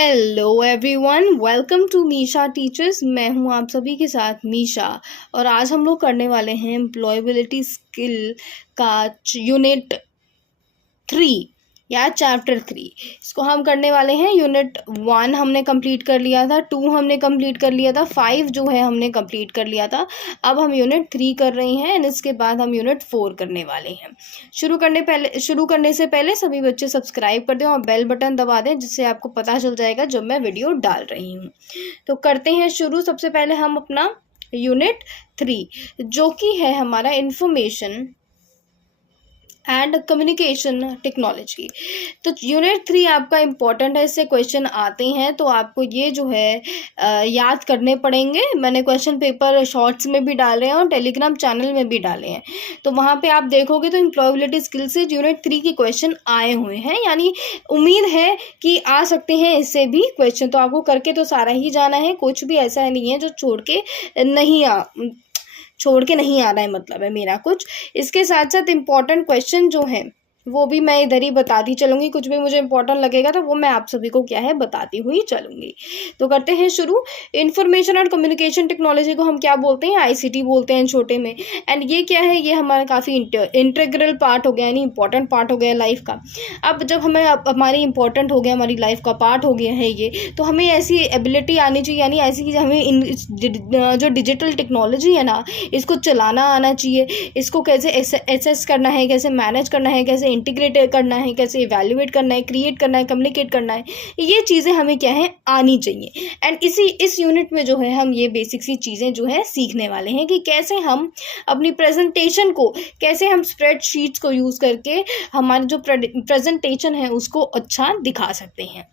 Hello everyone, welcome to Misha teachers. मैं हूं आप सभी के साथ मीशा। और आज हम लोग करने वाले हैं एम्प्लॉयबिलिटी स्किल का यूनिट 3 या चैप्टर 3। इसको हम करने वाले हैं। यूनिट 1 हमने कंप्लीट कर लिया था, 2 हमने कंप्लीट कर लिया था, 5 जो है हमने कंप्लीट कर लिया था। अब हम यूनिट 3 कर रहे हैं एंड इसके बाद हम यूनिट 4 करने वाले हैं। शुरू करने से पहले सभी बच्चे सब्सक्राइब कर दें और बेल बटन दबा दें, जिससे आपको पता चल जाएगा जब मैं वीडियो डाल रही हूँ। तो करते हैं शुरू। सबसे पहले हम अपना यूनिट 3 जो कि है हमारा इंफॉर्मेशन एंड कम्युनिकेशन टेक्नोलॉजी। तो यूनिट 3 आपका इम्पोर्टेंट है, इससे क्वेश्चन आते हैं तो आपको ये जो है याद करने पड़ेंगे। मैंने क्वेश्चन पेपर शॉर्ट्स में भी डाले हैं और टेलीग्राम चैनल में भी डाले हैं, तो वहाँ पे आप देखोगे तो एम्प्लॉयबिलिटी स्किल से यूनिट 3 के क्वेश्चन आए हुए हैं, यानी उम्मीद है कि आ सकते हैं इससे भी क्वेश्चन। तो आपको करके तो सारा ही जाना है, कुछ भी ऐसा नहीं है जो छोड़ के नहीं आ रहा है, मतलब है मेरा कुछ। इसके साथ साथ इम्पॉर्टेंट क्वेश्चन जो है वो भी मैं इधर ही बताती चलूँगी। कुछ भी मुझे इम्पोर्टेंट लगेगा तो वो मैं आप सभी को क्या है बताती हुई चलूँगी। तो करते हैं शुरू। इंफॉर्मेशन और कम्युनिकेशन टेक्नोलॉजी को हम क्या बोलते हैं? आईसीटी बोलते हैं छोटे में। एंड ये क्या है? ये हमारा काफ़ी इंटीग्रल पार्ट हो गया, यानी इंपॉर्टेंट पार्ट हो गया लाइफ का। अब जब हमारी इंपॉर्टेंट हो गया, हमारी लाइफ का पार्ट हो गया है ये, तो हमें ऐसी एबिलिटी आनी चाहिए, यानी ऐसी हमें जो डिजिटल टेक्नोलॉजी है ना, इसको चलाना आना चाहिए। इसको कैसे एसेस करना है, कैसे मैनेज करना है, कैसे इंटीग्रेट करना है, कैसे इवैल्यूएट करना है, क्रिएट करना है, कम्युनिकेट करना है, ये चीज़ें हमें क्या है आनी चाहिए। एंड इस यूनिट में जो है हम ये बेसिक सी चीज़ें जो है सीखने वाले हैं कि कैसे हम अपनी प्रेजेंटेशन को, कैसे हम स्प्रेडशीट्स को यूज़ करके हमारी जो प्रेजेंटेशन है उसको अच्छा दिखा सकते हैं।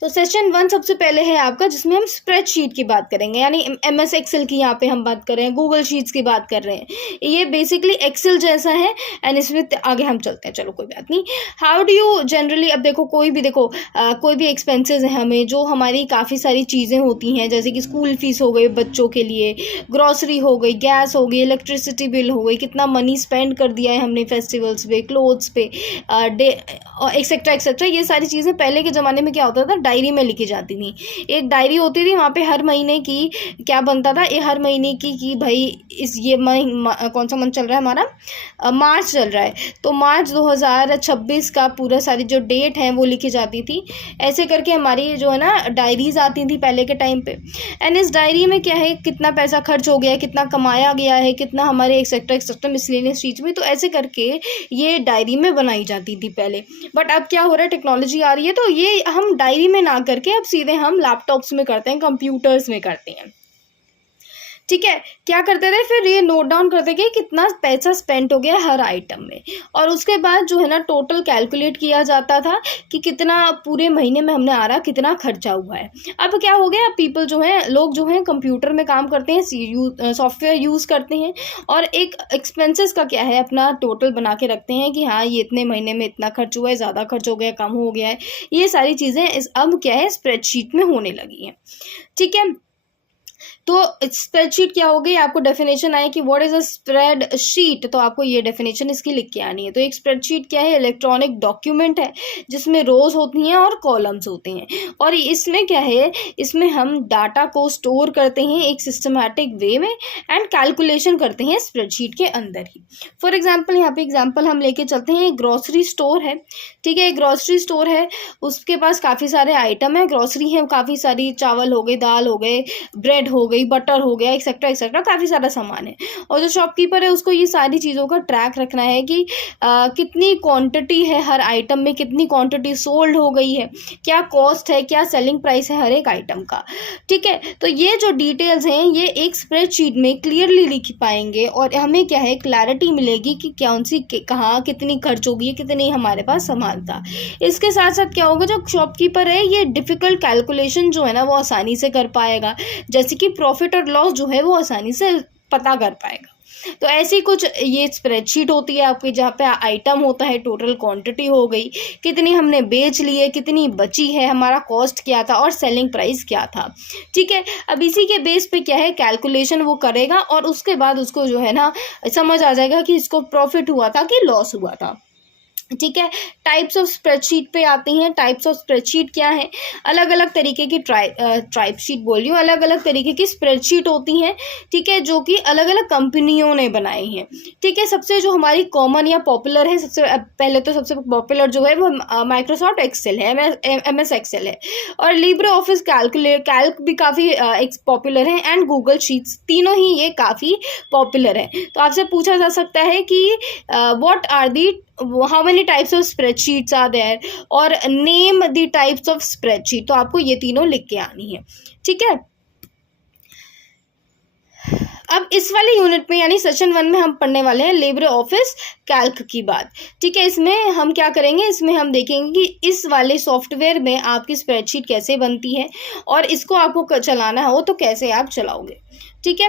तो सेशन 1 सबसे पहले है आपका, जिसमें हम स्प्रेडशीट की बात करेंगे, यानी MS एक्सेल की यहाँ पे हम बात कर रहे हैं, गूगल शीट्स की बात कर रहे हैं। ये बेसिकली एक्सेल जैसा है एंड इसमें आगे हम चलते हैं। चलो कोई बात नहीं। हाउ डू यू जनरली, अब देखो कोई भी एक्सपेंसेस है हमें, जो हमारी काफ़ी सारी चीज़ें होती हैं, जैसे कि स्कूल फीस हो गई बच्चों के लिए, ग्रॉसरी हो गई, गैस हो गई, इलेक्ट्रिसिटी बिल हो गई, कितना मनी स्पेंड कर दिया है हमने फेस्टिवल्स पे, क्लोथ्स पे, एक्सेट्रा एक्सेट्रा। ये सारी चीज़ें पहले के ज़माने में क्या होता था, डायरी में लिखी जाती थी। एक डायरी होती थी, वहाँ पे हर महीने की क्या बनता था, ये हर महीने की भाई कौन सा मंथ चल रहा है हमारा, मार्च चल रहा है, तो मार्च 2026 का पूरा सारी जो डेट है वो लिखी जाती थी। ऐसे करके हमारी जो है ना डायरीज आती थी पहले के टाइम पे। एंड इस डायरी में क्या है, कितना पैसा खर्च हो गया, कितना कमाया गया है, कितना हमारे एक्सेट्रा एक्सेट्रा मिसलेनियस चीज में, तो ऐसे करके ये डायरी में बनाई जाती थी पहले। बट अब क्या हो रहा है, टेक्नोलॉजी आ रही है, तो ये हम डायरी में ना करके अब सीधे हम लैपटॉप्स में करते हैं, कंप्यूटर्स में करते हैं। ठीक है, क्या करते थे फिर, ये नोट डाउन करते कि कितना पैसा स्पेंड हो गया हर आइटम में, और उसके बाद जो है ना टोटल कैलकुलेट किया जाता था कि कितना पूरे महीने में हमने आ रहा, कितना खर्चा हुआ है। अब क्या हो गया, लोग जो हैं कंप्यूटर में काम करते हैं, सॉफ्टवेयर यूज़ करते हैं, और एक एक्सपेंसेस का क्या है अपना टोटल बना के रखते हैं कि हाँ ये इतने महीने में इतना खर्च हुआ है, ज़्यादा खर्च हो गया, कम हो गया है। ये सारी चीज़ें अब क्या है स्प्रेडशीट में होने लगी हैं। ठीक है, तो स्प्रेडशीट क्या हो गई, आपको डेफिनेशन आए कि व्हाट इज अ स्प्रेडशीट, तो आपको ये डेफिनेशन इसकी लिख के आनी है। तो एक स्प्रेडशीट क्या है, इलेक्ट्रॉनिक डॉक्यूमेंट है जिसमें रोज होती हैं और कॉलम्स होते हैं, और इसमें क्या है, इसमें हम डाटा को स्टोर करते हैं एक सिस्टमैटिक वे में एंड कैलकुलेशन करते हैं स्प्रेडशीट के अंदर ही। फॉर एग्जाम्पल, यहाँ पे एग्जाम्पल हम लेके चलते हैं, एक ग्रॉसरी स्टोर है। ठीक है, एक ग्रॉसरी स्टोर है, उसके पास काफ़ी सारे आइटम है, ग्रॉसरी है, काफ़ी सारी चावल हो गए, दाल हो गए, ब्रेड हो गई, बटर हो गया, एक्सेट्रा एक्सेट्रा, काफ़ी सारा सामान है। और जो शॉपकीपर है उसको ये सारी चीज़ों का ट्रैक रखना है कि कितनी क्वांटिटी है हर आइटम में, कितनी क्वांटिटी सोल्ड हो गई है, क्या कॉस्ट है, क्या सेलिंग प्राइस है हर एक आइटम का। ठीक है, तो ये जो डिटेल्स हैं ये एक स्प्रेडशीट में क्लियरली लिख पाएंगे और हमें क्या है क्लैरिटी मिलेगी कि कौन सी कहाँ कितनी खर्च होगी, कितनी हमारे पास सामान था। इसके साथ साथ क्या होगा, जो शॉपकीपर है ये डिफ़िकल्ट कैलकुलेशन जो है ना वो आसानी से कर पाएगा, जैसे कि प्रॉफिट और लॉस जो है वो आसानी से पता कर पाएगा। तो ऐसी कुछ ये स्प्रेडशीट होती है आपकी, जहाँ पे आइटम होता है, टोटल क्वांटिटी हो गई, कितनी हमने बेच ली है, कितनी बची है, हमारा कॉस्ट क्या था और सेलिंग प्राइस क्या था। ठीक है, अब इसी के बेस पे क्या है कैलकुलेशन वो करेगा और उसके बाद उसको जो है ना समझ आ जाएगा कि इसको प्रॉफिट हुआ था कि लॉस हुआ था। ठीक है। टाइप्स ऑफ स्प्रेडशीट पे आते हैं। टाइप्स ऑफ स्प्रेडशीट क्या है? अलग अलग तरीके की टाइप शीट बोल रही हूँ, अलग अलग तरीके की स्प्रेडशीट होती हैं, ठीक है, जो कि अलग अलग कंपनियों ने बनाई हैं, ठीक है। सबसे जो हमारी कॉमन या पॉपुलर है, सबसे पहले तो सबसे पॉपुलर जो है वो माइक्रोसॉफ्ट एक्सेल है, MS एक्सेल है, और लिब्रे ऑफिस कैल्क भी काफ़ी पॉपुलर है, एंड गूगल शीट्स, तीनों ही ये काफ़ी पॉपुलर है। तो आपसे पूछा जा सकता है कि what are the how many types of spreadsheets are there, और name the types of spreadsheet, तो आपको ये तीनों लिख के आनी है, ठीक है। अब इस वाले यूनिट में यानी सेशन 1 में हम पढ़ने वाले हैं लिब्रे ऑफिस कैल्क की बात, ठीक है। इसमें हम क्या करेंगे, इसमें हम देखेंगे कि इस वाले सॉफ्टवेयर में आपकी स्प्रेडशीट कैसे बनती है, और इसको आपको चलाना हो तो कैसे आप चलाओगे, ठीक है।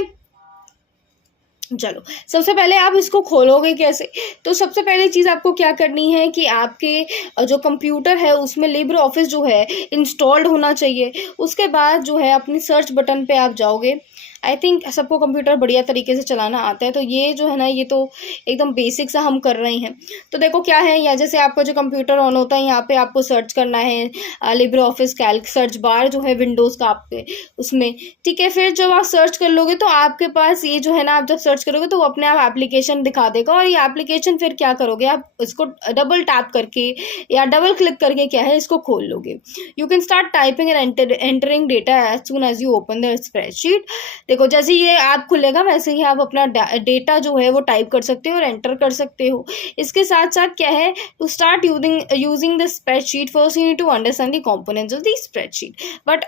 चलो, सबसे पहले आप इसको खोलोगे कैसे? तो सबसे पहले चीज़ आपको क्या करनी है कि आपके जो कंप्यूटर है उसमें लिब्रे ऑफिस जो है इंस्टॉल्ड होना चाहिए। उसके बाद जो है अपनी सर्च बटन पे आप जाओगे। आई थिंक सबको कंप्यूटर बढ़िया तरीके से चलाना आता है, तो ये जो है ना, ये तो एकदम बेसिक सा हम कर रहे हैं। तो देखो क्या है, या जैसे आपका जो कंप्यूटर ऑन होता है, यहाँ पे आपको सर्च करना है Libre office Calc, search bar जो है विंडोज़ का आपके उसमें, ठीक है। फिर जब आप सर्च कर लोगे तो आपके पास ये जो है ना, आप जब सर्च करोगे तो वो अपने आप एप्लीकेशन दिखा देगा, और ये एप्लीकेशन फिर क्या करोगे, आप इसको डबल टैप करके या डबल क्लिक करके क्या है, इसको खोल लोगे। You can start typing and entering data as soon as you open the spreadsheet. देखो, जैसे ये ऐप खुलेगा वैसे ही आप अपना डेटा जो है वो टाइप कर सकते हो और एंटर कर सकते हो। इसके साथ साथ क्या है, to start using the spreadsheet first you need to understand the components of the spreadsheet. But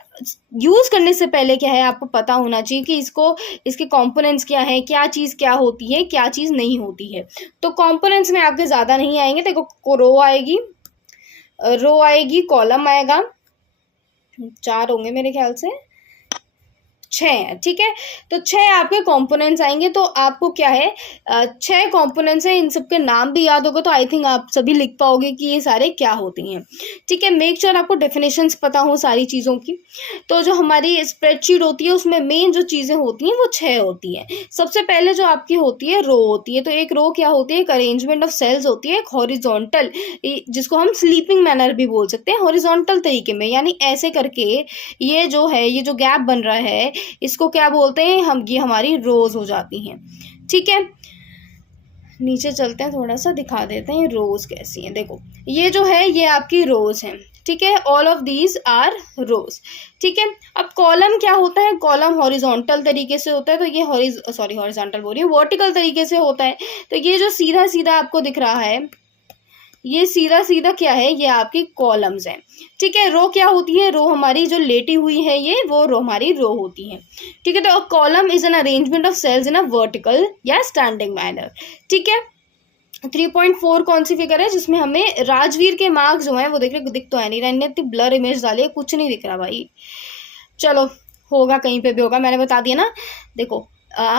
use करने से पहले क्या है, आपको पता होना चाहिए कि इसके कंपोनेंट्स क्या है, क्या चीज़ क्या होती है, क्या चीज़ नहीं होती है। तो कंपोनेंट्स में आपके ज़्यादा नहीं आएंगे। देखो, रो आएगी, कॉलम आएगा, 4 होंगे मेरे ख्याल से, 6 है, ठीक है। तो 6 आपके कंपोनेंट्स आएंगे। तो आपको क्या है, 6 कंपोनेंट्स हैं, इन सबके नाम भी याद होगा तो आई थिंक आप सभी लिख पाओगे कि ये सारे क्या होती हैं, ठीक है। मेक श्योर आपको डेफिनेशंस पता हो सारी चीज़ों की। तो जो हमारी स्प्रेडशीट होती है उसमें मेन जो चीज़ें होती हैं वो 6 होती हैं। सबसे पहले जो आपकी होती है, रो होती है। तो एक रो क्या होती है, एक अरेंजमेंट ऑफ सेल्स होती है, एक हॉरिजॉन्टल, जिसको हम स्लीपिंग मैनर भी बोल सकते हैं, हॉरिजॉन्टल तरीके में, यानी ऐसे करके ये जो है, ये जो गैप बन रहा है, इसको क्या बोलते हैं हम, ये हमारी रोज हो जाती हैं, ठीक है। नीचे चलते हैं, थोड़ा सा दिखा देते हैं रोज कैसी हैं। देखो, ये जो है ये आपकी रोज है, ठीक है। ऑल ऑफ दीज आर रोज, ठीक है। अब कॉलम क्या होता है, कॉलम हॉरिजॉन्टल तरीके से होता है। तो ये हॉरिजॉन्टल बोल रही हूँ, वर्टिकल तरीके से होता है। तो ये जो सीधा सीधा आपको दिख रहा है, ये सीधा सीधा क्या है, ये आपकी कॉलम्स हैं, ठीक है। रो क्या होती है, रो हमारी जो लेटी हुई है, ये वो रो हमारी रो होती है, ठीक है। तो column is an arrangement of cells in a vertical या स्टैंडिंग मैनर, ठीक है। 3.4 कौन सी फिगर है जिसमें हमें राजवीर के मार्क्स जो हैं वो देख रहे, दिख तो है नहीं, रैन ने इतनी ब्लर इमेज डाली है, कुछ नहीं दिख रहा भाई। चलो, होगा कहीं पे भी होगा, मैंने बता दिया ना। देखो,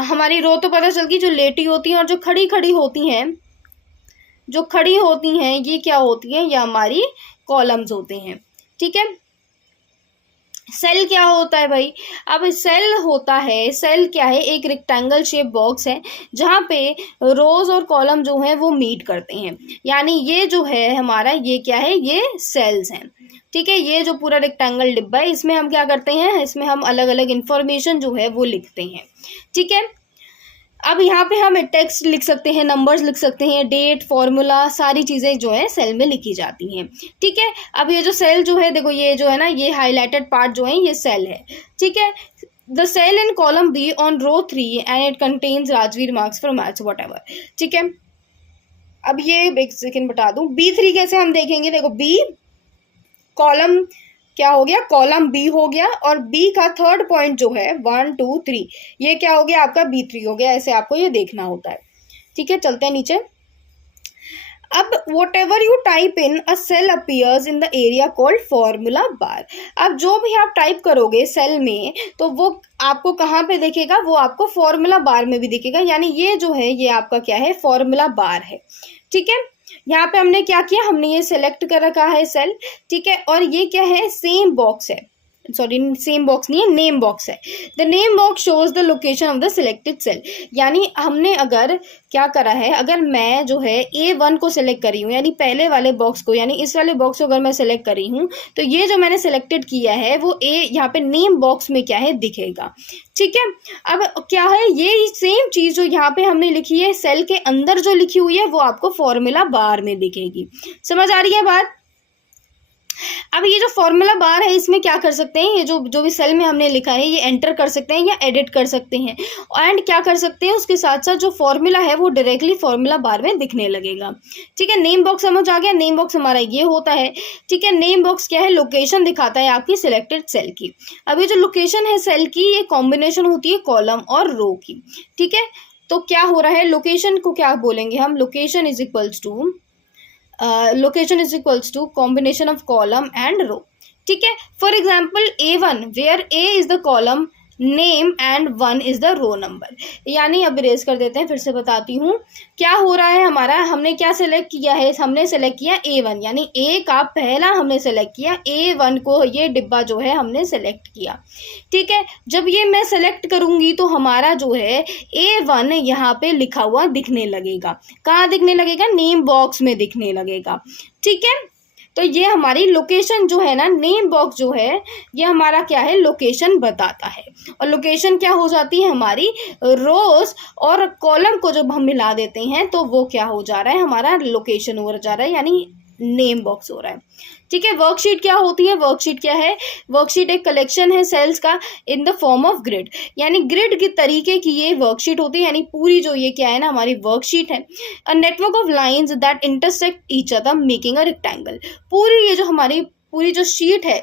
हमारी रो तो पता चल गई, जो लेटी होती हैं और जो खड़ी खड़ी होती हैं, जो खड़ी होती हैं ये क्या होती हैं, ये हमारी कॉलम्स होते हैं, ठीक है। सेल क्या होता है भाई, अब सेल होता है, सेल क्या है, एक रेक्टेंगल शेप बॉक्स है जहाँ पे रोज और कॉलम जो है वो मीट करते हैं, यानी ये जो है हमारा, ये क्या है, ये सेल्स हैं, ठीक है। ये जो पूरा रेक्टेंगल डिब्बा है, इसमें हम क्या करते हैं, इसमें हम अलग अलग इंफॉर्मेशन जो है वो लिखते हैं, ठीक है। अब यहाँ पे हम टेक्स्ट लिख सकते हैं, नंबर्स लिख सकते हैं, डेट, फॉर्मूला, सारी चीज़ें जो है सेल में लिखी जाती हैं, ठीक है। अब ये जो सेल जो है, देखो ये जो है ना, ये हाईलाइटेड पार्ट जो है ये सेल है, ठीक है। The cell in column B on row 3 and it contains Rajveer marks for maths whatever, ठीक है। अब ये एक सेकेंड बता दूँ, B3 कैसे हम देखेंगे। देखो, बी कॉलम क्या हो गया, कॉलम बी हो गया, और बी का थर्ड पॉइंट जो है 1 2 3, ये क्या हो गया, आपका B3 हो गया। ऐसे आपको ये देखना होता है, ठीक है। चलते हैं नीचे। अब whatever you type in a cell appears in the area called formula bar. अब जो भी आप टाइप करोगे सेल में, तो वो आपको कहाँ पे दिखेगा, वो आपको फॉर्मूला बार में भी दिखेगा, यानी ये जो है ये आपका क्या है, फॉर्मूला बार है, ठीक है। यहाँ पे हमने क्या किया, हमने ये सेलेक्ट कर रखा है सेल, ठीक है। और ये क्या है, सेम बॉक्स है, सॉरी सेम बॉक्स नहीं है, नेम बॉक्स है। The name box shows the location of the selected cell. यानी हमने अगर क्या करा है, अगर मैं जो है A1 को सिलेक्ट करी हूँ, यानी पहले वाले बॉक्स को, यानी इस वाले बॉक्स को अगर मैं सिलेक्ट करी हूँ, तो ये जो मैंने सिलेक्टेड किया है वो यहाँ पे नेम बॉक्स में क्या है दिखेगा। ठीक है, अब क्या है, ये सेम चीज जो यहाँ पे हमने लिखी है सेल के अंदर जो लिखी हुई है वो आपको फॉर्मूला बार में दिखेगी। समझ आ रही है बात? अब ये जो फॉर्मूला बार है इसमें क्या कर सकते हैं, ये जो भी सेल में हमने लिखा है ये एंटर कर सकते हैं या एडिट कर सकते हैं, एंड क्या कर सकते हैं उसके साथ साथ जो फॉर्मूला है वो डायरेक्टली फॉर्मूला बार में दिखने लगेगा। ठीक है, नेम बॉक्स समझ आ गया? नेम बॉक्स हमारा ये होता है। ठीक है, नेम बॉक्स क्या है, लोकेशन दिखाता है आपकी सिलेक्टेड सेल की। अब ये जो लोकेशन है सेल की, ये कॉम्बिनेशन होती है कॉलम और रो की। ठीक है, तो क्या हो रहा है, लोकेशन को क्या बोलेंगे हम, location is equals to location is equals to combination of column and row। ठीक है, for example A1 where A is the column name and 1 is the row number. यानी अब इरेज कर देते हैं, फिर से बताती हूँ क्या हो रहा है हमारा। हमने क्या सिलेक्ट किया है, हमने सेलेक्ट किया A1, यानी A का पहला हमने सेलेक्ट किया, A1 को ये डिब्बा जो है हमने सेलेक्ट किया। ठीक है, जब ये मैं सेलेक्ट करूंगी तो हमारा जो है A1 यहाँ पे लिखा हुआ दिखने लगेगा। कहाँ दिखने लगेगा, नेम बॉक्स में दिखने लगेगा। ठीक है, तो ये हमारी लोकेशन जो है ना, नेम बॉक्स जो है ये हमारा क्या है, लोकेशन बताता है। और लोकेशन क्या हो जाती है हमारी, रोज और कॉलम को जब हम मिला देते हैं तो वो क्या हो जा रहा है, हमारा लोकेशन हो जा रहा है, यानी नेम बॉक्स हो रहा है। ठीक है, वर्कशीट क्या होती है, वर्कशीट क्या है, वर्कशीट एक कलेक्शन है सेल्स का in the form of grid, यानी ग्रिड के तरीके की ये वर्कशीट होती है। यानी पूरी जो ये क्या है ना हमारी वर्कशीट है, a network of lines that intersect each other making a rectangle. पूरी ये जो हमारी पूरी जो शीट है,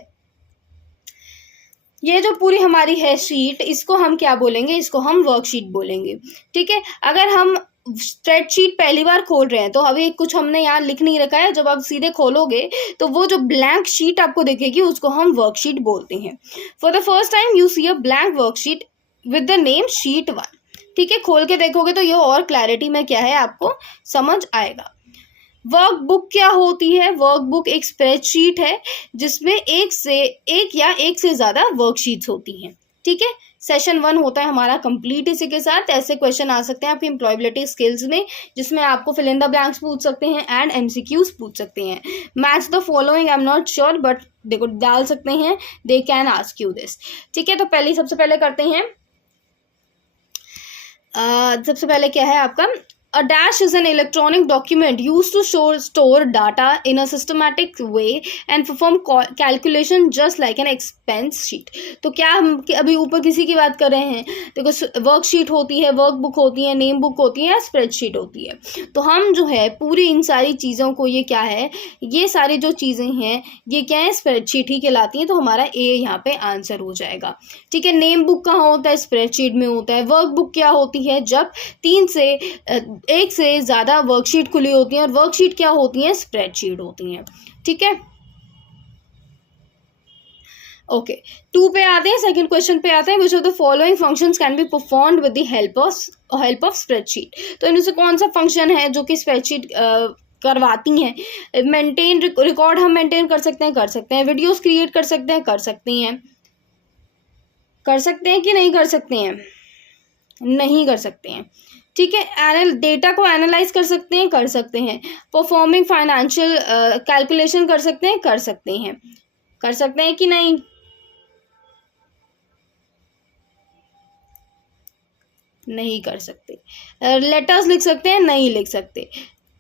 ये जो पूरी हमारी है शीट, इसको हम क्या बोलेंगे, इसको हम वर्कशीट बोलेंगे। ठीक है, अगर हम स्प्रेडशीट पहली बार खोल रहे हैं तो अभी कुछ हमने यहाँ लिख नहीं रखा है, जब आप सीधे खोलोगे तो वो जो ब्लैंक शीट आपको दिखेगी उसको हम वर्कशीट बोलते हैं। For the first time you see a blank worksheet with the name sheet 1। ठीक है, खोल के देखोगे तो ये और क्लैरिटी में क्या है आपको समझ आएगा। वर्कबुक क्या होती है, वर्कबुक एक स्प्रेडशीट है जिसमें एक से ज़्यादा वर्कशीट्स होती हैं। ठीक है, सेशन 1 होता है हमारा कंप्लीट। इसी के साथ ऐसे क्वेश्चन आ सकते हैं आपकी एम्प्लॉयबिलिटी स्किल्स में, जिसमें आपको फिल इन द ब्लैंक्स पूछ सकते हैं एंड MCQs पूछ सकते हैं। Match the following, I am not sure but देखो डाल सकते हैं, they can ask you this. ठीक है, तो सबसे पहले करते हैं, सबसे पहले क्या है आपका, A dash is an electronic document used to store data in a systematic way and perform calculation just like an expense sheet। तो क्या हम अभी ऊपर किसी की बात कर रहे हैं, देखो वर्कशीट होती है, वर्कबुक होती है, नेम बुक होती है, स्प्रेडशीट होती है। तो हम जो है पूरी इन सारी चीज़ों को, ये क्या है, ये सारी जो चीज़ें हैं ये क्या है, स्प्रेडशीट ही कहलाती हैं। तो हमारा A यहाँ पे आंसर हो जाएगा। ठीक है, नेम बुक कहाँ होता है, स्प्रेडशीट में होता है। वर्कबुक क्या होती है, जब एक से ज़्यादा वर्कशीट खुली होती हैं, और वर्कशीट क्या होती हैं, स्प्रेडशीट होती हैं। ठीक है, ओके 2 पे आते हैं, सेकंड क्वेश्चन पे आते हैं। Which of the following functions can be performed with the help of spreadsheet. तो इनमें से कौन सा फंक्शन है जो कि स्प्रेडशीट करवाती हैं। मेंटेन रिकॉर्ड हम मेंटेन कर सकते हैं, वीडियोस क्रिएट कर सकते हैं कि नहीं कर सकते हैं, नहीं कर सकते हैं। ठीक है, डेटा को एनालाइज कर सकते हैं, परफॉर्मिंग फाइनेंशियल कैलकुलेशन कर सकते हैं कि नहीं, नहीं कर सकते। लेटर्स लिख सकते हैं, नहीं लिख सकते।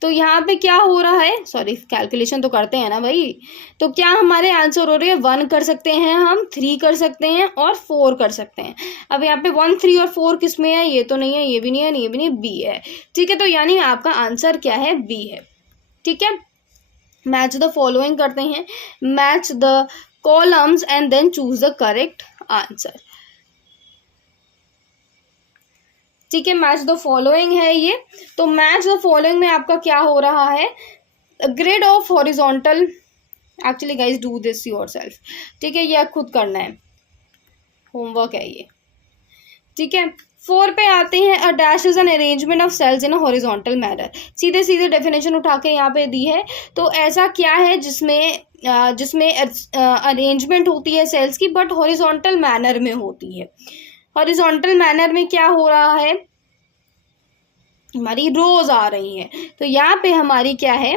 तो यहाँ पे क्या हो रहा है, सॉरी कैलकुलेशन तो करते हैं ना भाई, तो क्या हमारे आंसर हो रहे हैं 1 कर सकते हैं, हम 3 कर सकते हैं और 4 कर सकते हैं। अब यहाँ पे 1, 3 और 4 किस में है, ये तो नहीं है, ये भी नहीं है, ये भी नहीं, बी है। ठीक है, तो यानी आपका आंसर क्या है, बी है। ठीक है, मैच द फॉलोइंग करते हैं, match the columns and then choose the correct answer. ठीक है, मैच द फॉलोइंग है ये। तो मैच द फॉलोइंग में आपका क्या हो रहा है, grid of horizontal, actually guys do this yourself. ठीक है, ये खुद करना है, होमवर्क है ये। ठीक है, 4 पे आते हैं, a dash is an arrangement of cells in a horizontal manner. सीधे सीधे डेफिनेशन उठा के यहाँ पे दी है। तो ऐसा क्या है जिसमें जिसमें अरेंजमेंट होती है सेल्स की, बट हॉरिजॉन्टल मैनर में होती है। हॉरिजॉन्टल मैनर में क्या हो रहा है, हमारी रोज आ रही है। तो यहाँ पे हमारी क्या है,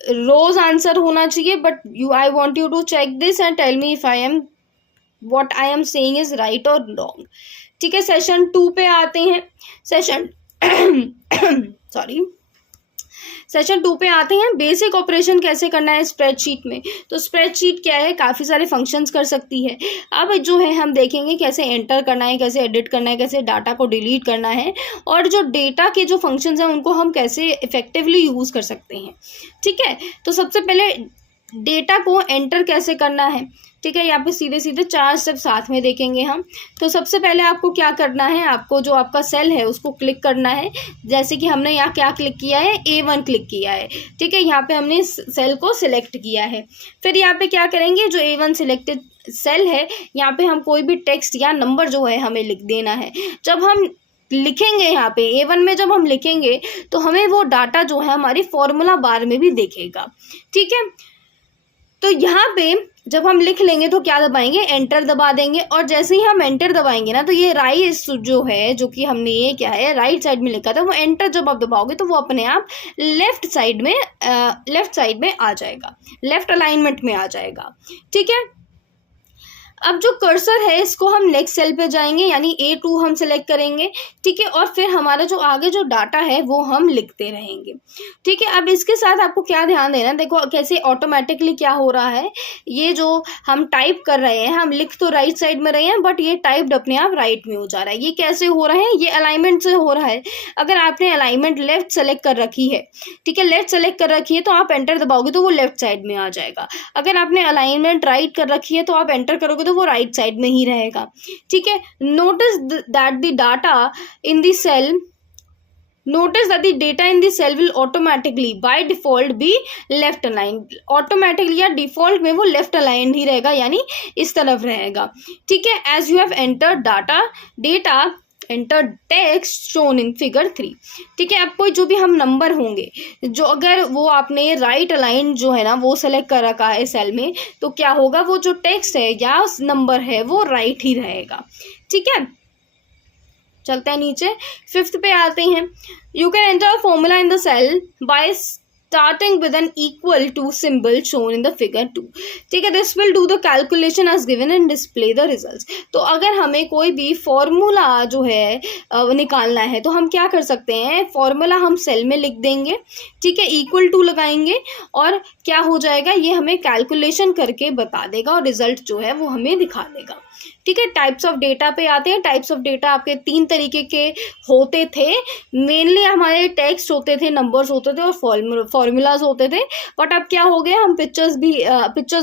रोज आंसर होना चाहिए, but I want you to check this and tell me if what I am saying is right or wrong। ठीक है, सेशन 2 पे आते हैं। सेशन सेशन 2 पे आते हैं। बेसिक ऑपरेशन कैसे करना है स्प्रेडशीट में। तो स्प्रेडशीट क्या है, काफ़ी सारे फंक्शंस कर सकती है। अब जो है हम देखेंगे कैसे एंटर करना है, कैसे एडिट करना है, कैसे डाटा को डिलीट करना है, और जो डेटा के जो फंक्शंस हैं उनको हम कैसे इफेक्टिवली यूज़ कर सकते हैं। ठीक है, तो सबसे पहले डेटा को एंटर कैसे करना है। ठीक है, यहाँ पे सीधे सीधे 4 स्टेप साथ में देखेंगे हम। तो सबसे पहले आपको क्या करना है, आपको जो आपका सेल है उसको क्लिक करना है। जैसे कि हमने यहाँ क्या क्लिक किया है, A1 क्लिक किया है। ठीक है, यहाँ पे हमने सेल को सिलेक्ट किया है। फिर यहाँ पे क्या करेंगे, जो A1 सिलेक्टेड सेल है यहाँ पे हम कोई भी टेक्स्ट या नंबर जो है हमें लिख देना है। जब हम लिखेंगे यहाँ पे A1 में जब हम लिखेंगे तो हमें वो डाटा जो है हमारी फॉर्मूला बार में भी दिखेगा। ठीक है, तो यहाँ पे जब हम लिख लेंगे तो क्या दबाएंगे, एंटर दबा देंगे। और जैसे ही हम एंटर दबाएंगे ना, तो ये राइट जो है, जो कि हमने ये क्या है राइट साइड में लिखा था, वो एंटर जब आप दबाओगे तो वो अपने आप लेफ्ट साइड में आ जाएगा, लेफ्ट अलाइनमेंट में आ जाएगा। ठीक है, अब जो कर्सर है इसको हम नेक्स्ट सेल पे जाएंगे, यानी A2 हम सिलेक्ट करेंगे। ठीक है, और फिर हमारा जो आगे जो डाटा है वो हम लिखते रहेंगे। ठीक है, अब इसके साथ आपको क्या ध्यान देना, देखो कैसे ऑटोमेटिकली क्या हो रहा है, ये जो हम टाइप कर रहे हैं, हम लिख तो राइट साइड में रहे हैं बट ये टाइप्ड अपने आप राइट में हो जा रहा है। ये कैसे हो रहा है, ये अलाइनमेंट से हो रहा है। अगर आपने अलाइनमेंट लेफ्ट सेलेक्ट कर रखी है, ठीक है, लेफ्ट सेलेक्ट कर रखी है, तो आप एंटर दबाओगे तो वो लेफ्ट साइड में आ जाएगा। अगर आपने अलाइनमेंट राइट कर रखी है तो आप एंटर करोगे तो वो राइट साइड में ही रहेगा। ठीक है, notice that the data in the cell Notice that the data in the cell will automatically by default be left aligned। automatically या default में वो left aligned ही रहेगा, यानी इस तरफ रहेगा। ठीक है, as you have entered data enter text shown in figure 3। ठीक है, अब कोई जो भी हम नंबर होंगे, जो अगर वो आपने राइट अलाइन जो है ना वो सेलेक्ट कर रखा है सेल में, तो क्या होगा, वो जो टेक्स्ट है या नंबर है वो राइट ही रहेगा। ठीक है, चलते हैं नीचे, 5th पे आते हैं। You can enter formula in the cell by starting with an equal to symbol shown in the figure 2। ठीक है, this will do the calculation as given and display the results। तो अगर हमें कोई भी फॉर्मूला जो है निकालना है तो हम क्या कर सकते हैं, फॉर्मूला हम सेल में लिख देंगे। ठीक है, इक्वल टू लगाएंगे और क्या हो जाएगा, ये हमें कैलकुलेशन करके बता देगा और रिजल्ट जो है वो हमें दिखा देगा। ठीक है, टाइप्स ऑफ डेटा पे आते हैं। टाइप्स ऑफ डेटा आपके 3 तरीके के होते थे। मेनली हमारे टेक्स्ट होते थे, नंबर्स होते थे और फॉर्मूलाज होते थे। बट अब क्या हो गया, हम पिक्चर्स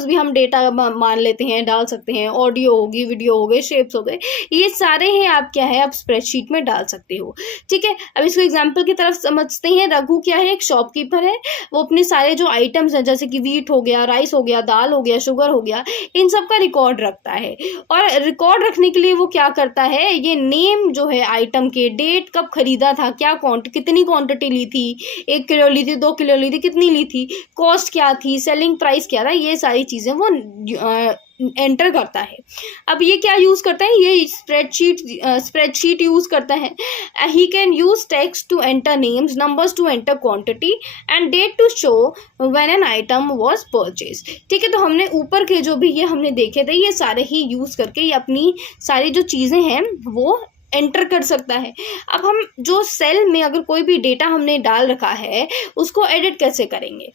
भी हम डेटा मान लेते हैं, डाल सकते हैं। ऑडियो होगी, वीडियो हो गए, शेप्स हो गए, ये सारे ही आप क्या है आप स्प्रेडशीट में डाल सकते हो। ठीक है, अब इसको एग्जाम्पल की तरफ समझते हैं। रघु क्या है, एक शॉपकीपर है। वो अपने सारे जो आइटम्स हैं, जैसे कि वीट हो गया, राइस हो गया, दाल हो गया, शुगर हो गया, इन सब का रिकॉर्ड रखता है। और रिकॉर्ड रखने के लिए वो क्या करता है, ये नेम जो है आइटम के, डेट कब खरीदा था, क्या कितनी क्वांटिटी ली थी, 1 किलो ली थी, 2 किलो ली थी, कितनी ली थी, कॉस्ट क्या थी, सेलिंग प्राइस क्या था, ये सारी चीज़ें वो एंटर करता है। अब ये क्या यूज़ करता है, ये स्प्रेडशीट यूज़ करता है। He can use text to enter names, numbers to enter quantity and date to show when an item was purchase. ठीक है, तो हमने ऊपर के जो भी ये हमने देखे थे, ये सारे ही यूज़ करके ये अपनी सारी जो चीज़ें हैं वो एंटर कर सकता है। अब हम जो सेल में अगर कोई भी डेटा हमने डाल रखा है उसको एडिट कैसे करेंगे।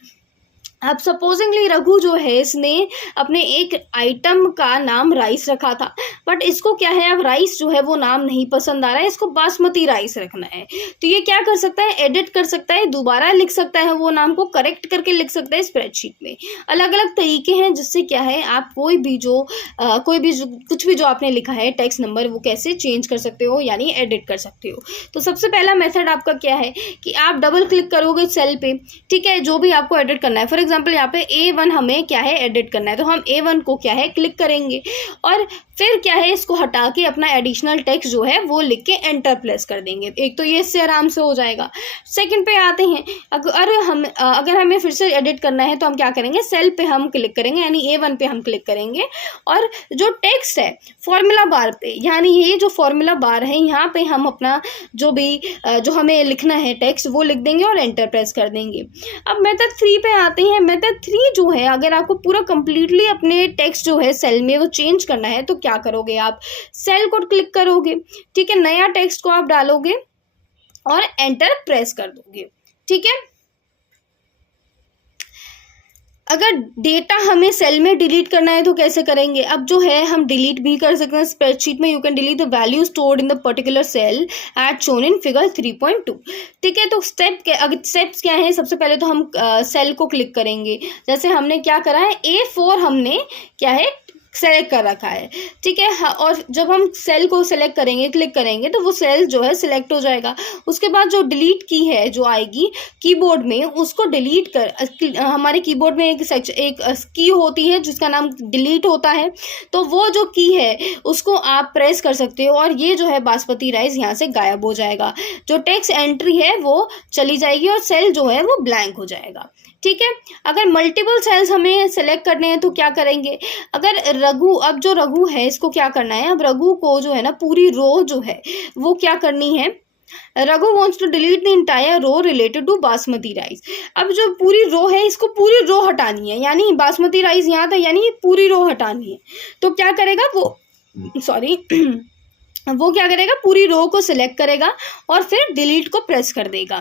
अब सपोजिंगली रघु जो है, इसने अपने एक आइटम का नाम राइस रखा था, बट इसको क्या है, अब राइस जो है वो नाम नहीं पसंद आ रहा है, इसको बासमती राइस रखना है। तो ये क्या कर सकता है, एडिट कर सकता है, दोबारा लिख सकता है, वो नाम को करेक्ट करके लिख सकता है स्प्रेडशीट में। अलग अलग तरीके हैं जिससे क्या है आप कोई भी कुछ भी जो आपने लिखा है टेक्स्ट नंबर, वो कैसे चेंज कर सकते हो, यानी एडिट कर सकते हो। तो सबसे पहला मेथड आपका क्या है कि आप डबल क्लिक करोगे सेल पे। ठीक है, जो भी आपको एडिट करना है, फॉर एग्जाम्पल एग्जांपल यहाँ पे A1 हमें क्या है एडिट करना है, तो हम A1 को क्या है क्लिक करेंगे और फिर क्या है इसको हटा के अपना एडिशनल टेक्स्ट जो है वो लिख के एंटर प्रेस कर देंगे। एक तो ये इससे आराम से हो जाएगा। सेकंड पे आते हैं, अगर हमें फिर से एडिट करना है तो हम क्या करेंगे, सेल पे हम क्लिक करेंगे, यानी A1 पे हम क्लिक करेंगे और जो टेक्स्ट है फॉर्मूला बार पे, यानी ये जो फॉर्मूला बार है यहाँ पे हम अपना जो हमें लिखना है टेक्स्ट वो लिख देंगे और एंटर प्रेस कर देंगे। अब मेथड 3 पे आते हैं। मेथड 3 जो है, अगर आपको पूरा कंप्लीटली अपने टेक्स्ट जो है सेल में वो चेंज करना है तो क्या करोगे, आप सेल को क्लिक करोगे, ठीक है, नया टेक्स्ट को आप डालोगे और एंटर प्रेस कर दोगे, ठीक है। अगर डेटा हमें सेल में डिलीट करना है तो कैसे करेंगे, अब जो है हम डिलीट भी कर सकते हैं स्प्रेडशीट में। You can delete the value stored in the particular cell at shown in figure 3.2, ठीक है। तो स्टेप्स क्या है, सबसे पहले तो हम सेल को क्लिक करेंगे, जैसे हमने क्या करा है A4 हमने क्या है सेलेक्ट कर रखा है, ठीक है। और जब हम सेल को सेलेक्ट करेंगे, क्लिक करेंगे, तो वो सेल जो है सिलेक्ट हो जाएगा। उसके बाद जो डिलीट की है जो आएगी कीबोर्ड में, उसको डिलीट कर, हमारे कीबोर्ड में एक की होती है जिसका नाम डिलीट होता है, तो वो जो की है उसको आप प्रेस कर सकते हो और ये जो है बासमती राइस यहाँ से गायब हो जाएगा। जो टेक्स्ट एंट्री है वो चली जाएगी और सेल जो है वो ब्लैंक हो जाएगा, ठीक है। अगर मल्टीपल सेल्स हमें सेलेक्ट करने हैं तो क्या करेंगे, अगर अब जो रघु है इसको क्या करना है, अब रघु को जो है ना पूरी रो जो है वो क्या करनी है, Raghu wants to delete the entire row related to basmati rice. अब जो पूरी रो है इसको पूरी रो हटानी है, यानी बासमती राइस यहाँ था, यानी पूरी रो हटानी है। तो क्या करेगा वो क्या करेगा, पूरी रो को सिलेक्ट करेगा और फिर डिलीट को प्रेस कर देगा।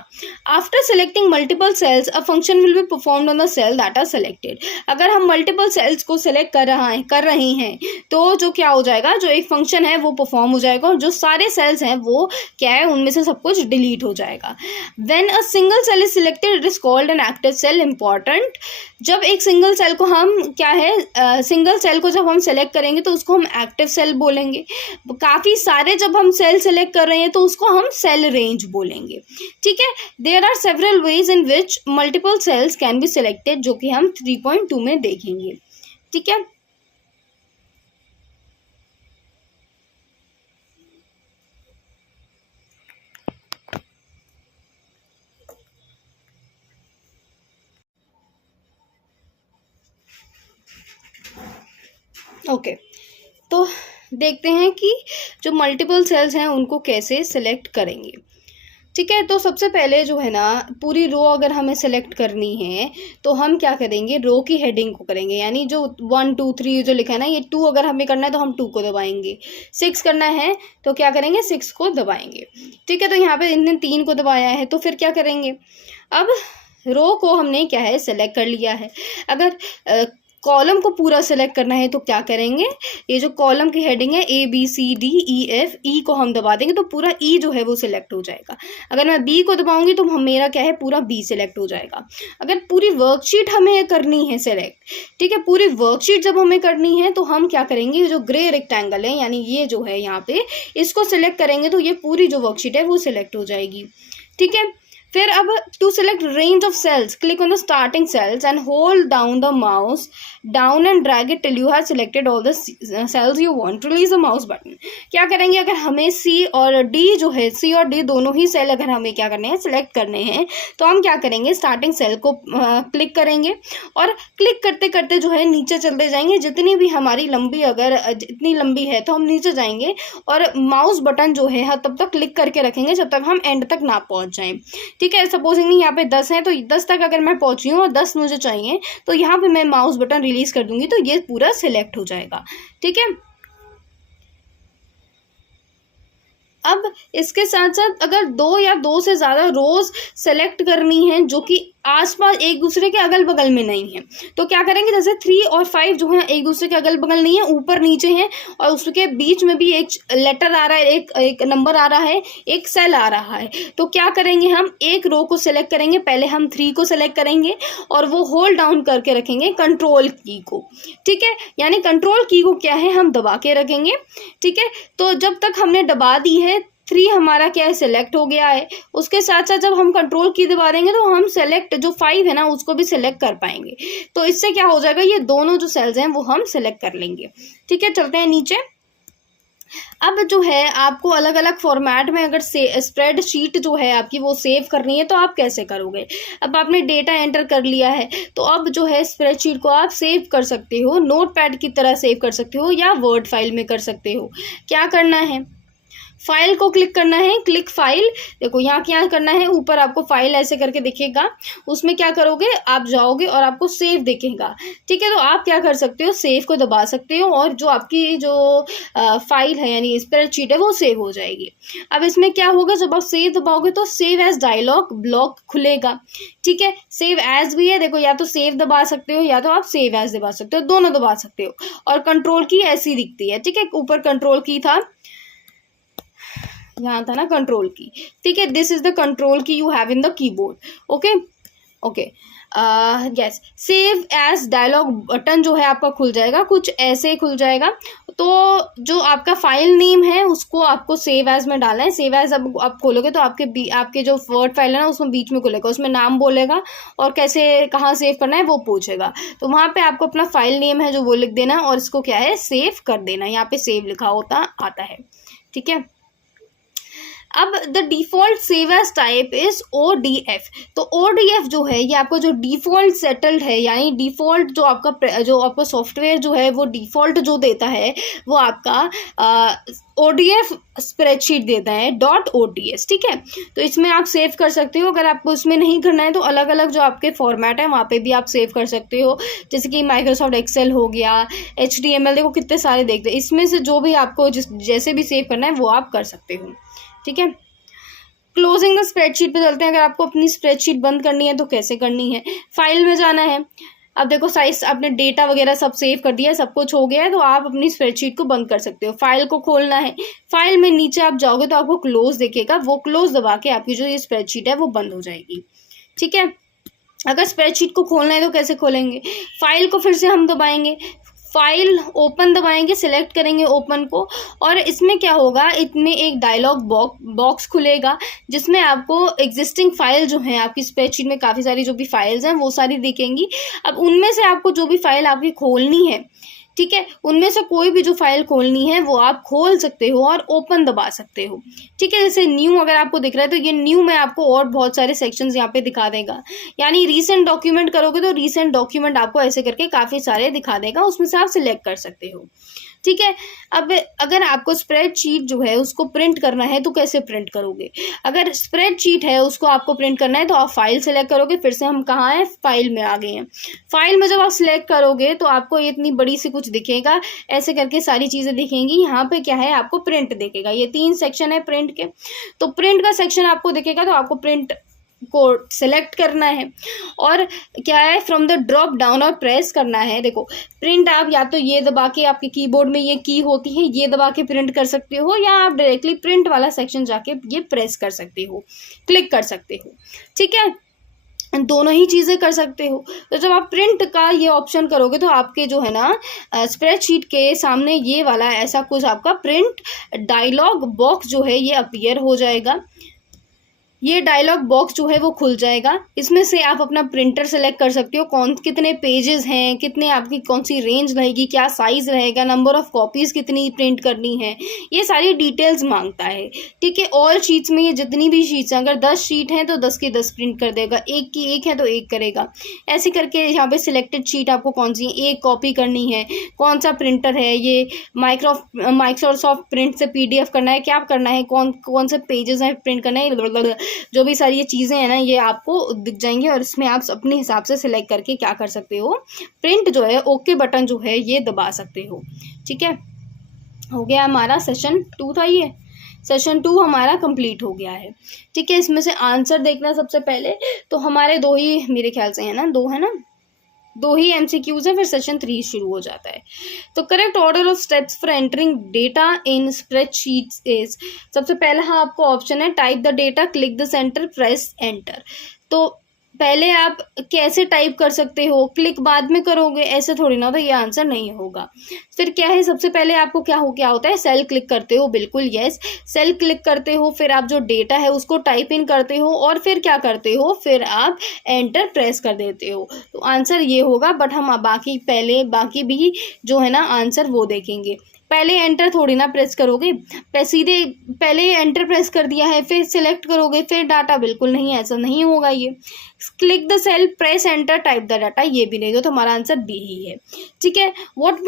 After selecting multiple cells a function will be performed on the cell that are selected. अगर हम मल्टीपल सेल्स को सिलेक्ट कर रहे हैं तो जो क्या हो जाएगा, जो एक फंक्शन है वो परफॉर्म हो जाएगा और जो सारे सेल्स हैं वो क्या है, उनमें से सब कुछ डिलीट हो जाएगा। When a single cell is selected it is called an active cell. Important, जब एक सिंगल सेल को हम क्या है, सिंगल सेल को जब हम सेलेक्ट करेंगे तो उसको हम एक्टिव सेल बोलेंगे। काफ़ी सारे जब हम सेल सेलेक्ट कर रहे हैं तो उसको हम सेल रेंज बोलेंगे, ठीक है। There are several ways in which multiple cells can be selected, जो कि हम 3.2 में देखेंगे, ठीक है। ओके, तो देखते हैं कि जो मल्टीपल सेल्स हैं उनको कैसे सिलेक्ट करेंगे, ठीक है। तो सबसे पहले जो है ना, पूरी रो अगर हमें सेलेक्ट करनी है तो हम क्या करेंगे, रो की हेडिंग को करेंगे, यानी जो 1 2 3 जो लिखा है ना, ये 2 अगर हमें करना है तो हम 2 को दबाएंगे, 6 करना है तो क्या करेंगे, 6 को दबाएंगे, ठीक है। तो यहाँ पे इनने 3 को दबाया है, तो फिर क्या करेंगे, अब रो को हमने क्या है सेलेक्ट कर लिया है। अगर कॉलम को पूरा सेलेक्ट करना है तो क्या करेंगे, ये जो कॉलम की हेडिंग है ABCDEF, ई को हम दबा देंगे तो पूरा ई जो है वो सिलेक्ट हो जाएगा। अगर मैं बी को दबाऊंगी तो मेरा क्या है, पूरा बी सिलेक्ट हो जाएगा। अगर पूरी वर्कशीट हमें करनी है सेलेक्ट, ठीक है, पूरी वर्कशीट जब हमें करनी है तो हम क्या करेंगे, जो ग्रे रेक्टेंगल है यानी ये जो है यहाँ पे, इसको सिलेक्ट करेंगे तो ये पूरी जो वर्कशीट है वो सिलेक्ट हो जाएगी, ठीक है। फिर अब to select range of cells click on the starting cells and hold down the mouse down and drag it till you have selected all the cells you want. Release the mouse button. क्या करेंगे, अगर हमें सी और D जो है, सी और D दोनों ही cell अगर हमें क्या करने हैं, सिलेक्ट करने हैं, तो हम क्या करेंगे, स्टार्टिंग सेल को क्लिक करेंगे और क्लिक करते करते जो है नीचे चलते जाएंगे। जितनी भी हमारी लंबी, अगर इतनी लंबी है तो हम नीचे जाएंगे और माउस बटन जो है तब तक क्लिक करके रखेंगे जब तक हम एंड तक ना पहुंच जाएं, ठीक है। सपोजिंगली यहाँ पे 10 है तो 10 तक अगर मैं पहुंची हूँ और 10 मुझे चाहिए तो यहाँ पे मैं माउस बटन रिलीज कर दूंगी तो ये पूरा सिलेक्ट हो जाएगा, ठीक है। अब इसके साथ साथ अगर 2 या 2 से ज़्यादा रोज सेलेक्ट करनी है जो कि आसपास एक दूसरे के अगल बगल में नहीं है, तो क्या करेंगे, जैसे 3 और 5 जो है एक दूसरे के अगल बगल नहीं है, ऊपर नीचे हैं और उसके बीच में भी एक लेटर आ रहा है, एक नंबर आ रहा है, एक सेल आ रहा है, तो क्या करेंगे, हम एक रो को सिलेक्ट करेंगे। पहले हम 3 को सिलेक्ट करेंगे और वो होल्ड डाउन करके रखेंगे कंट्रोल की को, ठीक है, यानी कंट्रोल की को क्या है, हम दबा के रखेंगे, ठीक है। तो जब तक हमने दबा दी है 3 हमारा क्या है, सिलेक्ट हो गया है। उसके साथ साथ जब हम कंट्रोल की दबा देंगे तो हम सेलेक्ट जो 5 है ना उसको भी सिलेक्ट कर पाएंगे। तो इससे क्या हो जाएगा, ये दोनों जो सेल्स हैं वो हम सिलेक्ट कर लेंगे। ठीक है, चलते हैं नीचे। अब जो है आपको अलग अलग फॉर्मेट में अगर स्प्रेड शीट जो है आपकी वो सेव करनी है तो आप कैसे करोगे। अब आपने डेटा एंटर कर लिया है तो अब जो है स्प्रेडशीट को आप सेव कर सकते हो, नोटपैड की तरह सेव कर सकते हो या वर्ड फाइल में कर सकते हो। क्या करना है, फाइल को क्लिक करना है, क्लिक फाइल। देखो यहाँ क्या करना है, ऊपर आपको फाइल ऐसे करके दिखेगा, उसमें क्या करोगे, आप जाओगे और आपको सेव दिखेगा। ठीक है, तो आप क्या कर सकते हो, सेव को दबा सकते हो और जो आपकी जो फाइल है यानी स्प्रेडशीट है वो सेव हो जाएगी। अब इसमें क्या होगा, जब आप सेव दबाओगे तो सेव एज डायलॉग ब्लॉक खुलेगा। ठीक है, सेव एज भी है, देखो या तो सेव दबा सकते हो या तो आप सेव एज दबा सकते हो, दोनों दबा सकते हो। और कंट्रोल की ऐसी दिखती है। ठीक है, ऊपर कंट्रोल की था, यहाँ था ना कंट्रोल की। ठीक है, this is the control key you have in the keyboard. Okay okay, yes, save as dialog button जो है आपका खुल जाएगा, कुछ ऐसे खुल जाएगा। तो जो आपका फाइल नेम है उसको आपको सेव एज में डालना है। सेव एज अब आप खोलोगे तो आपके जो वर्ड फाइल है ना उसमें बीच में खुलेगा, उसमें नाम बोलेगा और कैसे कहाँ सेव करना है वो पूछेगा। तो वहाँ पे आपको अपना फाइल नेम है जो वो लिख देना और इसको क्या है, सेव कर देना। यहाँ पे सेव लिखा होता आता है। ठीक है, अब the default save as type is ODF। तो ODF जो है ये आपका जो डिफॉल्ट सेटल्ड है, यानी डिफॉल्ट जो आपका सॉफ्टवेयर जो है वो डिफॉल्ट जो देता है वो आपका ODF स्प्रेडशीट देता है .ods। ठीक है, तो इसमें आप सेव कर सकते हो। अगर आपको इसमें नहीं करना है तो अलग अलग जो आपके फॉर्मेट है वहाँ पे भी आप सेव कर सकते हो, जैसे कि माइक्रोसॉफ्ट एक्सेल हो गया, HTML, देखो कितने सारे देखते हैं। इसमें से जो भी आपको जैसे भी सेव करना है वो आप कर सकते हो। ठीक है, क्लोजिंग द स्प्रेडशीट पे चलते हैं। अगर आपको अपनी स्प्रेडशीट बंद करनी है तो कैसे करनी है, फाइल में जाना है। अब देखो साइज, आपने डेटा वगैरह सब सेव कर दिया है, सब कुछ हो गया है, तो आप अपनी स्प्रेडशीट को बंद कर सकते हो। फाइल को खोलना है, फाइल में नीचे आप जाओगे तो आपको क्लोज दिखेगा, वो क्लोज दबा के आपकी जो ये स्प्रेडशीट है वो बंद हो जाएगी। ठीक है, अगर स्प्रेडशीट को खोलना है तो कैसे खोलेंगे, फाइल को फिर से हम दबाएंगे, फाइल ओपन दबाएंगे, सिलेक्ट करेंगे ओपन को, और इसमें क्या होगा, इसमें एक डायलॉग बॉक्स खुलेगा जिसमें आपको एग्जिस्टिंग फाइल जो है आपकी स्प्रेडशीट में काफ़ी सारी जो भी फाइल्स हैं वो सारी दिखेंगी। अब उनमें से आपको जो भी फाइल आपकी खोलनी है, ठीक है, उनमें से कोई भी जो फाइल खोलनी है वो आप खोल सकते हो और ओपन दबा सकते हो। ठीक है, जैसे न्यू अगर आपको दिख रहा है तो ये न्यू में आपको और बहुत सारे सेक्शंस यहाँ पे दिखा देगा। यानी रीसेंट डॉक्यूमेंट करोगे तो रीसेंट डॉक्यूमेंट आपको ऐसे करके काफ़ी सारे दिखा देगा, उसमें से आप सिलेक्ट कर सकते हो। ठीक है, अब अगर आपको स्प्रेडशीट जो है उसको प्रिंट करना है तो कैसे प्रिंट करोगे। अगर स्प्रेडशीट है उसको आपको प्रिंट करना है तो आप फाइल सेलेक्ट करोगे, फिर से हम कहाँ हैं, फाइल में आ गए हैं। फाइल में जब आप सिलेक्ट करोगे तो आपको इतनी बड़ी सी कुछ दिखेगा, ऐसे करके सारी चीज़ें दिखेंगी। यहाँ पे क्या है, आपको प्रिंट दिखेगा, ये 3 सेक्शन है प्रिंट के। तो प्रिंट का सेक्शन आपको दिखेगा तो आपको प्रिंट को सिलेक्ट करना है और क्या है, फ्रॉम द ड्रॉप डाउन और प्रेस करना है। देखो प्रिंट आप या तो ये दबा के, आपके कीबोर्ड में ये की होती है, ये दबा के प्रिंट कर सकते हो, या आप डायरेक्टली प्रिंट वाला सेक्शन जाके ये प्रेस कर सकते हो, क्लिक कर सकते हो। ठीक है, दोनों ही चीज़ें कर सकते हो। तो जब आप प्रिंट का ये ऑप्शन करोगे तो आपके जो है ना स्प्रेडशीट के सामने ये वाला ऐसा कुछ आपका प्रिंट डायलॉग बॉक्स जो है ये अपीयर हो जाएगा। ये डायलॉग बॉक्स जो है वो खुल जाएगा, इसमें से आप अपना प्रिंटर सेलेक्ट कर सकते हो, कितने पेजेस हैं, कितने आपकी कौन सी रेंज रहेगी, क्या साइज़ रहेगा, नंबर ऑफ़ कॉपीज़ कितनी प्रिंट करनी है, ये सारी डिटेल्स मांगता है। ठीक है, ऑल शीट्स में ये जितनी भी शीट्स हैं, अगर 10 शीट हैं तो 10 की 10 प्रिंट कर देगा, एक की एक है तो एक करेगा। ऐसे करके यहाँ पे सिलेक्टेड शीट आपको कौन सी एक कॉपी करनी है, कौन सा प्रिंटर है, ये माइक्रोसॉफ्ट प्रिंट से PDF करना है, क्या करना है, कौन से पेजेस हैं प्रिंट करना है, जो भी सारी ये चीज़ें हैं ना ये आपको दिख जाएंगी और इसमें आप अपने हिसाब से सिलेक्ट करके क्या कर सकते हो, प्रिंट जो है ओके बटन जो है ये दबा सकते हो। ठीक है, हो गया हमारा सेशन 2 था, ये सेशन 2 हमारा कंप्लीट हो गया है। ठीक है, इसमें से आंसर देखना सबसे पहले, तो हमारे 2 ही मेरे ख्याल से है ना, 2 है ना, 2 ही MCQs है, फिर सेशन 3 शुरू हो जाता है। तो correct order of steps for entering data in spreadsheets is, सबसे पहला आपको ऑप्शन है type the data, click the centre, press enter. तो पहले आप कैसे टाइप कर सकते हो, क्लिक बाद में करोगे, ऐसे थोड़ी ना, तो ये आंसर नहीं होगा। फिर क्या है, सबसे पहले आपको क्या होता है, सेल क्लिक करते हो, बिल्कुल यस, सेल क्लिक करते हो, फिर आप जो डेटा है उसको टाइप इन करते हो और फिर क्या करते हो, फिर आप एंटर प्रेस कर देते हो, तो आंसर ये होगा। बट हम बाकी भी जो है ना आंसर वो देखेंगे। पहले एंटर थोड़ी ना प्रेस करोगे, सीधे पहले एंटर प्रेस कर दिया है फिर सिलेक्ट करोगे फिर डाटा, बिल्कुल नहीं, ऐसा नहीं होगा। ये click the cell, press enter, type the data, ये भी नहीं, तो हमारा आंसर बी ही है। ठीक है, what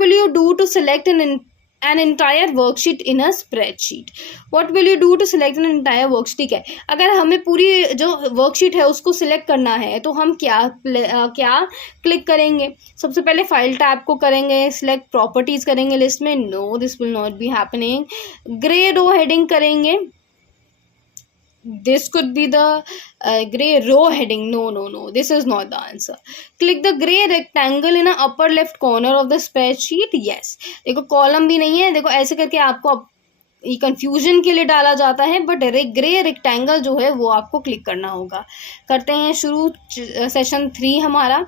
will you do to select an entire worksheet in a spreadsheet? What will you do to select an entire worksheet? ठीक है, अगर हमें पूरी जो वर्कशीट है उसको सिलेक्ट करना है तो हम क्या क्लिक करेंगे? सबसे पहले फाइल टैब को करेंगे, सिलेक्ट प्रॉपर्टीज करेंगे लिस्ट में, no this will not be happening. Grey row heading करेंगे, this could be the gray row heading, no, this is not the answer. Click the gray rectangle in a upper left corner of the spreadsheet, yes। देखो column भी नहीं है, देखो ऐसे करके आपको ये कंफ्यूजन के लिए डाला जाता है, बट ग्रे रेक्टेंगल जो है वो आपको क्लिक करना होगा। करते हैं शुरू सेशन 3 हमारा।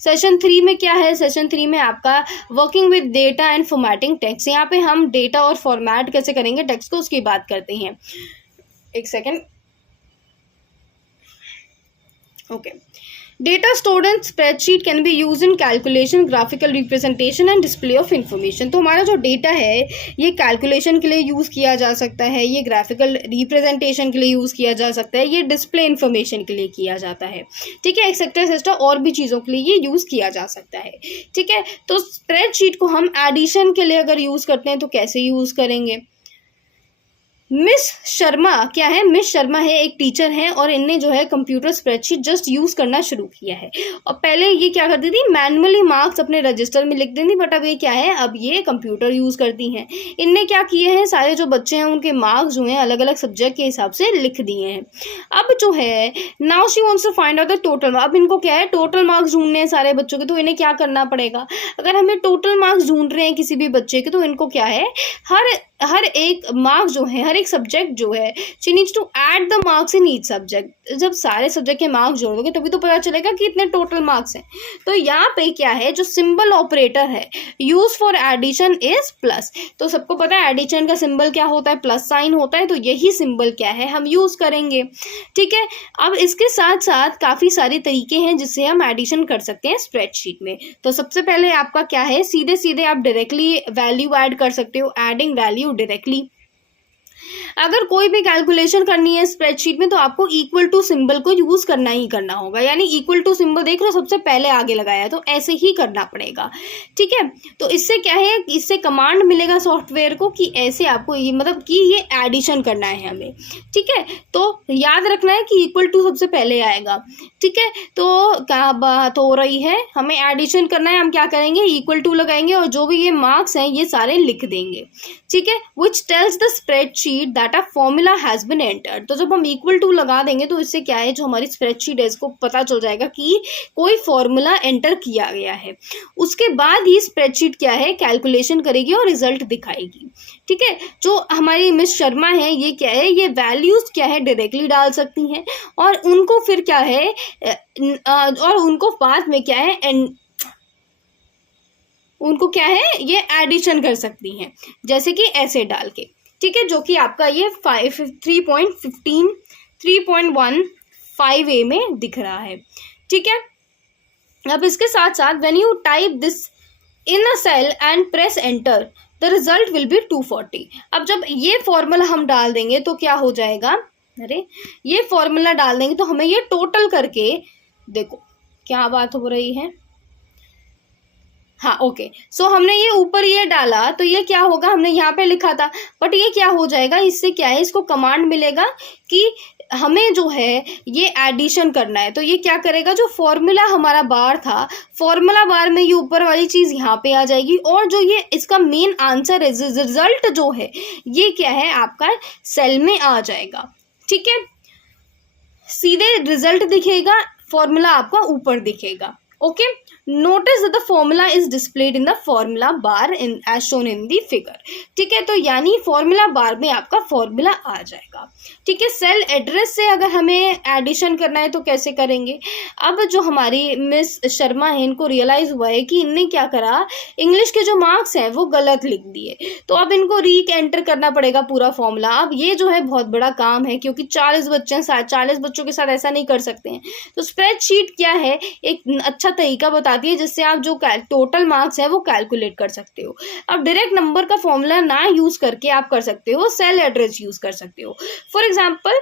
सेशन 3 में क्या है, सेशन 3 में आपका working with data and formatting text. यहाँ पे हम डेटा और फॉर्मेट कैसे करेंगे टेक्स्ट को, उसकी बात करते हैं। एक second, okay. Data stored in spreadsheet can be use in calculation, graphical representation and display of information. तो हमारा जो डेटा है ये कैलकुलेशन के लिए यूज़ किया जा सकता है, ये ग्राफिकल रिप्रेजेंटेशन के लिए यूज़ किया जा सकता है, ये डिस्प्ले इंफॉर्मेशन के लिए किया जाता है। ठीक है, एक्सेट्रा और भी चीज़ों के लिए ये यूज़ किया जा सकता है। ठीक है, तो स्प्रेडशीट को हम एडिशन के लिए अगर यूज़ करते हैं तो कैसे यूज़ करेंगे? मिस शर्मा क्या है, मिस शर्मा है, एक टीचर हैं और इनने जो है कंप्यूटर स्प्रेडशीट जस्ट यूज़ करना शुरू किया है। और पहले ये क्या करती थी, मैनुअली मार्क्स अपने रजिस्टर में लिख देती थी, बट अब ये क्या है, अब ये कंप्यूटर यूज़ करती हैं। इनने क्या किए हैं, सारे जो बच्चे हैं उनके मार्क्स जो हैं अलग अलग सब्जेक्ट के हिसाब से लिख दिए हैं। अब जो है now she wants to find out the total, अब इनको क्या है, टोटल मार्क्स ढूंढने हैं सारे बच्चों के, तो इन्हें क्या करना पड़ेगा? अगर हमें टोटल मार्क्स ढूंढ रहे हैं किसी भी बच्चे के, तो इनको क्या है, हर एक मार्क्स जो है, हर एक सब्जेक्ट जो है, she needs to add the marks in each subject. जब सारे सब्जेक्ट के मार्क्स जोड़ दोगे तभी तो पता चलेगा कि इतने टोटल मार्क्स हैं। तो यहाँ पे क्या है, जो सिंबल ऑपरेटर है use for addition is plus. तो सबको पता है एडिशन का सिंबल क्या होता है, प्लस साइन होता है, तो यही सिंबल क्या है, हम यूज करेंगे। ठीक है, अब इसके साथ साथ काफ़ी सारे तरीके हैं जिससे हम एडिशन कर सकते हैं स्प्रेडशीट में। तो सबसे पहले आपका क्या है, सीधे सीधे आप डायरेक्टली वैल्यू ऐड कर सकते हो, एडिंग वैल्यू डायरेक्टली। अगर कोई भी कैलकुलेशन करनी है स्प्रेडशीट में तो आपको इक्वल टू सिंबल को यूज करना ही करना होगा, यानी इक्वल टू सिंबल देख लो सबसे पहले आगे लगाया है, तो ऐसे ही करना पड़ेगा। ठीक है, तो इससे क्या है, इससे कमांड मिलेगा सॉफ्टवेयर को कि ऐसे आपको ये मतलब कि ये एडिशन करना है हमें। ठीक है, तो याद रखना है कि इक्वल टू सबसे पहले आएगा। ठीक है, तो क्या बात हो रही है, हमें एडिशन करना है, हम क्या करेंगे, इक्वल टू लगाएंगे और जो भी ये मार्क्स हैं ये सारे लिख देंगे। ठीक है, which tells the spreadsheet that a formula has been entered. तो जब हम इक्वल टू लगा देंगे तो इससे क्या है, जो हमारी स्प्रेडशीट है इसको पता चल जाएगा कि कोई फॉर्मूला एंटर किया गया है। उसके बाद ही स्प्रेडशीट क्या है, कैलकुलेशन करेगी और रिजल्ट दिखाएगी। ठीक है, जो हमारी मिस शर्मा है ये क्या है, ये वैल्यूज क्या है डायरेक्टली डाल सकती हैं और उनको फिर क्या है और उनको बाद में क्या है उनको क्या है ये एडिशन कर सकती हैं, जैसे कि ऐसे डाल के। ठीक है, जो कि आपका ये 3.15 में दिख रहा है। ठीक है, अब इसके साथ साथ when you type this in a cell and press enter the result will be 240। अब जब ये फॉर्मूला हम डाल देंगे तो क्या हो जाएगा, अरे ये फॉर्मूला डाल देंगे तो हमें ये टोटल करके, देखो क्या बात हो रही है, हाँ ओके, सो हमने ये ऊपर ये डाला तो ये क्या होगा, हमने यहाँ पे लिखा था, बट ये क्या हो जाएगा, इससे क्या है, इसको कमांड मिलेगा कि हमें जो है ये एडिशन करना है। तो ये क्या करेगा, जो फॉर्मूला हमारा बार था, फॉर्मूला बार में ये ऊपर वाली चीज़ यहाँ पे आ जाएगी और जो ये इसका मेन आंसर है, रिजल्ट जो है ये क्या है आपका सेल में आ जाएगा। ठीक है, सीधे रिजल्ट दिखेगा, फॉर्मूला आपका ऊपर दिखेगा। Okay, notice the formula is displayed in the formula bar in as shown in the figure. ठीक है, तो यानी फॉर्मूला बार में आपका फॉर्मूला आ जाएगा। ठीक है, सेल एड्रेस से अगर हमें एडिशन करना है तो कैसे करेंगे। अब जो हमारी मिस शर्मा है, इनको रियलाइज हुआ है कि इनने क्या करा, इंग्लिश के जो मार्क्स हैं वो गलत लिख दिए, तो अब इनको एंटर करना पड़ेगा पूरा फॉर्मूला। अब ये जो है बहुत बड़ा काम है, क्योंकि 40 बच्चे हैं, 40 बच्चों के साथ ऐसा नहीं कर सकते हैं। तो स्प्रेडशीट क्या है, एक अच्छा तरीका बताती है जिससे आप जो टोटल मार्क्स है वो कैलकुलेट कर सकते हो। अब डायरेक्ट नंबर का फॉर्मूला ना यूज करके आप कर सकते हो, सेल एड्रेस यूज कर सकते हो। फॉर एग्जाम्पल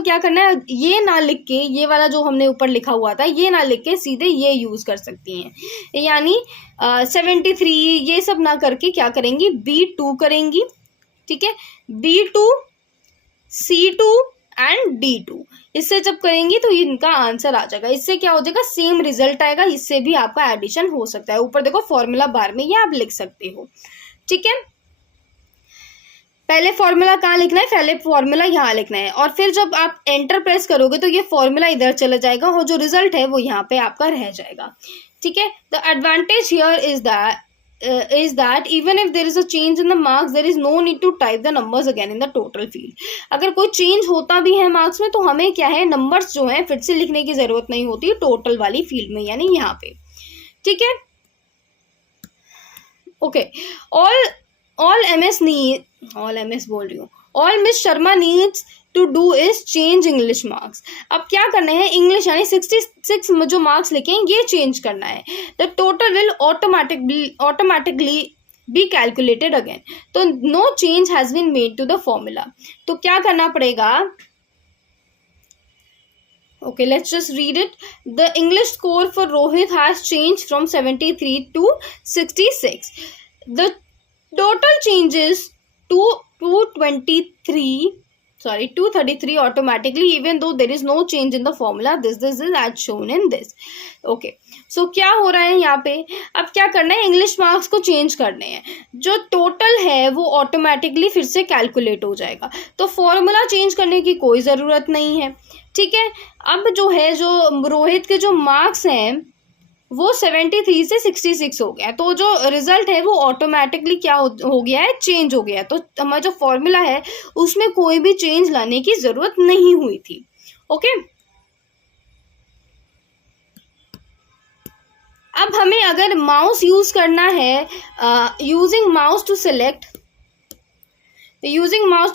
क्या करना है, ये ना लिख के, ये वाला जो हमने ऊपर लिखा हुआ था ये ना लिख के सीधे ये यूज कर सकती हैं। यानी 73 ये सब ना करके क्या करेंगी, B2 करेंगी। ठीक है, B2 C2 एंड D2, इससे जब करेंगी तो इनका आंसर आ जाएगा। इससे क्या हो जाएगा, सेम रिजल्ट आएगा, इससे भी आपका एडिशन हो सकता है। ऊपर देखो फॉर्मूला बार में ये आप लिख सकते हो। ठीक है, पहले फॉर्मूला कहाँ लिखना है, पहले फॉर्मूला यहाँ लिखना है, और फिर जब आप एंटर प्रेस करोगे तो ये फॉर्मूला इधर चला जाएगा और जो रिजल्ट है वो यहाँ पे आपका रह जाएगा। ठीक है, the advantage here is that even if there is a change in the marks there is no need to type the numbers again in the total field। अगर कोई चेंज होता भी है मार्क्स में तो हमें क्या है, नंबर्स जो है फिर से लिखने की जरूरत नहीं होती टोटल वाली फील्ड में, यानी यहाँ पे। ठीक है, okay, all miss Sharma needs to do is change English marks. अब क्या करना है, इंग्लिश यानी 66 जो मार्क्स लिखे हैं ये चेंज करना है। The total will automatically be calculated again, तो no change has been made to the formula. तो क्या करना पड़ेगा, okay, let's just read it. The English score for Rohit has changed from 73 to 66. The total changes to 233 automatically, even though there is no change in the formula. This is as shown in this. Okay, so क्या हो रहा है यहाँ पे, अब क्या करना है, इंग्लिश मार्क्स को चेंज करने हैं। जो टोटल है वो ऑटोमेटिकली फिर से कैलकुलेट हो जाएगा, तो फॉर्मूला चेंज करने की कोई ज़रूरत नहीं है। ठीक है, अब जो है, जो रोहित के जो मार्क्स हैं वो 73 से 66 हो गया, तो जो रिजल्ट है वो ऑटोमेटिकली क्या हो गया है, चेंज हो गया। तो हमारा जो फॉर्मूला है उसमें कोई भी चेंज लाने की जरूरत नहीं हुई थी। ओके, अब हमें अगर माउस यूज करना है, using mouse to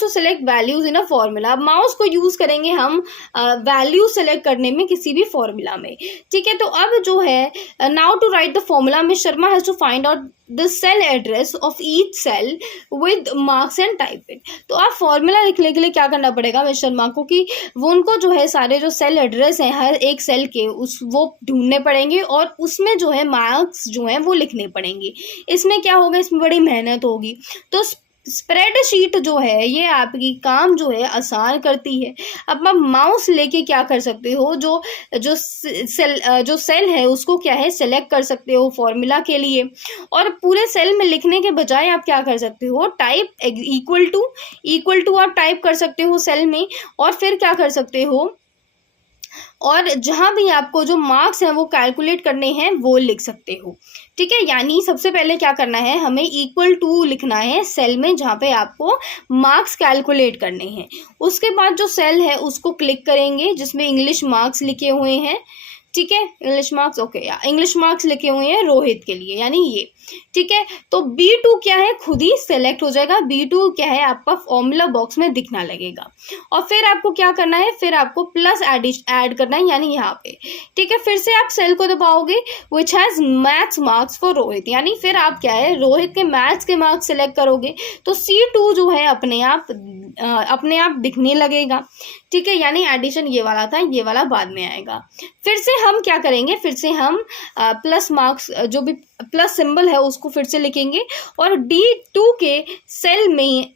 select values in a formula. अब माउस को यूज करेंगे हम वैल्यू सेलेक्ट करने में किसी भी फॉर्मूला में। ठीक है, तो अब जो है, now to write the formula miss Sharma has to find out the cell address of each cell with marks and type it. तो आप फॉर्मूला लिखने के लिए क्या करना पड़ेगा मिस शर्मा को, कि वो उनको जो है सारे जो सेल एड्रेस हैं हर एक सेल के वो ढूंढने पड़ेंगे और उसमें जो है मार्क्स जो हैं वो लिखने पड़ेंगे। इसमें क्या होगा, इसमें बड़ी मेहनत होगी। तो स्प्रेडशीट जो है ये आपकी काम जो है आसान करती है। अब आप माउस लेके क्या कर सकते हो, जो सेल है उसको क्या है, सेलेक्ट कर सकते हो फॉर्मूला के लिए, और पूरे सेल में लिखने के बजाय आप क्या कर सकते हो, टाइप इक्वल टू आप टाइप कर सकते हो सेल में, और फिर क्या कर सकते हो, और जहां भी आपको जो मार्क्स हैं वो कैलकुलेट करने हैं वो लिख सकते हो। ठीक है, यानी सबसे पहले क्या करना है, हमें इक्वल टू लिखना है सेल में जहाँ पे आपको मार्क्स कैलकुलेट करने हैं। उसके बाद जो सेल है उसको क्लिक करेंगे जिसमें इंग्लिश मार्क्स लिखे हुए हैं। ठीक है, English marks, okay, English marks लिखे हुए हैं रोहित के लिए, यानी ये। ठीक है, तो B2 क्या है, खुद ही सेलेक्ट हो जाएगा। B2 क्या है, आपका फॉर्मूला बॉक्स में दिखना लगेगा, और फिर आपको क्या करना है, फिर आपको प्लस ऐड करना है, यानी यहाँ पे। ठीक है, फिर से आप सेल को दबाओगे which has maths marks for Rohit, यानी फिर आप क्या है, रोहित के मैथ्स के मार्क्स सेलेक्ट करोगे तो C2 जो है अपने आप दिखने लगेगा। ठीक है, यानी एडिशन ये वाला था, ये वाला बाद में आएगा। फिर से हम क्या करेंगे, फिर से हम प्लस मार्क्स जो भी प्लस सिंबल है उसको फिर से लिखेंगे और D2 के सेल में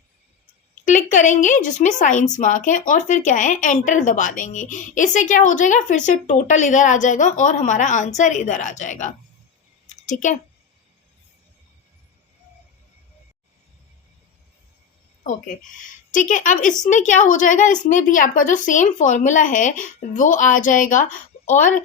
क्लिक करेंगे जिसमें साइंस मार्क है, और फिर क्या है, एंटर दबा देंगे। इससे क्या हो जाएगा, फिर से टोटल इधर आ जाएगा और हमारा आंसर इधर आ जाएगा। ठीक है, ओके, ठीक है। अब इसमें क्या हो जाएगा, इसमें भी आपका जो सेम फॉर्मूला है वो आ जाएगा, और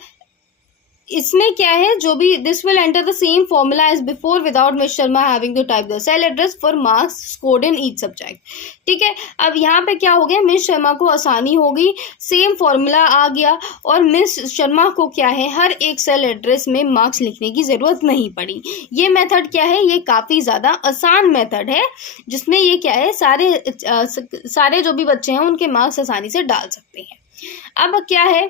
इसमें क्या है, जो भी this will enter the same formula as before without miss Sharma having to type the cell address for marks scored in each subject. ठीक है, अब यहाँ पे क्या हो गया, मिस शर्मा को आसानी हो गई, सेम फॉर्मूला आ गया और मिस शर्मा को क्या है, हर एक सेल एड्रेस में मार्क्स लिखने की ज़रूरत नहीं पड़ी। ये मेथड क्या है, ये काफ़ी ज़्यादा आसान मेथड है, जिसमें ये क्या है, सारे जो भी बच्चे हैं उनके मार्क्स आसानी से डाल सकते हैं। अब क्या है,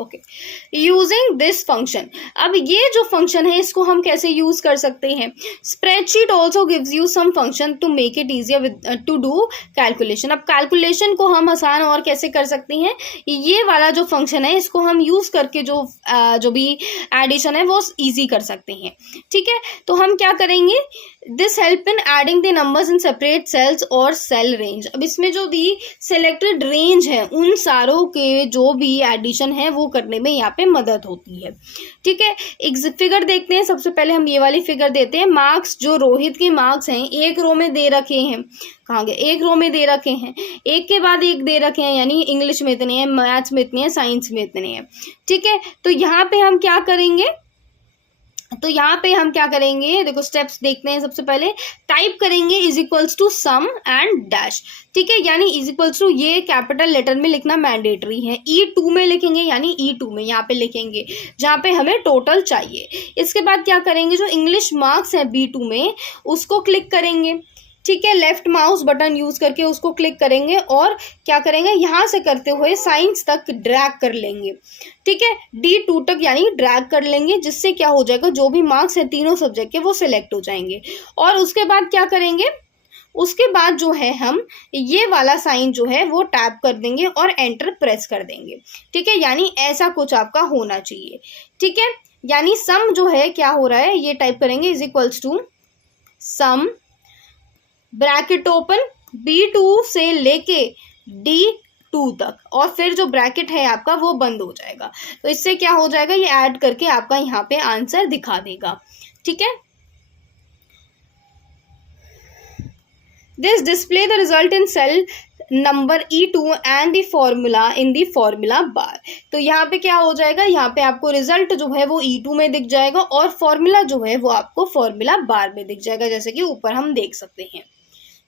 ओके, यूजिंग दिस फंक्शन। अब ये जो फंक्शन है इसको हम कैसे यूज कर सकते हैं, spreadsheet also gives you some function to make it easier to do calculation. अब कैलकुलेशन को हम आसान और कैसे कर सकते हैं, ये वाला जो फंक्शन है इसको हम यूज करके जो भी एडिशन है वो इजी कर सकते हैं। ठीक है, तो हम क्या करेंगे, this help in adding the numbers in separate cells और सेल रेंज। अब इसमें जो भी सिलेक्टेड रेंज है उन सारों के जो भी एडिशन है वो करने में यहाँ पे मदद होती है। ठीक है, एक फिगर देखते हैं। सबसे पहले हम ये वाली फिगर देते हैं। मार्क्स जो रोहित के मार्क्स हैं एक रो में दे रखे हैं, कहाँ गए, एक रो में दे रखे हैं, एक के बाद एक दे रखे हैं, यानी इंग्लिश में इतने हैं, मैथ्स में इतने हैं, साइंस में इतने हैं। ठीक है, तो यहाँ पे हम क्या करेंगे, देखो स्टेप्स देखते हैं। सबसे पहले टाइप करेंगे is equals to sum and dash. ठीक है, यानी इज इक्वल्स टू ये कैपिटल लेटर में लिखना मैंडेटरी है, E2 में लिखेंगे, यानी E2 में यहाँ पे लिखेंगे जहाँ पे हमें टोटल चाहिए। इसके बाद क्या करेंगे, जो इंग्लिश मार्क्स है B2 में उसको क्लिक करेंगे। ठीक है, लेफ्ट माउस बटन यूज करके उसको क्लिक करेंगे और क्या करेंगे, यहाँ से करते हुए साइंस तक ड्रैग कर लेंगे। ठीक है, D2 तक यानी ड्रैग कर लेंगे, जिससे क्या हो जाएगा, जो भी मार्क्स है तीनों सब्जेक्ट के वो सिलेक्ट हो जाएंगे। और उसके बाद क्या करेंगे, उसके बाद जो है हम ये वाला साइन जो है वो टैप कर देंगे और एंटर प्रेस कर देंगे। ठीक है, यानी ऐसा कुछ आपका होना चाहिए। ठीक है, यानी सम जो है क्या हो रहा है, ये टाइप करेंगे is equals to sum bracket open B2 से लेके D2 तक, और फिर जो ब्रैकेट है आपका वो बंद हो जाएगा। तो इससे क्या हो जाएगा, ये ऐड करके आपका यहाँ पे आंसर दिखा देगा। ठीक है, this display the result in cell number E2 and the formula in the formula bar. तो यहाँ पे क्या हो जाएगा, यहाँ पे आपको रिजल्ट जो है वो E2 में दिख जाएगा और फॉर्मूला जो है वो आपको फॉर्मूला बार में दिख जाएगा, जैसे कि ऊपर हम देख सकते हैं।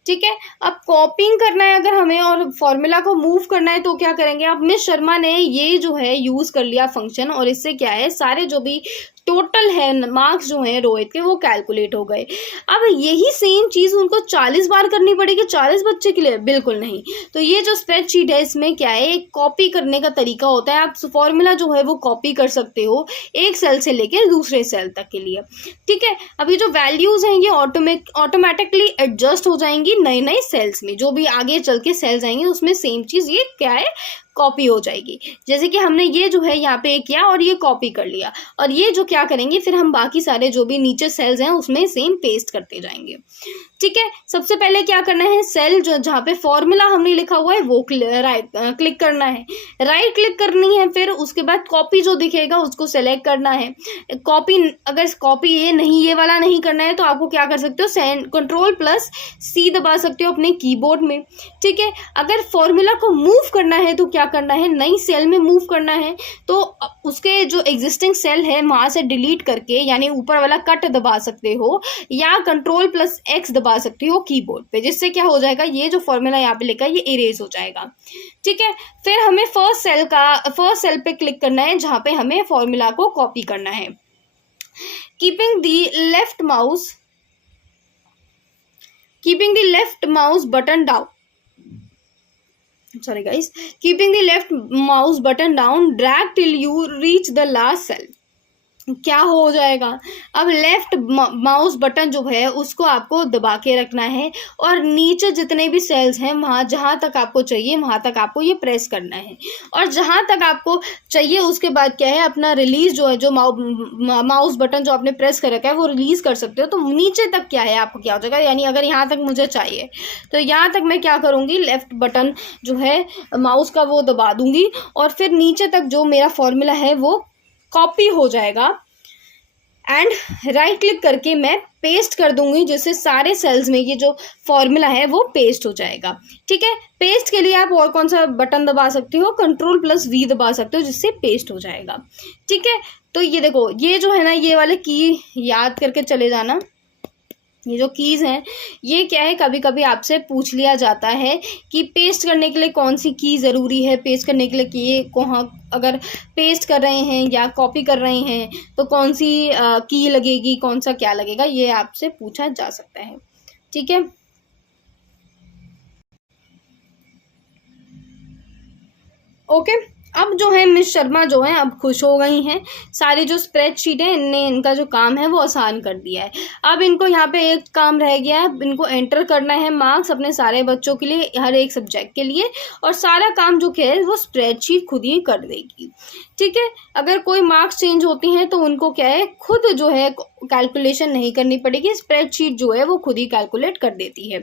ठीक है, अब कॉपिंग करना है अगर हमें और फॉर्मूला को मूव करना है तो क्या करेंगे, अब मिस शर्मा ने ये जो है यूज कर लिया फंक्शन, और इससे क्या है, सारे जो भी टोटल है मार्क्स जो है रोहित के वो कैलकुलेट हो गए। अब यही सेम चीज़ उनको 40 बार करनी पड़ेगी 40 बच्चे के लिए, बिल्कुल नहीं। तो ये जो स्प्रेडशीट है इसमें क्या है, एक कॉपी करने का तरीका होता है। आप फॉर्मूला जो है वो कॉपी कर सकते हो एक सेल से लेके दूसरे सेल तक के लिए। ठीक है, अब ये जो वैल्यूज़ हैं ये ऑटोमेटिकली एडजस्ट हो जाएंगी नए नए सेल्स में, जो भी आगे चल के सेल्स आएंगे उसमें सेम चीज़ ये क्या है, कॉपी हो जाएगी। जैसे कि हमने ये जो है यहाँ पे किया और ये कॉपी कर लिया, और ये जो क्या करेंगे, फिर हम बाकी सारे जो भी नीचे सेल्स हैं उसमें सेम पेस्ट करते जाएंगे। ठीक है, सबसे पहले क्या करना है, सेल जो जहाँ पे फॉर्मूला हमने लिखा हुआ है वो क्लिक करना है, राइट क्लिक करनी है, फिर उसके बाद कॉपी जो दिखेगा उसको सेलेक्ट करना है। कॉपी, अगर कॉपी ये वाला नहीं करना है तो आपको क्या कर सकते हो, Ctrl+C दबा सकते हो अपने कीबोर्ड में। ठीक है, अगर फॉर्मूला को मूव करना है तो क्या करना है, नई सेल में मूव करना है, तो उसके जो एग्जिस्टिंग सेल है वहाँ से डिलीट करके, यानी ऊपर वाला कट दबा सकते हो या Ctrl+X दबा सकते हो कीबोर्ड पे, जिससे क्या हो जाएगा, ये जो फॉर्मूला यहाँ पे लिखा है ये इरेज हो जाएगा। ठीक है, फिर हमें फर्स्ट सेल पे क्लिक करना है जहाँ पे हमें फॉर्मूला को कॉपी करना है। Keeping the left mouse button down, sorry guys, keeping the left mouse button down, drag till you reach the last cell। क्या हो जाएगा, अब लेफ्ट माउस बटन जो है उसको आपको दबा के रखना है और नीचे जितने भी सेल्स हैं वहाँ जहाँ तक आपको चाहिए वहाँ तक आपको ये प्रेस करना है, और जहाँ तक आपको चाहिए उसके बाद क्या है, अपना रिलीज जो है, जो माउस बटन जो आपने प्रेस कर रखा है वो रिलीज कर सकते हो। तो नीचे तक क्या है आपको क्या हो जाएगा, यानी अगर यहाँ तक मुझे चाहिए तो यहाँ तक मैं क्या करूँगी, लेफ्ट बटन जो है माउस का वो दबा दूंगी और फिर नीचे तक जो मेरा फॉर्मूला है वो कॉपी हो जाएगा एंड राइट क्लिक करके मैं पेस्ट कर दूंगी, जिससे सारे सेल्स में ये जो फॉर्मूला है वो पेस्ट हो जाएगा। ठीक है, पेस्ट के लिए आप और कौन सा बटन दबा सकते हो, Ctrl+V दबा सकते हो, जिससे पेस्ट हो जाएगा। ठीक है, तो ये देखो, ये जो है ना, ये वाले की याद करके चले जाना। ये जो कीज़ हैं, ये क्या है, कभी कभी आपसे पूछ लिया जाता है कि पेस्ट करने के लिए कौन सी की ज़रूरी है, पेस्ट करने के लिए कि ये कहाँ, अगर पेस्ट कर रहे हैं या कॉपी कर रहे हैं तो कौन सी की लगेगी, कौन सा क्या लगेगा, ये आपसे पूछा जा सकता है। ठीक है, ओके। अब जो है मिस शर्मा जो है अब खुश हो गई हैं, सारी जो स्प्रेडशीट है इनने इनका जो काम है वो आसान कर दिया है। अब इनको यहाँ पे एक काम रह गया है, इनको एंटर करना है मार्क्स अपने सारे बच्चों के लिए, हर एक सब्जेक्ट के लिए, और सारा काम जो क्या है वो स्प्रेडशीट खुद ही कर देगी। ठीक है, अगर कोई मार्क्स चेंज होते हैं तो उनको क्या है, खुद जो है कैलकुलेशन नहीं करनी पड़ेगी, स्प्रेडशीट जो है वो खुद ही कैलकुलेट कर देती है।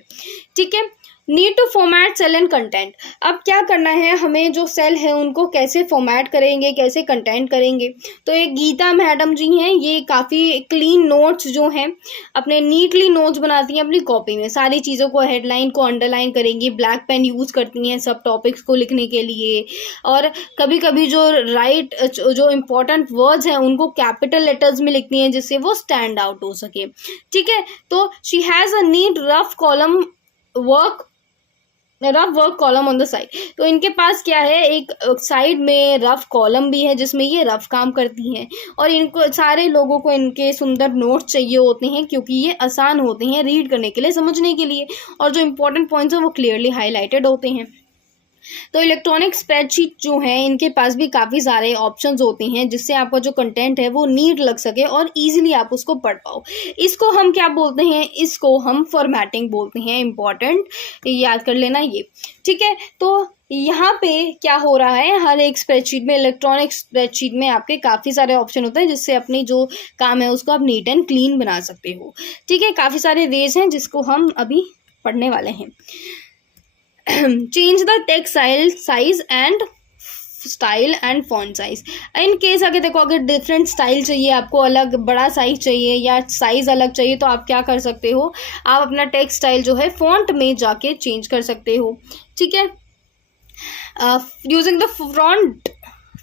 ठीक है, need to format cell and content. अब क्या करना है, हमें जो सेल है उनको कैसे फॉर्मेट करेंगे, कैसे कंटेंट करेंगे। तो एक गीता मैडम जी हैं, ये काफ़ी क्लीन नोट्स जो हैं, अपने नीटली नोट्स बनाती हैं अपनी कॉपी में, सारी चीज़ों को, हेडलाइन को अंडरलाइन करेंगी, ब्लैक पेन यूज़ करती हैं सब टॉपिक्स को लिखने के लिए, और कभी कभी जो जो इम्पोर्टेंट वर्ड्स हैं उनको कैपिटल लेटर्स में लिखती हैं, जिससे वो स्टैंड आउट हो सके। ठीक है, तो she has a neat rough work column on the side. तो इनके पास क्या है, एक साइड में रफ कॉलम भी है जिसमें ये रफ काम करती हैं, और इनको सारे लोगों को इनके सुंदर नोट्स चाहिए होते हैं, क्योंकि ये आसान होते हैं रीड करने के लिए, समझने के लिए, और जो इंपॉर्टेंट पॉइंट्स हैं वो क्लियरली हाईलाइटेड होते हैं। तो इलेक्ट्रॉनिक स्प्रेडशीट जो है इनके पास भी काफ़ी सारे ऑप्शंस होते हैं, जिससे आपका जो कंटेंट है वो नीट लग सके और इजीली आप उसको पढ़ पाओ। इसको हम क्या बोलते हैं, इसको हम फॉर्मेटिंग बोलते हैं। इंपॉर्टेंट, याद कर लेना ये। ठीक है, तो यहाँ पे क्या हो रहा है, हर एक स्प्रेडशीट में, इलेक्ट्रॉनिक स्प्रेडशीट में आपके काफ़ी सारे ऑप्शन होते हैं, जिससे अपनी जो काम है उसको आप नीट एंड क्लीन बना सकते हो। ठीक है, काफ़ी सारे वेज हैं जिसको हम अभी पढ़ने वाले हैं। Change the text size and style and font size. In case अगर देखो, अगर डिफरेंट स्टाइल चाहिए आपको, अलग बड़ा साइज चाहिए या साइज अलग चाहिए, तो आप क्या कर सकते हो, आप अपना टेक्स्ट स्टाइल जो है फॉन्ट में जाके चेंज कर सकते हो। ठीक है, using the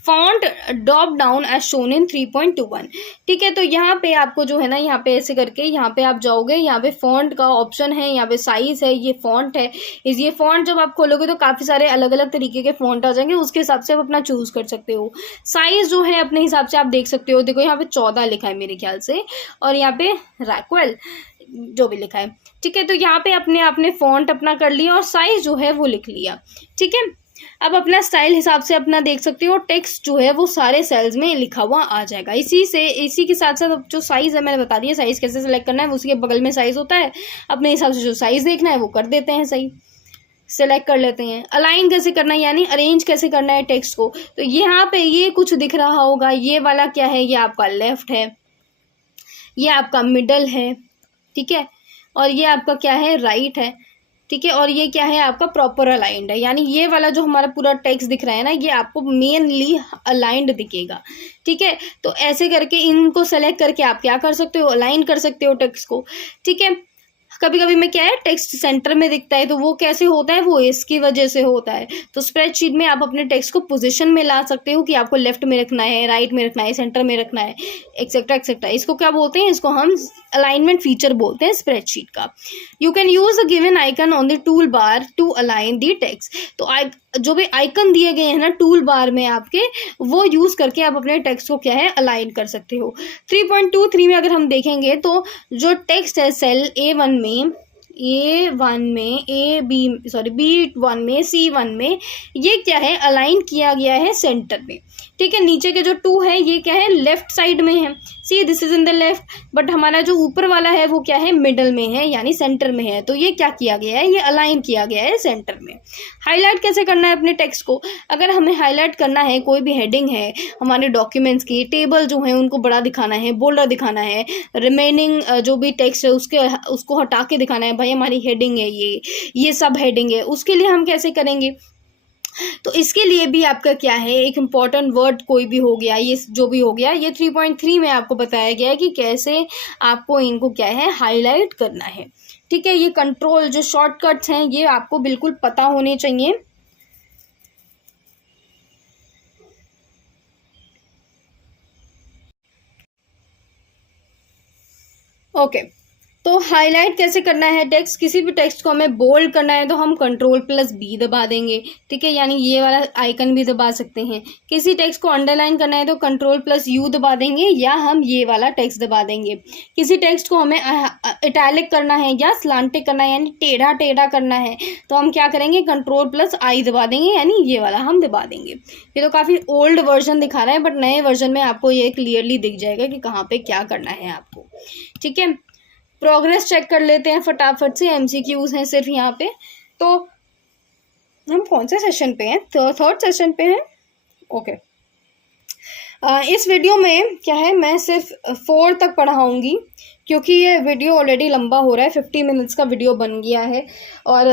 font drop down as shown in 3.21। ठीक है, तो यहाँ पे आपको जो है ना, यहाँ पे ऐसे करके यहाँ पे आप जाओगे, यहाँ पे फॉन्ट का ऑप्शन है, यहाँ पे साइज है, ये फॉन्ट है। ये फॉन्ट जब आप खोलोगे तो काफ़ी सारे अलग अलग तरीके के फॉन्ट आ जाएंगे, उसके हिसाब से आप अपना चूज़ कर सकते हो। साइज़ जो है अपने हिसाब से आप देख सकते हो, देखो यहाँ पे 14 लिखा है मेरे ख्याल से, और यहाँ पे रैक्वेल जो भी लिखा है। ठीक है, तो यहाँ पे आपने फॉन्ट अपना कर लिया और साइज़ जो है वो लिख लिया। ठीक है, अब अपना स्टाइल हिसाब से अपना देख सकते हो, टेक्स्ट जो है वो सारे सेल्स में लिखा हुआ आ जाएगा। इसी के साथ साथ जो साइज़ है मैंने बता दिया, साइज़ कैसे सेलेक्ट करना है, उसी के बगल में साइज़ होता है, अपने हिसाब से जो साइज़ देखना है वो कर देते हैं, सही सेलेक्ट कर लेते हैं। अलाइन कैसे करना है, यानी अरेंज कैसे करना है टेक्स्ट को, तो यहाँ पे ये कुछ दिख रहा होगा, ये वाला क्या है, ये आपका लेफ्ट है, ये आपका मिडल है। ठीक है, और ये आपका क्या है, राइट है। ठीक है, और ये क्या है, आपका प्रॉपर अलाइंड है, यानी ये वाला जो हमारा पूरा टेक्स्ट दिख रहा है ना, ये आपको मेनली अलाइंड दिखेगा। ठीक है, तो ऐसे करके इनको सेलेक्ट करके आप क्या कर सकते हो, अलाइन कर सकते हो टेक्स्ट को। ठीक है, कभी कभी में क्या है, टेक्स्ट सेंटर में दिखता है, तो वो कैसे होता है, वो इसकी वजह से होता है। तो स्प्रेडशीट में आप अपने टेक्स्ट को पोजीशन में ला सकते हो कि आपको लेफ्ट में रखना है, राइट में रखना है, सेंटर में रखना है, एक्सेट्रा एक्सेट्रा। इसको क्या बोलते हैं, इसको हम अलाइनमेंट फीचर बोलते हैं स्प्रेडशीट का। You can use a given icon on the tool bar to align the text. तो जो भी आइकन दिए गए हैं ना टूल बार में आपके, वो यूज़ करके आप अपने टेक्स्ट को क्या है, अलाइन कर सकते हो। 3.23 में अगर हम देखेंगे तो जो टेक्स्ट है सेल B1 में, C1 में, ये क्या है, अलाइन किया गया है सेंटर में। ठीक है, नीचे के जो 2 है ये क्या है, लेफ्ट साइड में है, see this is in the left, but हमारा जो ऊपर वाला है वो क्या है, मिडल में है, यानी सेंटर में है। तो ये क्या किया गया है, ये अलाइन किया गया है सेंटर में। हाईलाइट कैसे करना है अपने टेक्स्ट को, अगर हमें हाईलाइट करना है, कोई भी हेडिंग है हमारे डॉक्यूमेंट्स की, टेबल जो है उनको बड़ा दिखाना है, बोल्डर दिखाना है, रिमेनिंग जो भी टेक्स्ट है उसको हटा के दिखाना है, भाई हमारी हेडिंग है ये सब हेडिंग है, उसके लिए हम कैसे करेंगे, तो इसके लिए भी आपका क्या है, एक इम्पॉर्टेंट वर्ड कोई भी हो गया, ये जो भी हो गया, ये 3.3 में आपको बताया गया है कि कैसे आपको इनको क्या है हाईलाइट करना है। ठीक है, ये कंट्रोल जो शॉर्टकट्स हैं ये आपको बिल्कुल पता होने चाहिए। ओके, तो हाईलाइट कैसे करना है टेक्स्ट, किसी भी टेक्स्ट को हमें बोल्ड करना है तो हम Ctrl+B दबा देंगे। ठीक है, यानी ये वाला आइकन भी दबा सकते हैं। किसी टेक्स्ट को अंडरलाइन करना है तो Ctrl+U दबा देंगे, या हम ये वाला टेक्स्ट दबा देंगे। किसी टेक्स्ट को हमें इटैलिक करना है या स्लांटिक करना है, यानी टेढ़ा टेढ़ा करना है, तो हम क्या करेंगे, Ctrl+I दबा देंगे, यानी ये वाला हम दबा देंगे। ये तो काफ़ी ओल्ड वर्जन दिखा रहा है, बट नए वर्जन में आपको ये क्लियरली दिख जाएगा कि कहाँ पे क्या करना है आपको। ठीक है, प्रोग्रेस चेक कर लेते हैं फटाफट से, MCQs हैं सिर्फ यहाँ पे। तो हम कौन से सेशन पे हैं, थर्ड सेशन पे हैं। ओके, इस वीडियो में क्या है, मैं सिर्फ 4 तक पढ़ाऊँगी क्योंकि ये वीडियो ऑलरेडी लंबा हो रहा है, 50 मिनट्स का वीडियो बन गया है। और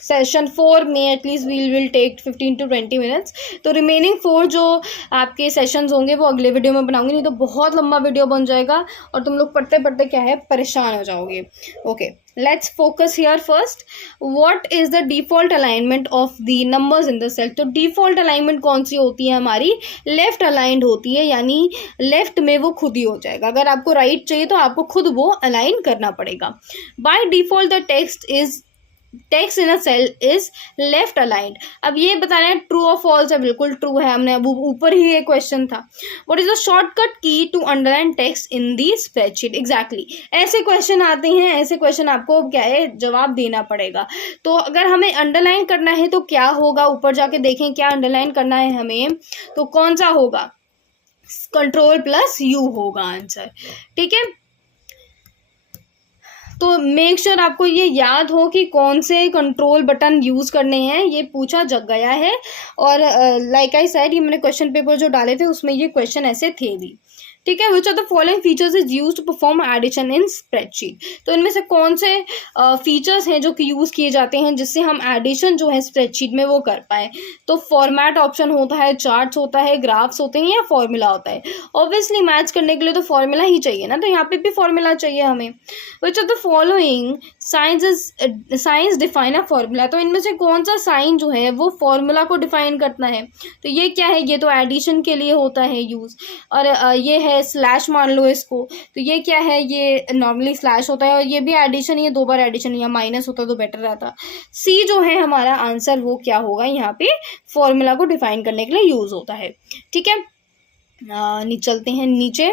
सेशन 4 में at least will take 15 to 20 minutes. तो रिमेनिंग 4 जो आपके सेशंस होंगे वो अगले वीडियो में बनाऊंगी, नहीं तो बहुत लंबा वीडियो बन जाएगा और तुम लोग पढ़ते पढ़ते क्या है परेशान हो जाओगे। Okay, let's focus here first. What is the default alignment of the numbers in the cell. तो डिफॉल्ट अलाइनमेंट कौन सी होती है हमारी, लेफ्ट अलाइंड होती है, यानी लेफ्ट में वो खुद ही हो जाएगा। अगर आपको राइट चाहिए तो आपको खुद वो अलाइन करना पड़ेगा। By default the text in a cell is left aligned. अब ये बताना है ट्रू और फॉल्स है, बिल्कुल ट्रू है, हमने अब ऊपर ही ये क्वेश्चन था। What is the shortcut key to underline text in the spreadsheet. Exactly ऐसे क्वेश्चन आते हैं, ऐसे क्वेश्चन आपको क्या है जवाब देना पड़ेगा। तो अगर हमें अंडरलाइन करना है तो क्या होगा, ऊपर जाके देखें क्या अंडरलाइन करना है हमें, तो कौन सा होगा, Ctrl+U होगा आंसर। ठीक है, तो मेक श्योर आपको ये याद हो कि कौन से कंट्रोल बटन यूज़ करने हैं, ये पूछा जग गया है। और लाइक आई सेड, ये मैंने क्वेश्चन पेपर जो डाले थे उसमें ये क्वेश्चन ऐसे थे भी। ठीक है, which are the following features is use to perform addition in spreadsheet. तो इनमें से कौन से फीचर्स हैं जो कि यूज़ किए जाते हैं जिससे हम एडिशन जो है स्प्रेडशीट में वो कर पाए। तो फॉर्मेट ऑप्शन होता है, चार्ट्स होता है, ग्राफ्स होते हैं, या फॉर्मूला होता है। ऑब्वियसली मैच करने के लिए तो फॉर्मूला ही चाहिए ना, तो यहाँ पे भी फॉर्मूला चाहिए हमें। Which are the following signs define a formula. तो इनमें से कौन सा साइन जो है वो फॉर्मूला को डिफाइन करता है। तो ये क्या है, ये तो एडिशन के लिए होता है यूज़। और ये है स्लैश मान लो इसको, तो ये क्या है, ये नॉर्मली स्लैश होता है, और ये भी एडिशन, ये 2 बार एडिशन, या माइनस होता तो बेटर रहता। सी जो है हमारा आंसर वो क्या होगा, यहाँ पे फॉर्मूला को डिफाइन करने के लिए यूज होता है। ठीक है, चलते हैं नीचे,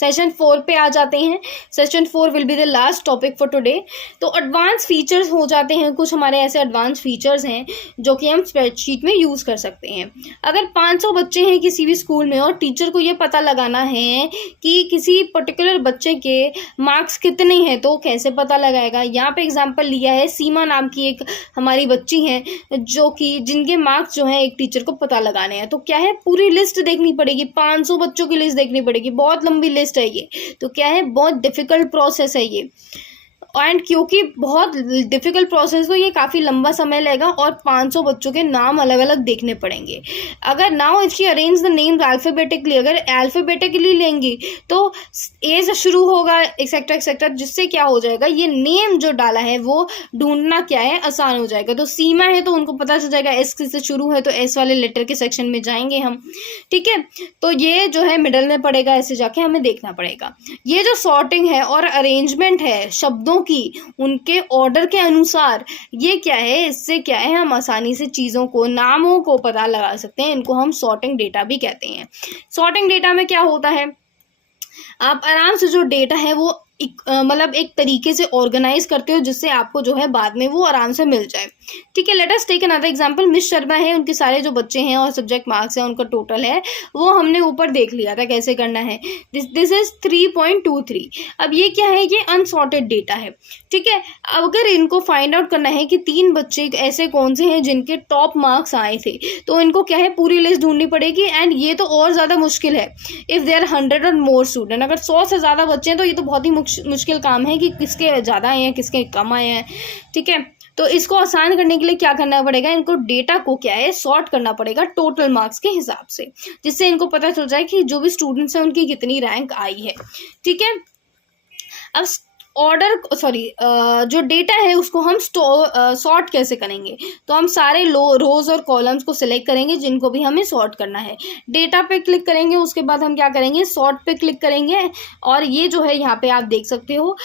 सेशन 4 पे आ जाते हैं। Session 4 will be the last topic for today. तो एडवांस फीचर्स हो जाते हैं, कुछ हमारे ऐसे एडवांस फीचर्स हैं जो कि हम स्प्रेडशीट में यूज़ कर सकते हैं। अगर 500 बच्चे हैं किसी भी स्कूल में और टीचर को ये पता लगाना है कि किसी पर्टिकुलर बच्चे के मार्क्स कितने हैं, तो कैसे पता लगाएगा। यहाँ पे एग्जाम्पल लिया है, सीमा नाम की एक हमारी बच्ची है जो कि जिनके मार्क्स जो है एक टीचर को पता लगाने हैं। तो क्या है, पूरी लिस्ट देखनी पड़ेगी, 500 बच्चों की लिस्ट देखनी पड़ेगी, बहुत लंबी लिस्ट है ये। तो क्या है, बहुत डिफिकल्ट प्रोसेस है ये। एंड क्योंकि बहुत डिफिकल्ट प्रोसेस, तो ये काफ़ी लंबा समय लेगा और 500 बच्चों के नाम अलग अलग देखने पड़ेंगे। अगर now if you arrange the names alphabetically, अगर अल्फ़ाबेटिकली लेंगी तो ए से शुरू होगा एक्सेट्रा एक्सेट्रा, जिससे क्या हो जाएगा, ये नेम जो डाला है वो ढूंढना क्या है आसान हो जाएगा। तो सीमा है तो उनको पता चल जाएगा एस से शुरू है, तो एस वाले लेटर के सेक्शन में जाएंगे हम। ठीक है, तो ये जो है मिडल में पड़ेगा, ऐसे जाके हमें देखना पड़ेगा। ये जो सॉर्टिंग है और अरेंजमेंट है शब्दों की उनके ऑर्डर के अनुसार, ये क्या है, इससे क्या है हम आसानी से चीज़ों को, नामों को पता लगा सकते हैं। इनको हम सॉर्टिंग डेटा भी कहते हैं। सॉर्टिंग डेटा में क्या होता है, आप आराम से जो डेटा है वो मतलब एक तरीके से ऑर्गेनाइज करते हो जिससे आपको जो है बाद में वो आराम से मिल जाए। ठीक है, let us take another example. Miss Sharma है, उनके सारे जो बच्चे हैं और सब्जेक्ट मार्क्स हैं उनका टोटल है, वो हमने ऊपर देख लिया था कैसे करना है। This is 3.23। अब ये क्या है, ये अनसॉर्टेड डेटा है। ठीक है, अगर इनको फाइंड आउट करना है कि 3 बच्चे ऐसे कौन से हैं जिनके टॉप मार्क्स आए थे, तो इनको क्या है, पूरी लिस्ट ढूंढनी पड़ेगी। एंड ये तो और ज़्यादा मुश्किल है इफ़ देयर 100 और मोर स्टूडेंट। अगर 100 से ज़्यादा बच्चे हैं तो ये तो बहुत ही मुश्किल काम है कि किसके ज़्यादा आए हैं किसके कम आए हैं। ठीक है, तो इसको आसान करने के लिए क्या करना पड़ेगा, इनको डेटा को क्या है सॉर्ट करना पड़ेगा टोटल मार्क्स के हिसाब से, जिससे इनको पता चल जाए कि जो भी स्टूडेंट्स हैं उनकी कितनी रैंक आई है। ठीक है, अब जो डेटा है उसको हम सॉर्ट कैसे करेंगे, तो हम सारे रोज और कॉलम्स को सिलेक्ट करेंगे जिनको भी हमें सॉर्ट करना है। डेटा पे क्लिक करेंगे, उसके बाद हम क्या करेंगे, सॉर्ट पे क्लिक करेंगे, और ये जो है यहाँ पे आप देख सकते हो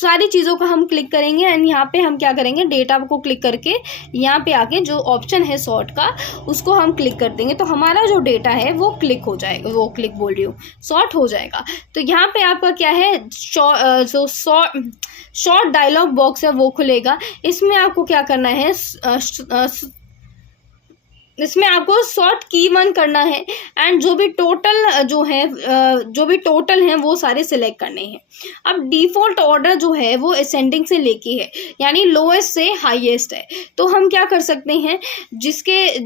सारी चीज़ों का हम क्लिक करेंगे, एंड यहाँ पे हम क्या करेंगे, डेटा को क्लिक करके यहाँ पे आके जो ऑप्शन है सॉर्ट का उसको हम क्लिक कर देंगे, तो हमारा जो डेटा है वो क्लिक हो जाएगा, वो क्लिक बोल रही हूँ, सॉर्ट हो जाएगा। तो यहाँ पे आपका क्या है, जो शॉर्ट डायलॉग बॉक्स है वो खुलेगा। इसमें आपको क्या करना है, इसमें आपको सॉर्ट की वन करना है, एंड जो भी टोटल हैं वो सारे सिलेक्ट करने हैं। अब डिफ़ॉल्ट ऑर्डर जो है वो असेंडिंग से लेके है, यानी लोएस्ट से हाईएस्ट है। तो हम क्या कर सकते हैं, जिसके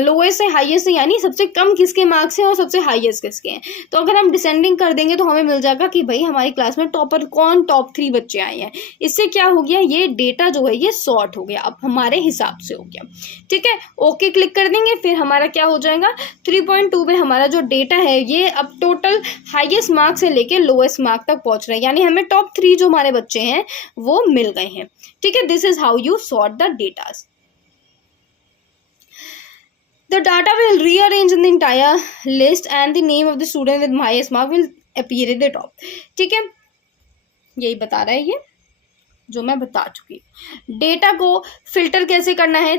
लोएस्ट से हाईएस्ट है यानी सबसे कम किसके मार्क्स हैं और सबसे हाईएस्ट किसके हैं, तो अगर हम डिसेंडिंग कर देंगे तो हमें मिल जाएगा कि भाई हमारी क्लास में टॉपर कौन, टॉप 3 बच्चे आए हैं। इससे क्या हो गया, ये डेटा जो है ये सॉर्ट हो गया, अब हमारे हिसाब से हो गया। ठीक है, ओके क्लिक कर देंगे, फिर हमारा क्या हो जाएगा, 3.2 में हमारा जो डेटा है ये अब टोटल हाईएस्ट मार्क से लेके लोएस्ट मार्क तक पहुंच रहे हैं, यानी हमें टॉप 3 जो हमारे बच्चे हैं वो मिल गए हैं। ठीक है, this is how you sort the datas. The data will rearrange in the entire list and the name of the student with highest mark will appear at the top। ठीक है, यही बता रहा है ये जो मैं बता चुकी। डेटा को फिल्टर कैसे करना है,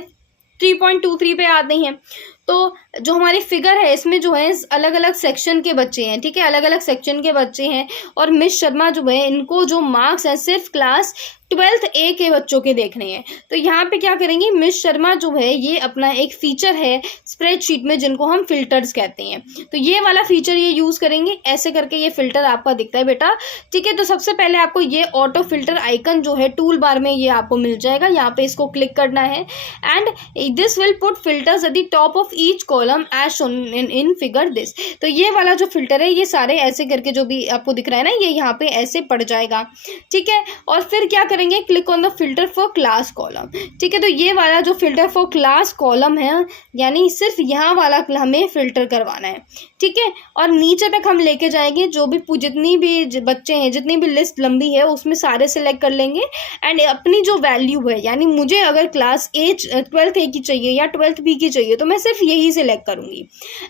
3.23 पे आते हैं। तो जो हमारी फिगर है इसमें जो है अलग अलग सेक्शन के बच्चे हैं। ठीक है, अलग अलग सेक्शन के बच्चे हैं, और मिस शर्मा जो है इनको जो मार्क्स हैं सिर्फ क्लास 12th A के बच्चों के देखने हैं। तो यहाँ पे क्या करेंगे, मिस शर्मा जो है ये अपना एक फीचर है स्प्रेडशीट में जिनको हम फिल्टर्स कहते हैं, तो ये वाला फीचर ये यूज़ करेंगे। ऐसे करके ये फिल्टर आपका दिखता है बेटा। ठीक है, तो सबसे पहले आपको ये ऑटो फिल्टर आइकन जो है टूल बार में ये आपको मिल जाएगा, यहाँ पे इसको क्लिक करना है, and this will put filters at the top of each column as shown in figure this. तो ये वाला जो फिल्टर है ये सारे ऐसे करके जो भी आपको दिख रहा है ना, ये यहाँ पे ऐसे पड़ जाएगा। ठीक है, और फिर क्या करेंगे, click on the filter for class column. ठीक है, तो ये वाला जो फिल्टर फॉर क्लास कॉलम है यानी सिर्फ यहाँ वाला हमें फिल्टर करवाना है। ठीक है, और नीचे तक हम लेके जाएंगे, जो भी जितनी भी बच्चे हैं, जितनी भी लिस्ट लंबी है उसमें सारे सिलेक्ट कर लेंगे, एंड अपनी जो वैल्यू है, यानी मुझे अगर क्लास 12th A की चाहिए या 12th B की चाहिए तो मैं सिर्फ यही सिलेक्ट करूंगी।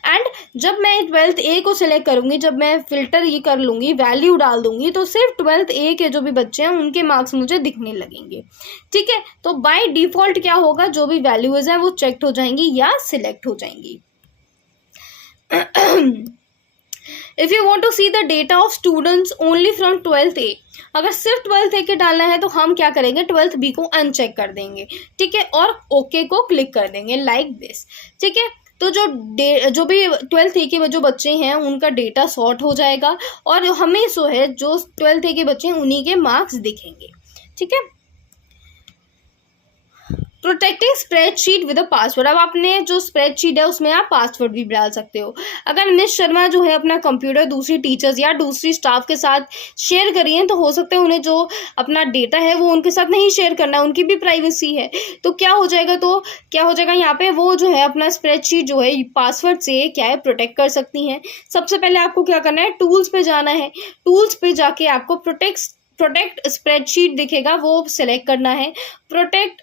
एंड जब मैं 12th A को सिलेक्ट करूंगी, जब मैं फिल्टर ये कर लूंगी, वैल्यू डाल दूंगी, तो सिर्फ 12th A के जो भी बच्चे हैं उनके मार्क्स मुझे दिखने लगेंगे। ठीक है, तो बाय डिफॉल्ट क्या होगा, जो भी वैल्यूज हैं वो चेक हो जाएंगी या सिलेक्ट हो जाएंगी। If you want to see the data of students only from 12th A, अगर सिर्फ 12th A के डालना है तो हम क्या करेंगे, 12th B को अनचेक कर देंगे। ठीक है, और ओके को क्लिक कर देंगे लाइक दिस। ठीक है, तो जो भी 12th A के जो बच्चे हैं उनका डेटा सॉर्ट हो जाएगा, और हमें जो 12th A के बच्चे हैं उन्हीं के मार्क्स दिखेंगे। ठीक है, protecting spreadsheet with a password. अब आपने जो स्प्रेडशीट है उसमें आप पासवर्ड भी डाल सकते हो। अगर मिस शर्मा जो है अपना कंप्यूटर दूसरी टीचर्स या दूसरी स्टाफ के साथ शेयर करी है तो हो सकता है उन्हें जो अपना डेटा है वो उनके साथ नहीं शेयर करना है, उनकी भी प्राइवेसी है। तो क्या हो जाएगा यहाँ पे वो जो है अपना स्प्रेडशीट जो है पासवर्ड से क्या है प्रोटेक्ट कर सकती हैं। सबसे पहले आपको क्या करना है, टूल्स पे जाना है। टूल्स पे जाके आपको प्रोटेक्ट स्प्रेडशीट दिखेगा, वो सिलेक्ट करना है। Protect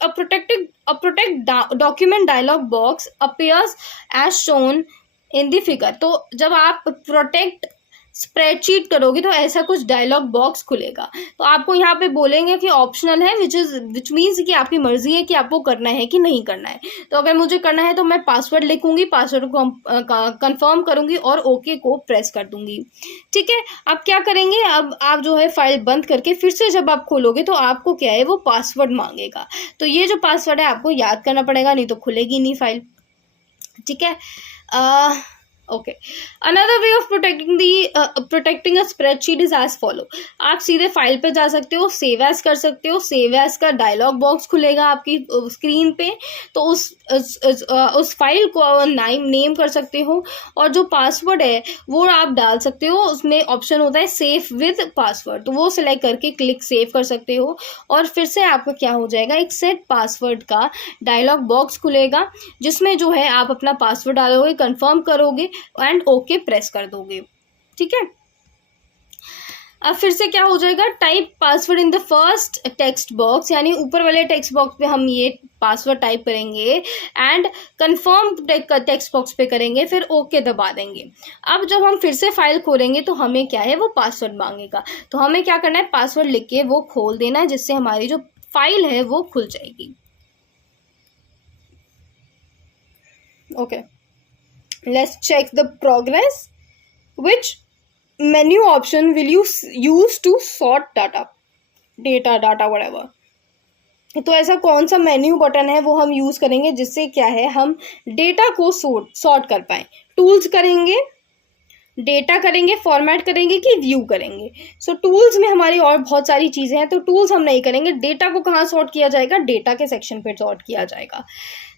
document dialog box appears as shown in the figure. तो जब आप प्रोटेक्ट स्प्रेडशीट करोगे तो ऐसा कुछ डायलॉग बॉक्स खुलेगा। तो आपको यहाँ पे बोलेंगे कि ऑप्शनल है, विच मीन्स कि आपकी मर्जी है कि आपको करना है कि नहीं करना है। तो अगर मुझे करना है तो मैं पासवर्ड लिखूंगी, पासवर्ड को कंफर्म करूंगी और ओके को प्रेस कर दूंगी। ठीक है, अब क्या करेंगे, अब आप जो है फाइल बंद करके फिर से जब आप खोलोगे तो आपको क्या है वो पासवर्ड मांगेगा। तो ये जो पासवर्ड है आपको याद करना पड़ेगा, नहीं तो खुलेगी नहीं फाइल। ठीक है, okay, another way of protecting a spreadsheet is as follow. आप सीधे फाइल पे जा सकते हो, सेव एज कर सकते हो, सेव एज का डायलॉग बॉक्स खुलेगा आपकी स्क्रीन पे, तो उस फाइल को नेम कर सकते हो, और जो पासवर्ड है वो आप डाल सकते हो। उसमें ऑप्शन होता है सेव विद पासवर्ड, तो वो सिलेक्ट करके क्लिक सेव कर सकते हो, और फिर से आपका क्या हो जाएगा, एक सेट पासवर्ड का डायलॉग बॉक्स खुलेगा, जिसमें जो है आप अपना पासवर्ड डालोगे, कंफर्म करोगे एंड ओके प्रेस कर दोगे। ठीक है, अब फिर से क्या हो जाएगा, type password in the first text box, यानी ऊपर वाले टेक्स्ट बॉक्स पे हम ये पासवर्ड टाइप करेंगे एंड कंफर्म टेक्स्ट बॉक्स पे करेंगे, फिर ओके दबा देंगे। अब जब हम फिर से फाइल खोलेंगे तो हमें क्या है, वो पासवर्ड मांगेगा, तो हमें क्या करना है, पासवर्ड लिख के वो खोल देना है, जिससे हमारी जो फाइल है वो खुल जाएगी। Okay, let's check the progress. Which menu option will you use to sort data whatever? तो ऐसा कौन सा मेन्यू बटन है वो हम यूज करेंगे, जिससे क्या है, हम डेटा को सॉर्ट कर पाए। टूल्स करेंगे, डेटा करेंगे, फॉर्मेट करेंगे कि व्यू करेंगे। सो टूल्स में हमारी और बहुत सारी चीज़ें हैं, तो टूल्स हम नहीं करेंगे। डेटा को कहाँ सॉर्ट किया जाएगा, डेटा के सेक्शन पे सॉर्ट किया जाएगा।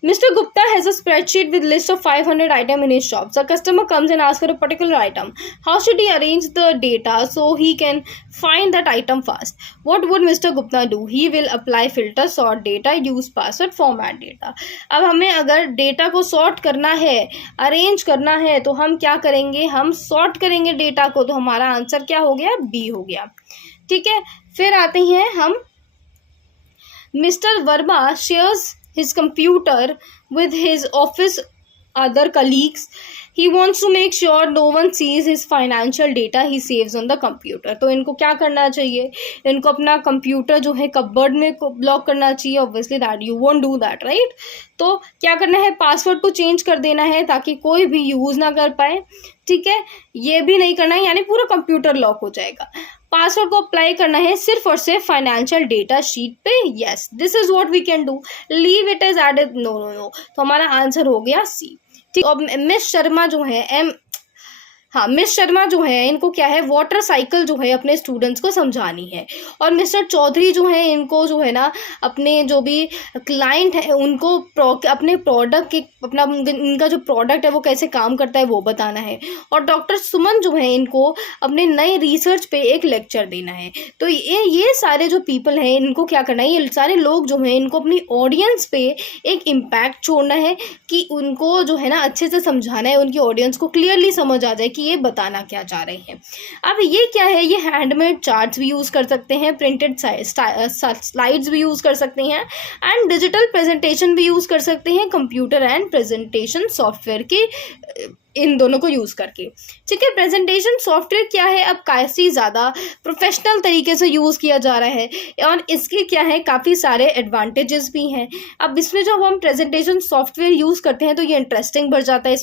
Mr. Gupta has a spreadsheet with list of 500 items in his shop. The customer comes and asks for a particular item. How should he arrange the data so he can find that item fast? What would Mr. Gupta do? He will apply filter, sort data, use password, format data. अब हमें अगर data को sort करना है, arrange करना है, तो हम क्या करेंगे, हम सॉर्ट करेंगे डेटा को, तो हमारा आंसर क्या हो गया, बी हो गया। ठीक है, फिर आते हैं हम, mister Verma shares his computer with his office other colleagues. He wants to make sure no one sees his financial data he saves on the computer. तो इनको क्या करना चाहिए, इनको अपना कंप्यूटर जो है कपबोर्ड में ब्लॉक करना चाहिए। Obviously that you won't do that, right. तो क्या करना है, पासवर्ड को चेंज कर देना है ताकि कोई भी यूज ना कर पाए। ठीक है, ये भी नहीं करना है, यानी पूरा कंप्यूटर लॉक हो जाएगा। पासवर्ड को अप्लाई करना है सिर्फ और सिर्फ फाइनेंशियल डेटा शीट पे। Yes, this is what we can do, leave it as added, no. तो हमारा आंसर हो गया सी। ठीक, और मिस शर्मा जो है मिस शर्मा जो है, इनको क्या है, वाटर साइकिल जो है अपने स्टूडेंट्स को समझानी है, और मिस्टर चौधरी जो है, इनको जो है ना, अपने जो भी क्लाइंट है उनको अपने प्रोडक्ट के अपना इनका जो प्रोडक्ट है वो कैसे काम करता है वो बताना है, और डॉक्टर सुमन जो है, इनको अपने नए रिसर्च पे एक लेक्चर देना है। तो ये सारे जो पीपल हैं, इनको क्या करना है, ये सारे लोग जो हैं, इनको अपनी ऑडियंस पे एक इम्पैक्ट छोड़ना है, कि उनको जो है ना अच्छे से समझाना है, उनकी ऑडियंस को क्लियरली समझ आ जाए कि ये बताना क्या चाह रहे हैं। अब ये क्या है, ये हैंडमेड चार्ट्स भी यूज कर सकते हैं, प्रिंटेड स्लाइड्स भी यूज कर सकते हैं, एंड डिजिटल प्रेजेंटेशन भी यूज कर सकते हैं, कंप्यूटर एंड प्रेजेंटेशन सॉफ्टवेयर के इन दोनों को यूज करके। ठीक है, प्रेजेंटेशन सॉफ्टवेयर क्या है, अब काफ़ी ज़्यादा प्रोफेशनल तरीके से यूज़ किया जा रहा है, और इसके क्या है, काफ़ी सारे एडवांटेजेस भी हैं। अब इसमें जब हम प्रेजेंटेशन सॉफ्टवेयर यूज़ करते हैं तो ये इंटरेस्टिंग बढ़ जाता है।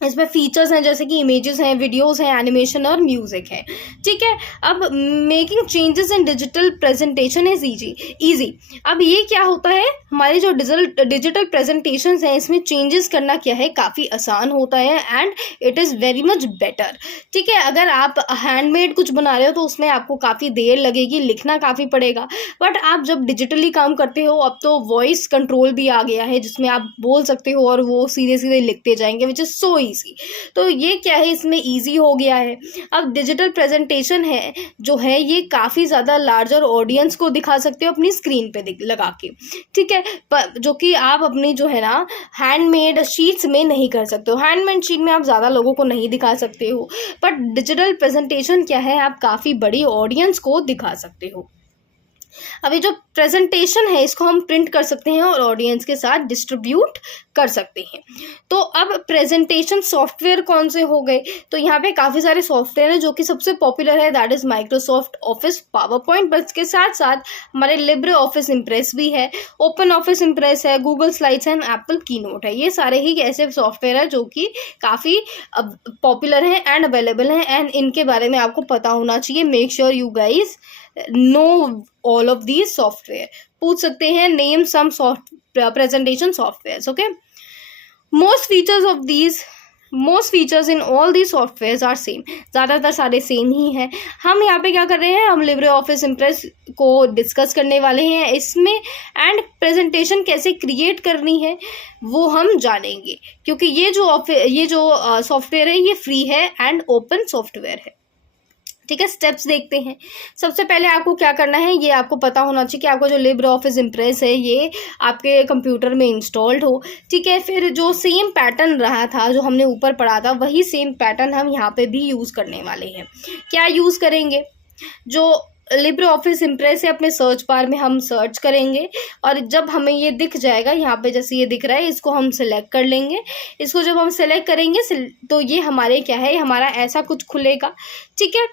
इसमें फीचर्स हैं, जैसे कि इमेजेस हैं, वीडियोस हैं, एनिमेशन और म्यूजिक है। ठीक है, अब making changes in digital presentation is easy. अब ये क्या होता है, हमारी जो डिजिटल प्रेजेंटेशंस हैं, इसमें चेंजेस करना क्या है, काफ़ी आसान होता है, and it is very much better. ठीक है, अगर आप हैंडमेड कुछ बना रहे हो तो उसमें आपको काफ़ी देर लगेगी, लिखना काफ़ी पड़ेगा, बट आप जब डिजिटली काम करते हो, अब तो वॉइस कंट्रोल भी आ गया है, जिसमें आप बोल सकते हो और वो सीधे सीधे लिखते जाएंगे, विच इज़ सो ईजी। तो ये क्या है, इसमें इजी हो गया है। अब डिजिटल प्रेजेंटेशन है जो है, ये काफ़ी ज़्यादा लार्जर ऑडियंस को दिखा सकते हो अपनी स्क्रीन पे लगा के। ठीक है, जो कि आप अपनी जो है ना हैंडमेड शीट्स में नहीं कर सकते हो। हैंडमेड शीट में आप ज़्यादा लोगों को नहीं दिखा सकते हो, बट डिजिटल प्रेजेंटेशन क्या है, आप काफ़ी बड़ी ऑडियंस को दिखा सकते हो। अभी जो प्रेजेंटेशन है, इसको हम प्रिंट कर सकते हैं और ऑडियंस के साथ डिस्ट्रीब्यूट कर सकते हैं। तो अब प्रेजेंटेशन सॉफ्टवेयर कौन से हो गए, तो यहाँ पे काफ़ी सारे सॉफ्टवेयर हैं, जो कि सबसे पॉपुलर है, that is Microsoft office, power point, but इसके साथ साथ हमारे लिब्रे ऑफिस इम्प्रेस भी है, ओपन ऑफिस इम्प्रेस है, Google slides and Apple keynote है। ये सारे ही ऐसे सॉफ्टवेयर है जो कि काफ़ी पॉपुलर हैं एंड अवेलेबल हैं, एंड इनके बारे में आपको पता होना चाहिए। Make sure you guys know all of these software. पूछ सकते हैं, name some presentation softwares. Okay, most features of these most features in all the software are same, ज़्यादातर सारे सेम ही हैं। हम यहाँ पे क्या कर रहे हैं, हम लिब्रे ऑफिस इम्प्रेस को डिस्कस करने वाले हैं इसमें, एंड प्रेजेंटेशन कैसे क्रिएट करनी है वो हम जानेंगे, क्योंकि ये जो सॉफ्टवेयर है ये फ्री है एंड ओपन सॉफ्टवेयर है। ठीक है, स्टेप्स देखते हैं। सबसे पहले आपको क्या करना है, ये आपको पता होना चाहिए कि आपको जो लिब्रे ऑफिस इम्प्रेस है ये आपके कंप्यूटर में इंस्टॉल्ड हो। ठीक है, फिर जो सेम पैटर्न रहा था जो हमने ऊपर पढ़ा था वही सेम पैटर्न हम यहाँ पे भी यूज़ करने वाले हैं। क्या यूज़ करेंगे, जो लिब्रे ऑफिस इम्प्रेस है अपने सर्च बार में हम सर्च करेंगे, और जब हमें ये दिख जाएगा यहाँ पे जैसे ये दिख रहा है, इसको हम सिलेक्ट कर लेंगे। इसको जब हम सिलेक्ट करेंगे तो ये हमारे क्या है, हमारा ऐसा कुछ खुलेगा। ठीक है,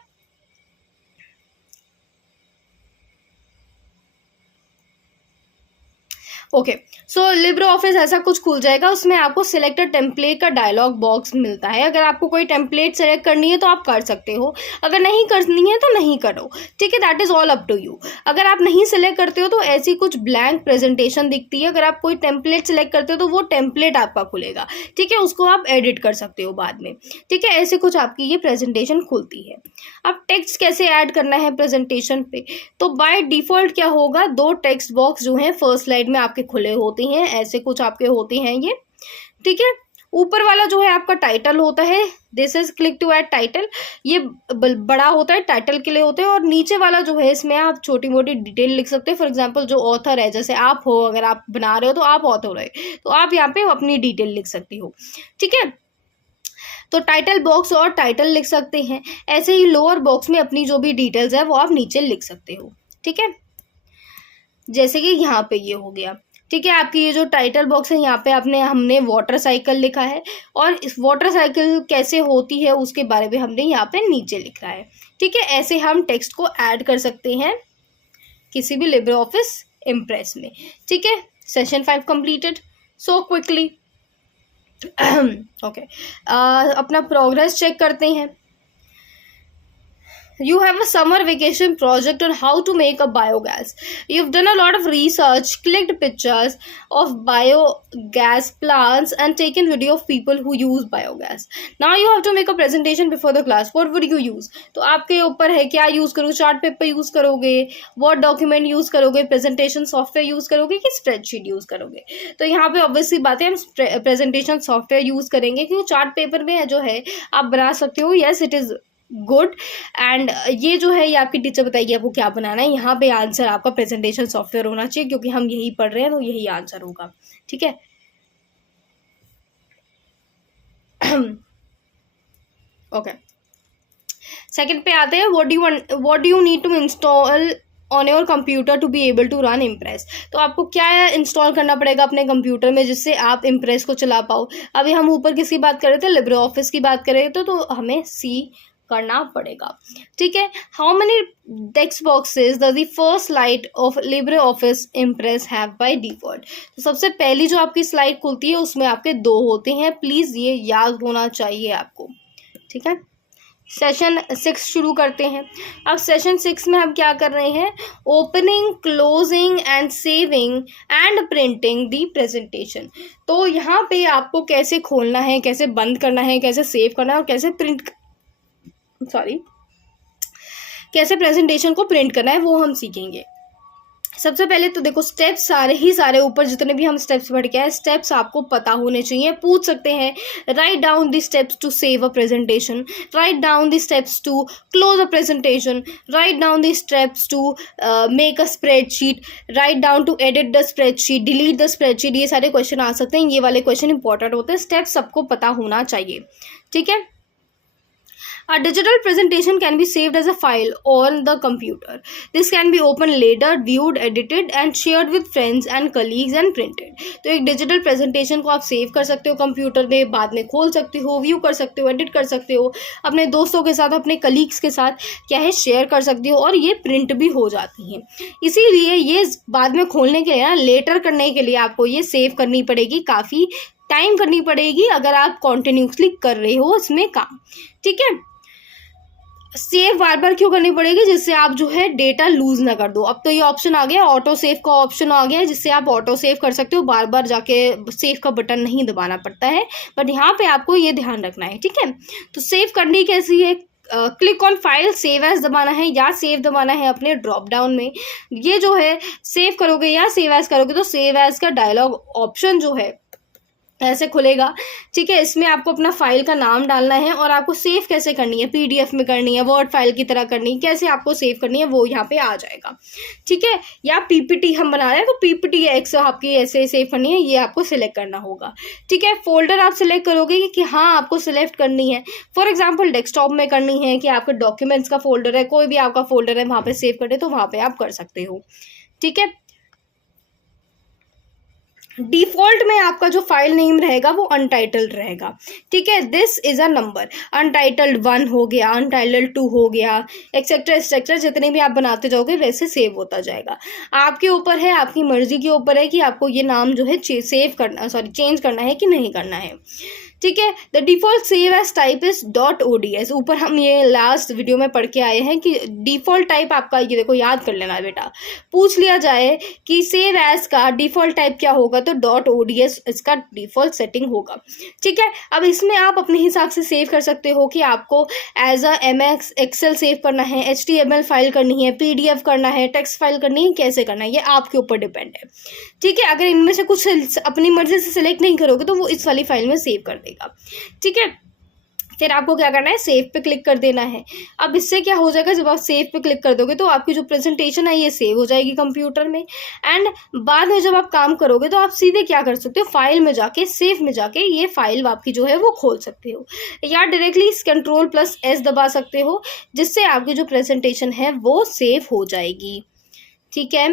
ओके, सो लिब्रे ऑफिस ऐसा कुछ खुल जाएगा, उसमें आपको सिलेक्टेड टेम्पलेट का डायलॉग बॉक्स मिलता है। अगर आपको कोई टेम्पलेट सेलेक्ट करनी है तो आप कर सकते हो, अगर नहीं करनी है तो नहीं करो। ठीक है, that is all up to you. अगर आप नहीं सिलेक्ट करते हो तो ऐसी कुछ ब्लैंक प्रेजेंटेशन दिखती है, अगर आप कोई टेम्पलेट सेलेक्ट करते हो तो वो टेम्पलेट आपका खुलेगा। ठीक है, उसको आप एडिट कर सकते हो बाद में। ठीक है, ऐसे कुछ आपकी ये प्रेजेंटेशन खुलती है। अब टेक्स्ट कैसे ऐड करना है प्रेजेंटेशन पे, तो बाय डिफ़ॉल्ट क्या होगा, 2 टेक्स्ट बॉक्स जो हैं फर्स्ट स्लाइड में आपके खुले होते हैं, ऐसे कुछ आपके होते हैं ये। ठीक है, ऊपर वाला जो है आपका टाइटल होता है, this is click to add title, ये बड़ा होता है, टाइटल के लिए होते हैं। और नीचे वाला जो है इसमें आप छोटी मोटी डिटेल लिख सकते हैं। फॉर एग्जांपल जो ऑथर है, जैसे आप हो, अगर आप बना रहे हो तो आप ऑथर है तो आप यहाँ पे अपनी डिटेल लिख सकती हो। ठीक है, तो टाइटल बॉक्स और टाइटल लिख सकते हैं। ऐसे ही लोअर बॉक्स में अपनी जो भी डिटेल्स है वो आप नीचे लिख सकते हो। ठीक है, जैसे कि यहाँ पे ये हो गया। ठीक है, आपकी ये जो टाइटल बॉक्स है यहाँ पे हमने वाटर साइकिल लिखा है, और इस वाटर साइकिल कैसे होती है उसके बारे में हमने यहाँ पे नीचे लिखा है। ठीक है, ऐसे हम टेक्स्ट को ऐड कर सकते हैं किसी भी लिब्रे ऑफिस इम्प्रेस में। ठीक है, session 5 completed so quickly. Okay, अपना प्रोग्रेस चेक करते हैं। You have a summer vacation project on how to make a biogas. You've done a lot of research, clicked pictures of biogas plants and taken video of people who use biogas. Now you have to make a presentation before the class. What would you use? तो आपके ऊपर है, क्या use करो, chart paper use करोगे, word document use करोगे, presentation software use करोगे कि स्प्रेडशीट यूज़ करोगे। तो यहाँ पे ऑब्वियसली बात है, हम प्रेजेंटेशन सॉफ्टवेयर यूज़ करेंगे, क्योंकि चार्ट पेपर में जो है आप बना सकते हो, yes it is good. And ये जो है ये आपकी टीचर बताएगी आपको क्या बनाना है। यहाँ पे आंसर आपका प्रेजेंटेशन सॉफ्टवेयर होना चाहिए, क्योंकि हम यही पढ़ रहे हैं तो यही आंसर होगा। ठीक है, ओके, सेकंड पे आते हैं। What do you need to install on your computer to be able to run Impress. तो आपको क्या इंस्टॉल करना पड़ेगा अपने कंप्यूटर में जिससे आप इम्प्रेस को चला पाओ। अभी हम ऊपर किसकी बात कर रहे थे, लिब्रे ऑफिस की बात कर रहे थे, तो हमें सी करना पड़ेगा। ठीक है, how many text boxes does the first slide of Libre office impress have by default. तो सबसे पहली जो आपकी स्लाइड खुलती है उसमें आपके 2 होते हैं, प्लीज़ ये याद होना चाहिए आपको। ठीक है, सेशन 6 शुरू करते हैं। अब सेशन 6 में हम क्या कर रहे हैं, opening, closing and saving and printing the presentation. तो यहाँ पे आपको कैसे खोलना है, कैसे बंद करना है, कैसे सेव करना है और कैसे कैसे प्रेजेंटेशन को प्रिंट करना है वो हम सीखेंगे। सबसे पहले तो देखो, स्टेप्स सारे ऊपर जितने भी हम स्टेप्स पढ़ के आए, स्टेप्स आपको पता होने चाहिए। पूछ सकते हैं, write down the steps to save a presentation, write down the steps to close a presentation, write down the steps to make a spreadsheet, write down to edit the spreadsheet, delete the spreadsheet. ये सारे question आ सकते हैं, ये वाले question important होते हैं। Steps सबको पता होना चाहिए। ठीक है, a digital presentation can be saved as a file on the computer. This can be opened later, viewed, edited and shared with friends and colleagues and printed. तो एक डिजिटल प्रेजेंटेशन को आप सेव कर सकते हो कंप्यूटर में, बाद में खोल सकते हो, व्यू कर सकते हो, एडिट कर सकते हो, अपने दोस्तों के साथ, अपने कलीग्स के साथ क्या है शेयर कर सकते हो, और ये प्रिंट भी हो जाती हैं। इसीलिए ये बाद में खोलने के लिए ना, लेटर करने के लिए आपको ये सेव करनी पड़ेगी, काफ़ी टाइम करनी पड़ेगी अगर आप कॉन्टिन्यूसली कर रहे हो इसमें काम। ठीक है, सेव बार बार क्यों करनी पड़ेगी, जिससे आप जो है डेटा लूज ना कर दो। अब तो ये ऑप्शन आ गया, ऑटो सेव का ऑप्शन आ गया है, जिससे आप ऑटो सेव कर सकते हो, बार बार जाके सेव का बटन नहीं दबाना पड़ता है। बट यहाँ पे आपको ये ध्यान रखना है, ठीक है। तो सेव करनी कैसी है, click on file, save as दबाना है या सेव दबाना है अपने ड्रॉप डाउन में। ये जो है सेव करोगे या सेव एज करोगे तो सेव एज का डायलॉग ऑप्शन जो है ऐसे खुलेगा, ठीक है। इसमें आपको अपना फाइल का नाम डालना है और आपको सेव कैसे करनी है, पीडीएफ में करनी है, वर्ड फाइल की तरह करनी है, कैसे आपको सेव करनी है वो यहाँ पे आ जाएगा, ठीक है। या पीपीटी हम बना रहे हैं तो पीपीटी एक्स आपकी ऐसे सेव करनी है, ये आपको सिलेक्ट करना होगा, ठीक है। फोल्डर आप सिलेक्ट करोगे कि हाँ आपको सिलेक्ट करनी है, फॉर एग्जाम्पल डेस्कटॉप में करनी है कि आपके डॉक्यूमेंट्स का फोल्डर है, कोई भी आपका फोल्डर है वहाँ पे सेव करते तो वहाँ पे आप कर सकते हो, ठीक है। डिफॉल्ट में आपका जो फाइल नेम रहेगा वो अनटाइटल्ड रहेगा, ठीक है। This is a number, untitled 1 हो गया, अनटाइटल्ड 2 हो गया, एक्सेट्रा एक्सेट्रा, जितने भी आप बनाते जाओगे वैसे सेव होता जाएगा। आपके ऊपर है, आपकी मर्जी के ऊपर है कि आपको ये नाम जो है सेव करना, सॉरी चेंज करना है कि नहीं करना है, ठीक है। The default save as type is .ods। ऊपर हम ये लास्ट वीडियो में पढ़ के आए हैं कि डिफॉल्ट टाइप आपका, ये देखो याद कर लेना बेटा, पूछ लिया जाए कि सेव एज का डिफॉल्ट टाइप क्या होगा तो .ods इसका डिफॉल्ट सेटिंग होगा, ठीक है। अब इसमें आप अपने हिसाब से सेव कर सकते हो कि आपको as a MS Excel save करना है, HTML फाइल करनी है, PDF करना है, टेक्स्ट फाइल करनी है, कैसे करना है ये आपके ऊपर डिपेंड है, ठीक है। अगर इनमें से कुछ अपनी मर्जी से सिलेक्ट नहीं करोगे तो वो इस वाली फाइल में सेव कर देगा, ठीक है। फिर आपको क्या करना है, सेव पे क्लिक कर देना है। अब इससे क्या हो जाएगा, जब आप सेव पे क्लिक कर दोगे तो आपकी जो प्रेजेंटेशन है ये सेव हो जाएगी कंप्यूटर में। एंड बाद में जब आप काम करोगे तो आप सीधे क्या कर सकते हो, फाइल में जाके, सेव में जाके ये फाइल आपकी जो है वो खोल सकते हो, या डायरेक्टली Ctrl+S दबा सकते हो, जिससे आपकी जो प्रेजेंटेशन है वो सेव हो जाएगी, ठीक है।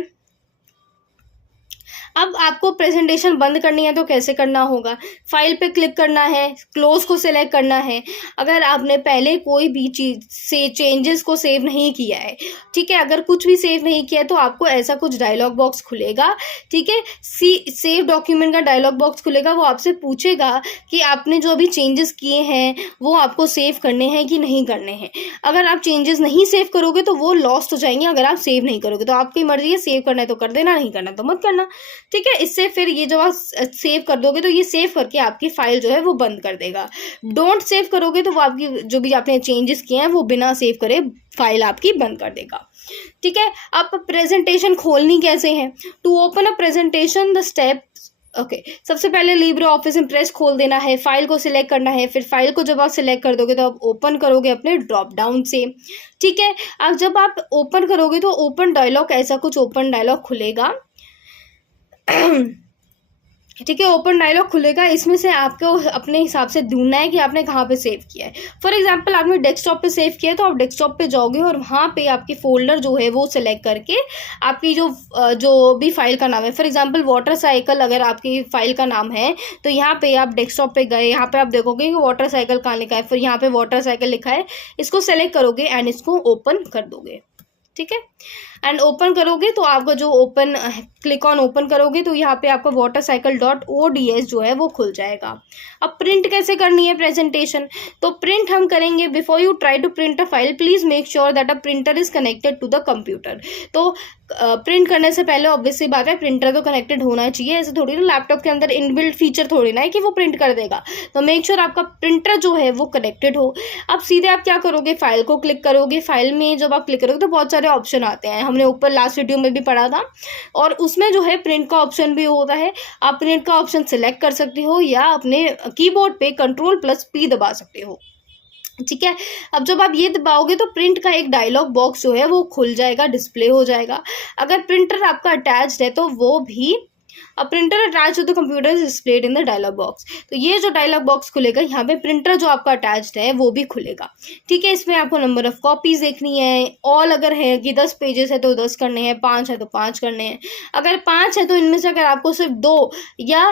अब आपको प्रेजेंटेशन बंद करनी है तो कैसे करना होगा, फाइल पे क्लिक करना है, क्लोज को सिलेक्ट करना है। अगर आपने पहले कोई भी चीज से चेंजेस को सेव नहीं किया है, ठीक है, अगर कुछ भी सेव नहीं किया है तो आपको ऐसा कुछ डायलॉग बॉक्स खुलेगा, ठीक है। सेव डॉक्यूमेंट का डायलॉग बॉक्स खुलेगा, वो आपसे पूछेगा कि आपने जो अभी चेंजेस किए हैं वो आपको सेव करने हैं कि नहीं करने हैं। अगर आप चेंजेस नहीं सेव करोगे तो वो लॉस्ट हो जाएंगे, अगर आप सेव नहीं करोगे तो आपकी मर्जी है, सेव करना है तो कर देना, नहीं करना तो मत करना, ठीक है। इससे फिर ये जब आप सेव कर दोगे तो ये सेव करके आपकी फाइल जो है वो बंद कर देगा। डोंट सेव करोगे तो वो आपकी जो भी आपने चेंजेस किए हैं वो बिना सेव करे फाइल आपकी बंद कर देगा, ठीक है। अब प्रेजेंटेशन खोलनी कैसे है, to open a presentation the step, okay सबसे पहले लिब्रे ऑफिस इम्प्रेस खोल देना है, फाइल को सिलेक्ट करना है, फिर फाइल को जब आप सिलेक्ट कर दोगे तो आप ओपन करोगे अपने ड्रॉप डाउन से, ठीक है। अब जब आप ओपन करोगे तो ओपन डायलॉग, ऐसा कुछ ओपन डायलॉग खुलेगा, ठीक है। ओपन डायलॉग खुलेगा, इसमें से आपको अपने हिसाब से ढूंढना है कि आपने कहाँ पे सेव किया है। फॉर एग्जांपल आपने डेस्कटॉप पे सेव किया है तो आप डेस्कटॉप पे जाओगे और वहाँ पे आपकी फोल्डर जो है वो सिलेक्ट करके आपकी जो भी फाइल का नाम है, फॉर एग्जांपल वाटर साइकिल अगर आपकी फाइल का नाम है तो यहाँ पे आप डेस्कटॉप पे गए, यहाँ पे आप देखोगे कि वाटर साइकिल कहाँ लिखा है, फिर यहाँ पे वाटर साइकिल लिखा है, इसको सेलेक्ट करोगे एंड इसको ओपन कर दोगे, ठीक है। एंड ओपन करोगे तो आपका जो ओपन, क्लिक ऑन ओपन करोगे तो यहाँ पे आपका watercycle.ods जो है वो खुल जाएगा। अब प्रिंट कैसे करनी है प्रेजेंटेशन, तो प्रिंट हम करेंगे, before you try to print a file please make sure that a printer is connected to the computer. तो प्रिंट करने से पहले ऑब्वियसली बात है प्रिंटर तो कनेक्टेड होना चाहिए, ऐसे थोड़ी ना लैपटॉप के अंदर इनबिल्ट फीचर थोड़ी ना है कि वो प्रिंट कर देगा, तो मेक श्योर आपका प्रिंटर जो है वो कनेक्टेड हो। अब सीधे आप क्या करोगे, फाइल को क्लिक करोगे, फाइल में जब आप क्लिक करोगे तो बहुत सारे ऑप्शन आते हैं, हमने ऊपर लास्ट वीडियो में भी पढ़ा था, और उसमें जो है प्रिंट का ऑप्शन भी होता है। आप प्रिंट का ऑप्शन सिलेक्ट कर सकते हो या अपने कीबोर्ड पे Ctrl+P दबा सकते हो, ठीक है। अब जब आप ये दबाओगे तो प्रिंट का एक डायलॉग बॉक्स जो है वो खुल जाएगा, डिस्प्ले हो जाएगा। अगर प्रिंटर आपका अटैच्ड है तो वो भी, printer attach to the computer is displayed in the dialog box, तो ये जो डायलॉग बॉक्स खुलेगा यहाँ पे प्रिंटर जो आपका अटैच्ड है वो भी खुलेगा, ठीक है। इसमें आपको नंबर ऑफ कॉपीज देखनी है, ऑल अगर है कि 10 पेजेस है तो 10 करने हैं, 5 है तो 5 करने हैं। अगर 5 है तो इनमें से अगर आपको सिर्फ 2 या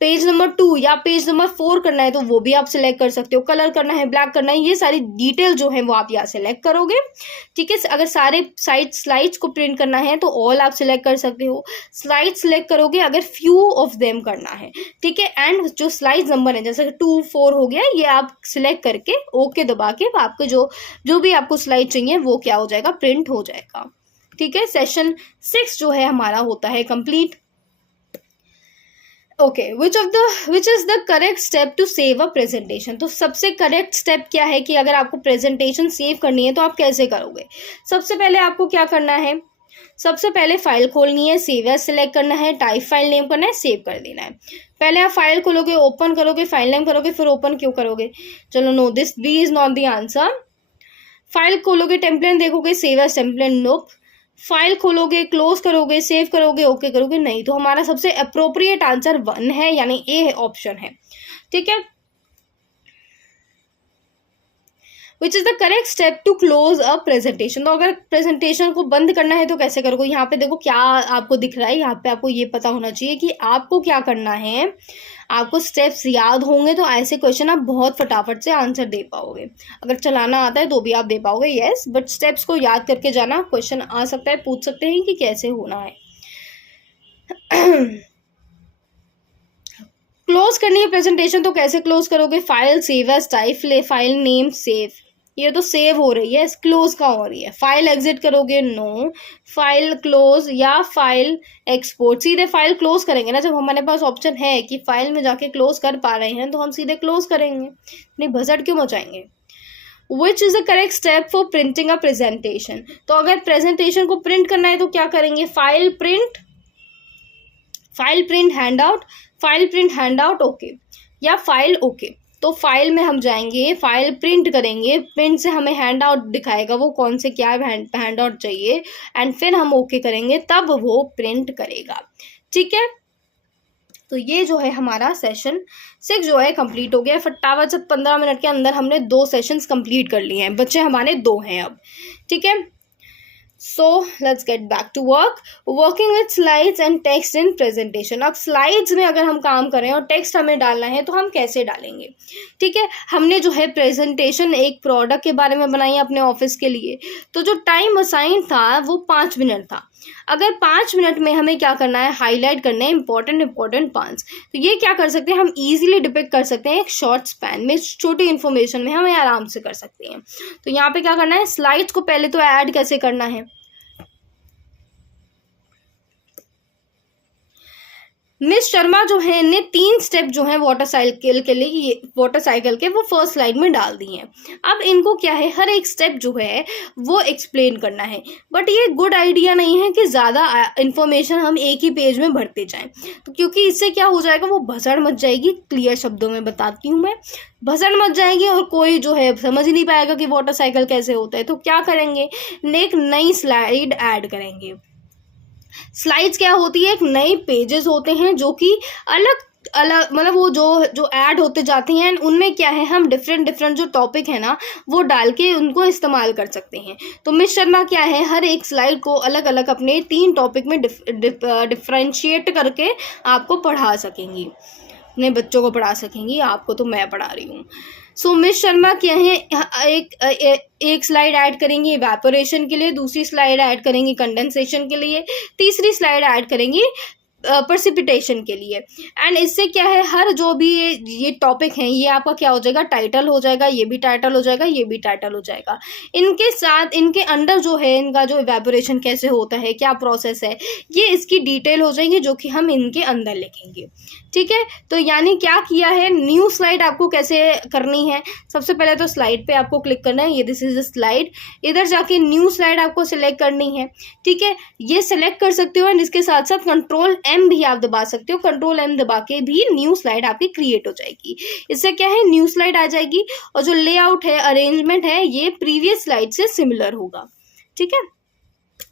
पेज नंबर 2 या पेज नंबर 4 करना है तो वो भी आप सिलेक्ट कर सकते हो, कलर करना है, ब्लैक करना है, ये सारी डिटेल जो है वो आप यहाँ सेलेक्ट करोगे। ठीक है, अगर सारे स्लाइड्स को प्रिंट करना है तो ऑल आप सिलेक्ट कर सकते हो, स्लाइड सिलेक्ट करोगे अगर फ्यू ऑफ देम करना है। ठीक है, एंड जो स्लाइड नंबर है जैसे 2 4 हो गया, ये आप सिलेक्ट करके ओके दबा के आपको जो भी आपको स्लाइड चाहिए वो क्या हो जाएगा, प्रिंट हो जाएगा। ठीक है, सेशन 6 जो है हमारा होता है complete. Okay, which is the correct step to save a presentation. तो सबसे करेक्ट स्टेप क्या है कि अगर आपको प्रेजेंटेशन सेव करनी है तो आप कैसे करोगे। सबसे पहले आपको क्या करना है, सबसे पहले फाइल खोलनी है, सेव एज सिलेक्ट करना है, टाइप फाइल नेम करना है, सेव कर देना है। पहले आप फाइल खोलोगे, ओपन करोगे, फाइल नेम करोगे, फिर ओपन क्यों करोगे, चलो no, this B is not the answer. File खोलोगे, टेम्पलेट देखोगे, save as template, nope. File खोलोगे, क्लोज करोगे, सेव करोगे, ओके करोगे, नहीं। तो हमारा सबसे अप्रोप्रिएट आंसर 1 है, यानी ए ऑप्शन है। ठीक है, which is the correct step to close a presentation. तो अगर प्रेजेंटेशन को बंद करना है तो कैसे करोगे, यहाँ पे देखो क्या आपको दिख रहा है, यहाँ पे आपको ये पता होना चाहिए कि आपको क्या करना है। आपको स्टेप्स याद होंगे तो ऐसे क्वेश्चन आप बहुत फटाफट से आंसर दे पाओगे। अगर चलाना आता है तो भी आप दे पाओगे, यस, बट स्टेप्स को याद करके जाना। क्वेश्चन आ सकता है, पूछ सकते हैं कि कैसे होना है। क्लोज करनी है प्रेजेंटेशन तो कैसे क्लोज करोगे, फाइल सेव एज, टाइप ले, फाइल नेम, सेव। ये तो सेव हो रही है, क्लोज कहाँ हो रही है। फाइल एग्जिट करोगे, नो, फाइल क्लोज या फाइल एक्सपोर्ट। सीधे फाइल क्लोज करेंगे ना, जब हमारे पास ऑप्शन है कि फाइल में जाके क्लोज कर पा रहे हैं तो हम सीधे क्लोज करेंगे, नहीं भसड़ क्यों मचाएंगे। Which is the correct step for printing a presentation. तो अगर प्रेजेंटेशन को प्रिंट करना है तो क्या करेंगे, file print hand out, file print hand out, okay, या फाइल ओके। तो फाइल में हम जाएंगे, फाइल प्रिंट करेंगे, प्रिंट से हमें हैंड आउट दिखाएगा वो कौन से क्या हैंड आउट चाहिए, एंड फिर हम ओके करेंगे, तब वो प्रिंट करेगा। ठीक है, तो ये जो है हमारा सेशन 6 जो है कंप्लीट हो गया फटाफट से। 15 मिनट के अंदर हमने 2 सेशंस कंप्लीट कर लिए हैं, बच्चे हमारे 2 हैं अब। ठीक है, so let's get back to work. Working with slides and text in presentation. अब स्लाइड्स में अगर हम काम करें और टेक्स्ट हमें डालना है तो हम कैसे डालेंगे। ठीक है, हमने जो है प्रेजेंटेशन एक प्रोडक्ट के बारे में बनाई अपने ऑफिस के लिए, तो जो टाइम असाइन था वो 5 मिनट था। अगर 5 मिनट में हमें क्या करना है, हाईलाइट करना है इंपॉर्टेंट पॉइंट्स, तो ये क्या कर सकते हैं, हम इजीली डिपिक्ट कर सकते हैं एक शॉर्ट स्पैन में, छोटी इन्फॉर्मेशन में हमें आराम से कर सकते हैं। तो यहाँ पे क्या करना है, स्लाइड्स को पहले तो ऐड कैसे करना है। मिस शर्मा जो है ने 3 स्टेप जो है वाटर साइकिल के वो फर्स्ट स्लाइड में डाल दी हैं। अब इनको क्या है, हर एक स्टेप जो है वो एक्सप्लेन करना है, बट ये गुड आइडिया नहीं है कि ज़्यादा इन्फॉर्मेशन हम एक ही पेज में भरते जाएं, तो क्योंकि इससे क्या हो जाएगा, वो भसड़ मच जाएगी। क्लियर शब्दों में बताती हूँ मैं, भसड़ मच जाएगी और कोई जो है समझ नहीं पाएगा कि वाटर साइकिल कैसे होता है। तो क्या करेंगे, एक नई स्लाइड ऐड करेंगे। स्लाइड्स क्या होती है, एक नए पेजेस होते हैं जो कि अलग मतलब वो जो ऐड होते जाते हैं, उनमें क्या है, हम डिफरेंट जो टॉपिक है ना वो डाल के उनको इस्तेमाल कर सकते हैं। तो मिस शर्मा क्या है, हर एक स्लाइड को अलग अलग अपने 3 टॉपिक में डिफरेंशिएट करके आपको पढ़ा सकेंगी, अपने बच्चों को पढ़ा सकेंगी। आपको तो मैं पढ़ा रही हूँ। सो मिस शर्मा क्या है, एक स्लाइड ऐड करेंगी इवेपोरेशन के लिए, दूसरी स्लाइड ऐड करेंगी कंडेंसेशन के लिए, तीसरी स्लाइड ऐड करेंगी प्रेसिपिटेशन के लिए। एंड इससे क्या है, हर जो भी ये टॉपिक हैं ये आपका क्या हो जाएगा, टाइटल हो जाएगा, ये भी टाइटल हो जाएगा, ये भी टाइटल हो जाएगा। इनके साथ इनके अंडर जो है इनका जो इवेपोरेशन कैसे होता है, क्या प्रोसेस है, ये इसकी डिटेल हो जाएंगी जो कि हम इनके अंदर लिखेंगे। ठीक है, तो यानी क्या किया है, न्यू स्लाइड आपको कैसे करनी है। सबसे पहले तो स्लाइड पे आपको क्लिक करना है, ये दिस इज द स्लाइड, इधर जाके न्यू स्लाइड आपको सिलेक्ट करनी है। ठीक है, ये सिलेक्ट कर सकते हो, एंड इसके साथ साथ कंट्रोल M भी आप दबा सकते हो, कंट्रोल M दबा के भी न्यू स्लाइड आपकी क्रिएट हो जाएगी। इससे क्या है, न्यू स्लाइड आ जाएगी, और जो लेआउट है, अरेंजमेंट है, ये प्रीवियस स्लाइड से सिमिलर होगा। ठीक है,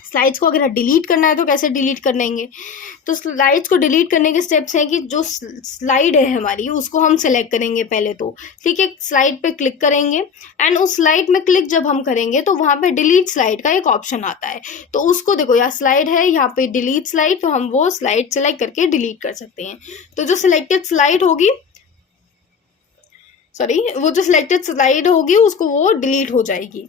स्लाइड्स को अगर डिलीट करना है तो कैसे डिलीट कर लेंगे? तो स्लाइड्स को डिलीट करने के स्टेप्स हैं कि जो स्लाइड है हमारी उसको हम सेलेक्ट करेंगे पहले तो, ठीक है। स्लाइड पे क्लिक करेंगे एंड उस स्लाइड में क्लिक जब हम करेंगे तो वहाँ पे डिलीट स्लाइड का एक ऑप्शन आता है, तो उसको देखो, यहाँ स्लाइड है, यहाँ पे डिलीट स्लाइड, तो हम वो स्लाइड सेलेक्ट करके डिलीट कर सकते हैं। तो जो सिलेक्टेड स्लाइड होगी, वो जो सिलेक्टेड स्लाइड होगी उसको वो डिलीट हो जाएगी।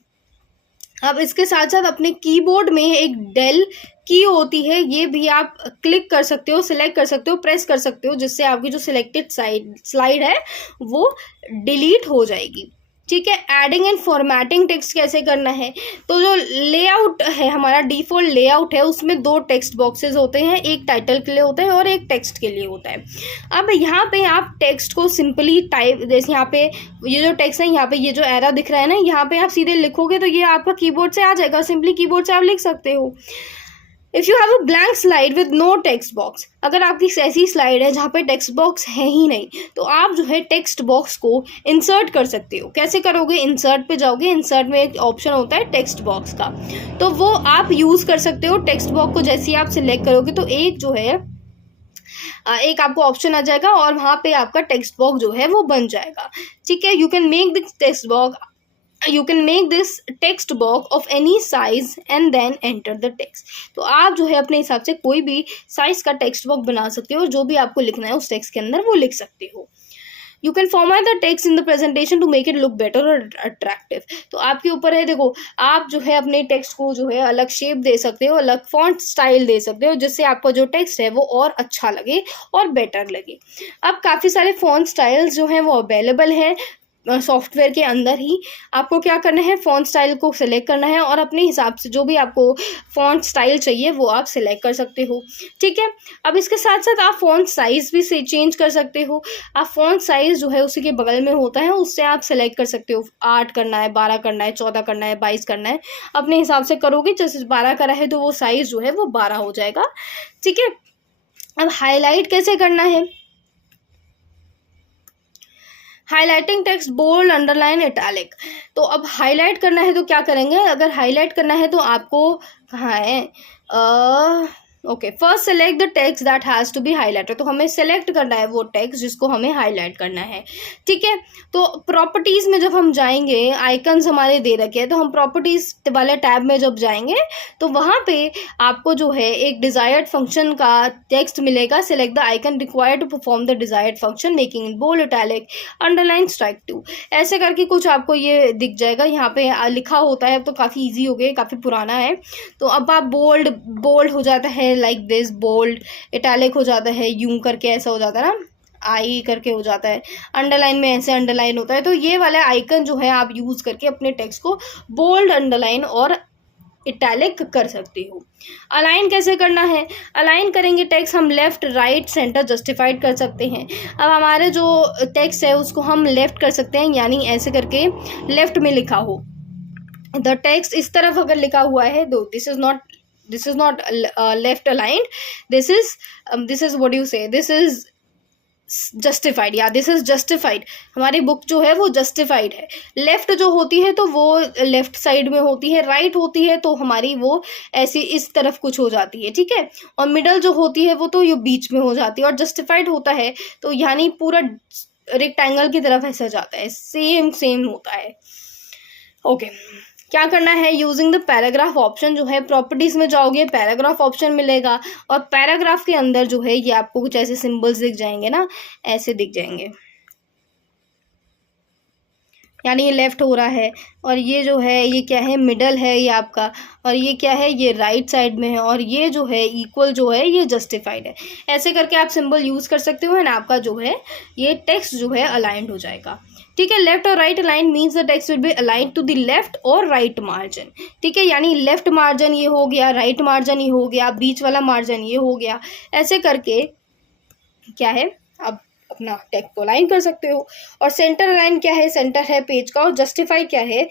अब इसके साथ साथ अपने कीबोर्ड में एक डेल की होती है, ये भी आप क्लिक कर सकते हो, सिलेक्ट कर सकते हो, प्रेस कर सकते हो, जिससे आपकी जो सिलेक्टेड स्लाइड है वो डिलीट हो जाएगी, ठीक है। एडिंग एंड फॉर्मेटिंग टेक्स्ट कैसे करना है? तो जो लेआउट है हमारा, डिफ़ॉल्ट लेआउट है, उसमें 2 टेक्स्ट बॉक्सेस होते हैं, एक टाइटल के लिए होता है और एक टेक्स्ट के लिए होता है। अब यहाँ पे आप टेक्स्ट को सिंपली टाइप, जैसे यहाँ पे ये जो टेक्स्ट है, यहाँ पे ये जो एरो दिख रहा है ना, यहाँ पे आप सीधे लिखोगे तो ये आपका कीबोर्ड से आ जाएगा, सिंपली कीबोर्ड से आप लिख सकते हो। If you have a blank slide with no text box, अगर आपकी ऐसी स्लाइड है जहाँ पे टेक्स्ट बॉक्स है ही नहीं, तो आप जो है टेक्स्ट बॉक्स को इंसर्ट कर सकते हो। कैसे करोगे? इंसर्ट पे जाओगे, इंसर्ट में एक ऑप्शन होता है टेक्स्ट बॉक्स का, तो वो आप यूज़ कर सकते हो। टेक्स्ट बॉक्स को जैसे ही आप सिलेक्ट करोगे तो एक जो है एक आपको ऑप्शन आ जाएगा और वहाँ पे आपका टेक्स्ट बॉक्स जो है वो बन जाएगा, ठीक है। You can make this text box of any size and then enter the text. तो आप जो है अपने हिसाब से कोई भी साइज का टेक्स्ट बॉक्स बना सकते हो, जो भी आपको लिखना है उस टेक्स्ट के अंदर वो लिख सकते हो। You can format the text in the presentation to make it look better or attractive. तो आपके ऊपर है, देखो आप जो है अपने टेक्स्ट को जो है अलग शेप दे सकते हो, अलग फॉन्ट स्टाइल दे सकते हो, जिससे आपका जो टेक्स्ट है वो और अच्छा लगे और बेटर लगे। अब काफ़ी सारे फॉन्ट स्टाइल्स जो हैं वो अवेलेबल हैं सॉफ्टवेयर के अंदर ही। आपको क्या करना है, फ़ॉन्ट स्टाइल को सिलेक्ट करना है और अपने हिसाब से जो भी आपको फ़ॉन्ट स्टाइल चाहिए वो आप सिलेक्ट कर सकते हो, ठीक है। अब इसके साथ साथ आप फ़ॉन्ट साइज़ भी से चेंज कर सकते हो। आप फ़ॉन्ट साइज़ जो है उसी के बगल में होता है, उससे आप सिलेक्ट कर सकते हो, 8 करना है, 12 करना है, 14 करना है, 22 करना है, अपने हिसाब से करोगे। जैसे 12 करा है तो वो साइज़ जो है वो 12 हो जाएगा, ठीक है। अब हाईलाइट कैसे करना है? Highlighting text bold, underline, italic. तो अब हाईलाइट करना है तो क्या करेंगे? अगर हाईलाइट करना है तो आपको कहाँ है, okay, first select the text that has to be highlighted. तो हमें सेलेक्ट करना है वो टेक्स्ट जिसको हमें हाईलाइट करना है, ठीक है। तो प्रॉपर्टीज़ में जब हम जाएंगे, आइकन्स हमारे दे रखे हैं, तो हम प्रॉपर्टीज़ वाले टैब में जब जाएंगे तो वहाँ पे आपको जो है एक डिज़ायर्ड फंक्शन का टेक्स्ट मिलेगा। Select the icon required to perform the desired function, making in bold, italic, underline, strikethrough, ऐसे करके कुछ आपको ये दिख जाएगा। यहाँ पे लिखा होता है, अब तो काफ़ी ईजी हो गया, काफ़ी पुराना है। तो अब आप बोल्ड हो जाता है लाइक दिस, बोल्ड, इटैलिक हो जाता है यूं करके, ऐसा हो जाता है ना, आई करके हो जाता है, अंडरलाइन में ऐसे अंडरलाइन होता है। तो ये वाला आइकन जो है आप यूज़ करके अपने टेक्स्ट को बोल्ड, अंडरलाइन और इटैलिक कर सकते हो। अलाइन कैसे करना है? अलाइन करेंगे टेक्स्ट हम लेफ्ट, राइट, सेंटर, जस्टिफाइड कर सकते हैं। अब हमारे जो टेक्स्ट है उसको हम लेफ्ट कर सकते हैं, यानी ऐसे करके लेफ्ट में लिखा हो। द टेक्स्ट इस तरफ अगर लिखा हुआ है, दो this is not left aligned, this is what you say, this is justified, या this is justified। हमारी बुक जो है वो justified है। लेफ्ट जो होती है तो वो लेफ्ट साइड में होती है, राइट होती है तो हमारी वो ऐसी इस तरफ कुछ हो जाती है, ठीक है। और मिडल जो होती है वो तो ये बीच में हो जाती है, और जस्टिफाइड होता है तो यानी पूरा रेक्टेंगल की तरफ ऐसा जाता है, सेम होता है, ओके। क्या करना है? यूजिंग द पैराग्राफ ऑप्शन, जो है प्रॉपर्टीज़ में जाओगे, पैराग्राफ ऑप्शन मिलेगा, और पैराग्राफ के अंदर जो है ये आपको कुछ ऐसे सिंबल्स दिख जाएंगे ना, ऐसे दिख जाएंगे, यानी ये लेफ्ट हो रहा है, और ये जो है ये क्या है, मिडल है ये आपका, और ये क्या है, ये राइट साइड में है, और ये जो है इक्वल जो है ये जस्टिफाइड है। ऐसे करके आप सिंबल यूज़ कर सकते हो, एंड आपका जो है ये टेक्स्ट जो है अलाइंड हो जाएगा, ठीक है। लेफ्ट और right align means the text will be align to the left और राइट मार्जिन, ठीक है। यानी लेफ्ट मार्जिन ये हो गया, राइट मार्जिन ये हो गया, बीच वाला मार्जिन ये हो गया, ऐसे करके क्या है, अब अपना टेक्स्ट को अलाइन कर सकते हो। और सेंटर अलाइन क्या है? सेंटर है पेज का, और जस्टिफाई क्या है?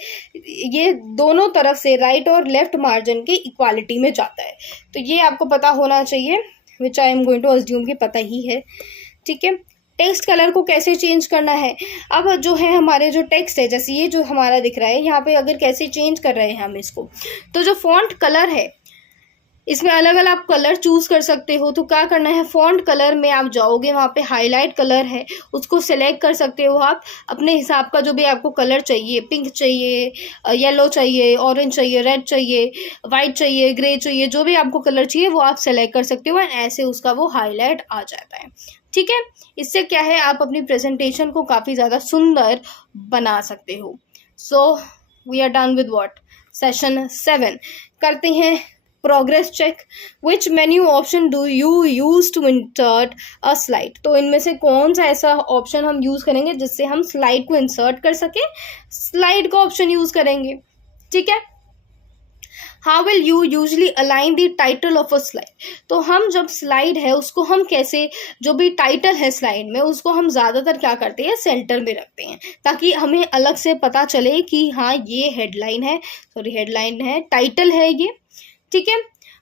ये दोनों तरफ से राइट और लेफ्ट मार्जिन के इक्वालिटी में जाता है। तो ये आपको पता होना चाहिए, which I am going to assume कि पता ही है, ठीक है। टेक्स्ट कलर को कैसे चेंज करना है? अब जो है हमारे जो टेक्स्ट है, जैसे ये जो हमारा दिख रहा है यहाँ पे, अगर कैसे चेंज कर रहे हैं हम इसको, तो जो फॉन्ट कलर है इसमें अलग अलग आप कलर चूज कर सकते हो। तो क्या करना है, फॉन्ट कलर में आप जाओगे, वहाँ पे हाईलाइट कलर है उसको सिलेक्ट कर सकते हो आप अपने हिसाब का, जो भी आपको कलर चाहिए, पिंक चाहिए, येलो चाहिए, ऑरेंज चाहिए, रेड चाहिए, वाइट चाहिए, ग्रे चाहिए, जो भी आपको कलर चाहिए वो आप सेलेक्ट कर सकते हो एंड ऐसे उसका वो हाईलाइट आ जाता है। ठीक है, इससे क्या है, आप अपनी प्रेजेंटेशन को काफ़ी ज़्यादा सुंदर बना सकते हो। So we are done with what, session 7। करते हैं progress check. Which menu option do you use to insert a slide. तो इनमें से कौन सा ऐसा ऑप्शन हम यूज करेंगे जिससे हम स्लाइड को इंसर्ट कर सके, स्लाइड का ऑप्शन यूज करेंगे। ठीक है, how will you usually align the title of a slide. तो हम जब स्लाइड है उसको हम कैसे, जो भी टाइटल है स्लाइड में उसको हम ज़्यादातर क्या करते हैं, सेंटर में रखते हैं, ताकि हमें अलग से पता चले कि हाँ ये हेडलाइन है, सॉरी हेडलाइन है, टाइटल है ये। ठीक है,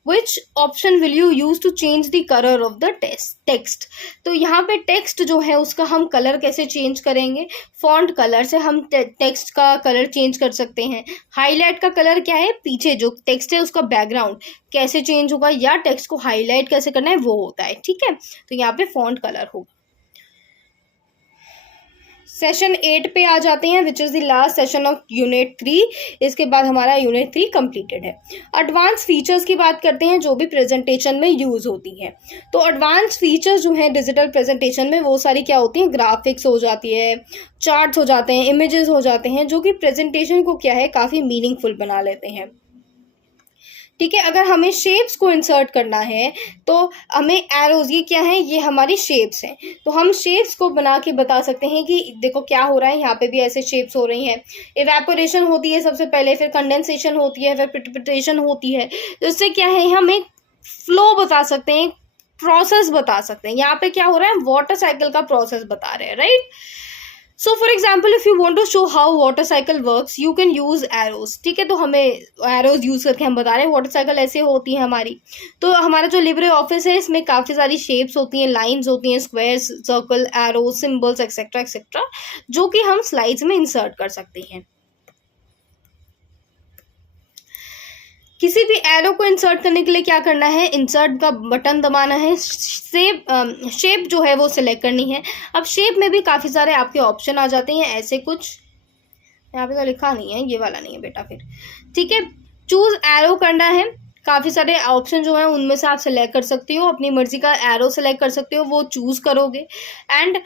which option will you use to change the colour of the text. तो यहाँ पे टेक्स्ट जो है उसका हम कलर कैसे चेंज करेंगे, फॉन्ट कलर से हम टेक्स्ट का कलर चेंज कर सकते हैं। हाईलाइट का कलर क्या है, पीछे जो टेक्स्ट है उसका बैकग्राउंड कैसे चेंज होगा या टेक्स्ट को हाईलाइट कैसे करना है वो होता है। ठीक है, तो यहाँ पे फॉन्ट कलर होगा। सेशन 8 पे आ जाते हैं, which is the last session of unit 3। इसके बाद हमारा यूनिट 3 कंप्लीटेड है। एडवांस फीचर्स की बात करते हैं जो भी प्रेजेंटेशन में यूज़ होती हैं। तो एडवांस फीचर्स जो हैं डिजिटल प्रेजेंटेशन में वो सारी क्या होती हैं, ग्राफिक्स हो जाती है, चार्ट्स हो जाते हैं, इमेजेस हो जाते हैं, जो कि प्रेजेंटेशन को क्या है काफ़ी मीनिंगफुल बना लेते हैं। ठीक है, अगर हमें शेप्स को इंसर्ट करना है तो हमें एरोज, ये क्या है, ये हमारी शेप्स हैं, तो हम शेप्स को बना के बता सकते हैं कि देखो क्या हो रहा है, यहाँ पे भी ऐसे शेप्स हो रही हैं। इवेपोरेशन होती है सबसे पहले, फिर कंडेंसेशन होती है, फिर प्रिसिपिटेशन होती है। तो इससे क्या है, हम एक फ्लो बता सकते हैं, प्रोसेस बता सकते हैं। यहाँ पे क्या हो रहा है, वाटर साइकिल का प्रोसेस बता रहे हैं, right. So for example if you want to show how water cycle works you can use arrows. ठीक है, तो हमें एरोज यूज करके हम बता रहे हैं वाटर साइकिल ऐसे होती है हमारी। तो हमारा जो लिब्रे ऑफिस है इसमें काफ़ी सारी शेप्स होती हैं, लाइंस होती हैं, squares, circle, arrow, symbols etcetera etcetera, जो कि हम स्लाइड्स में इंसर्ट कर सकते हैं। किसी भी एरो को इंसर्ट करने के लिए क्या करना है, इंसर्ट का बटन दबाना है, शेप जो है वो सिलेक्ट करनी है। अब शेप में भी काफ़ी सारे आपके ऑप्शन आ जाते हैं, ऐसे कुछ यहाँ पे तो लिखा नहीं है, ये वाला नहीं है बेटा फिर। ठीक है, चूज एरो करना है, काफ़ी सारे ऑप्शन जो हैं उनमें से आप सेलेक्ट कर सकते हो, अपनी मर्जी का एरो सेलेक्ट कर सकते हो, वो चूज करोगे एंड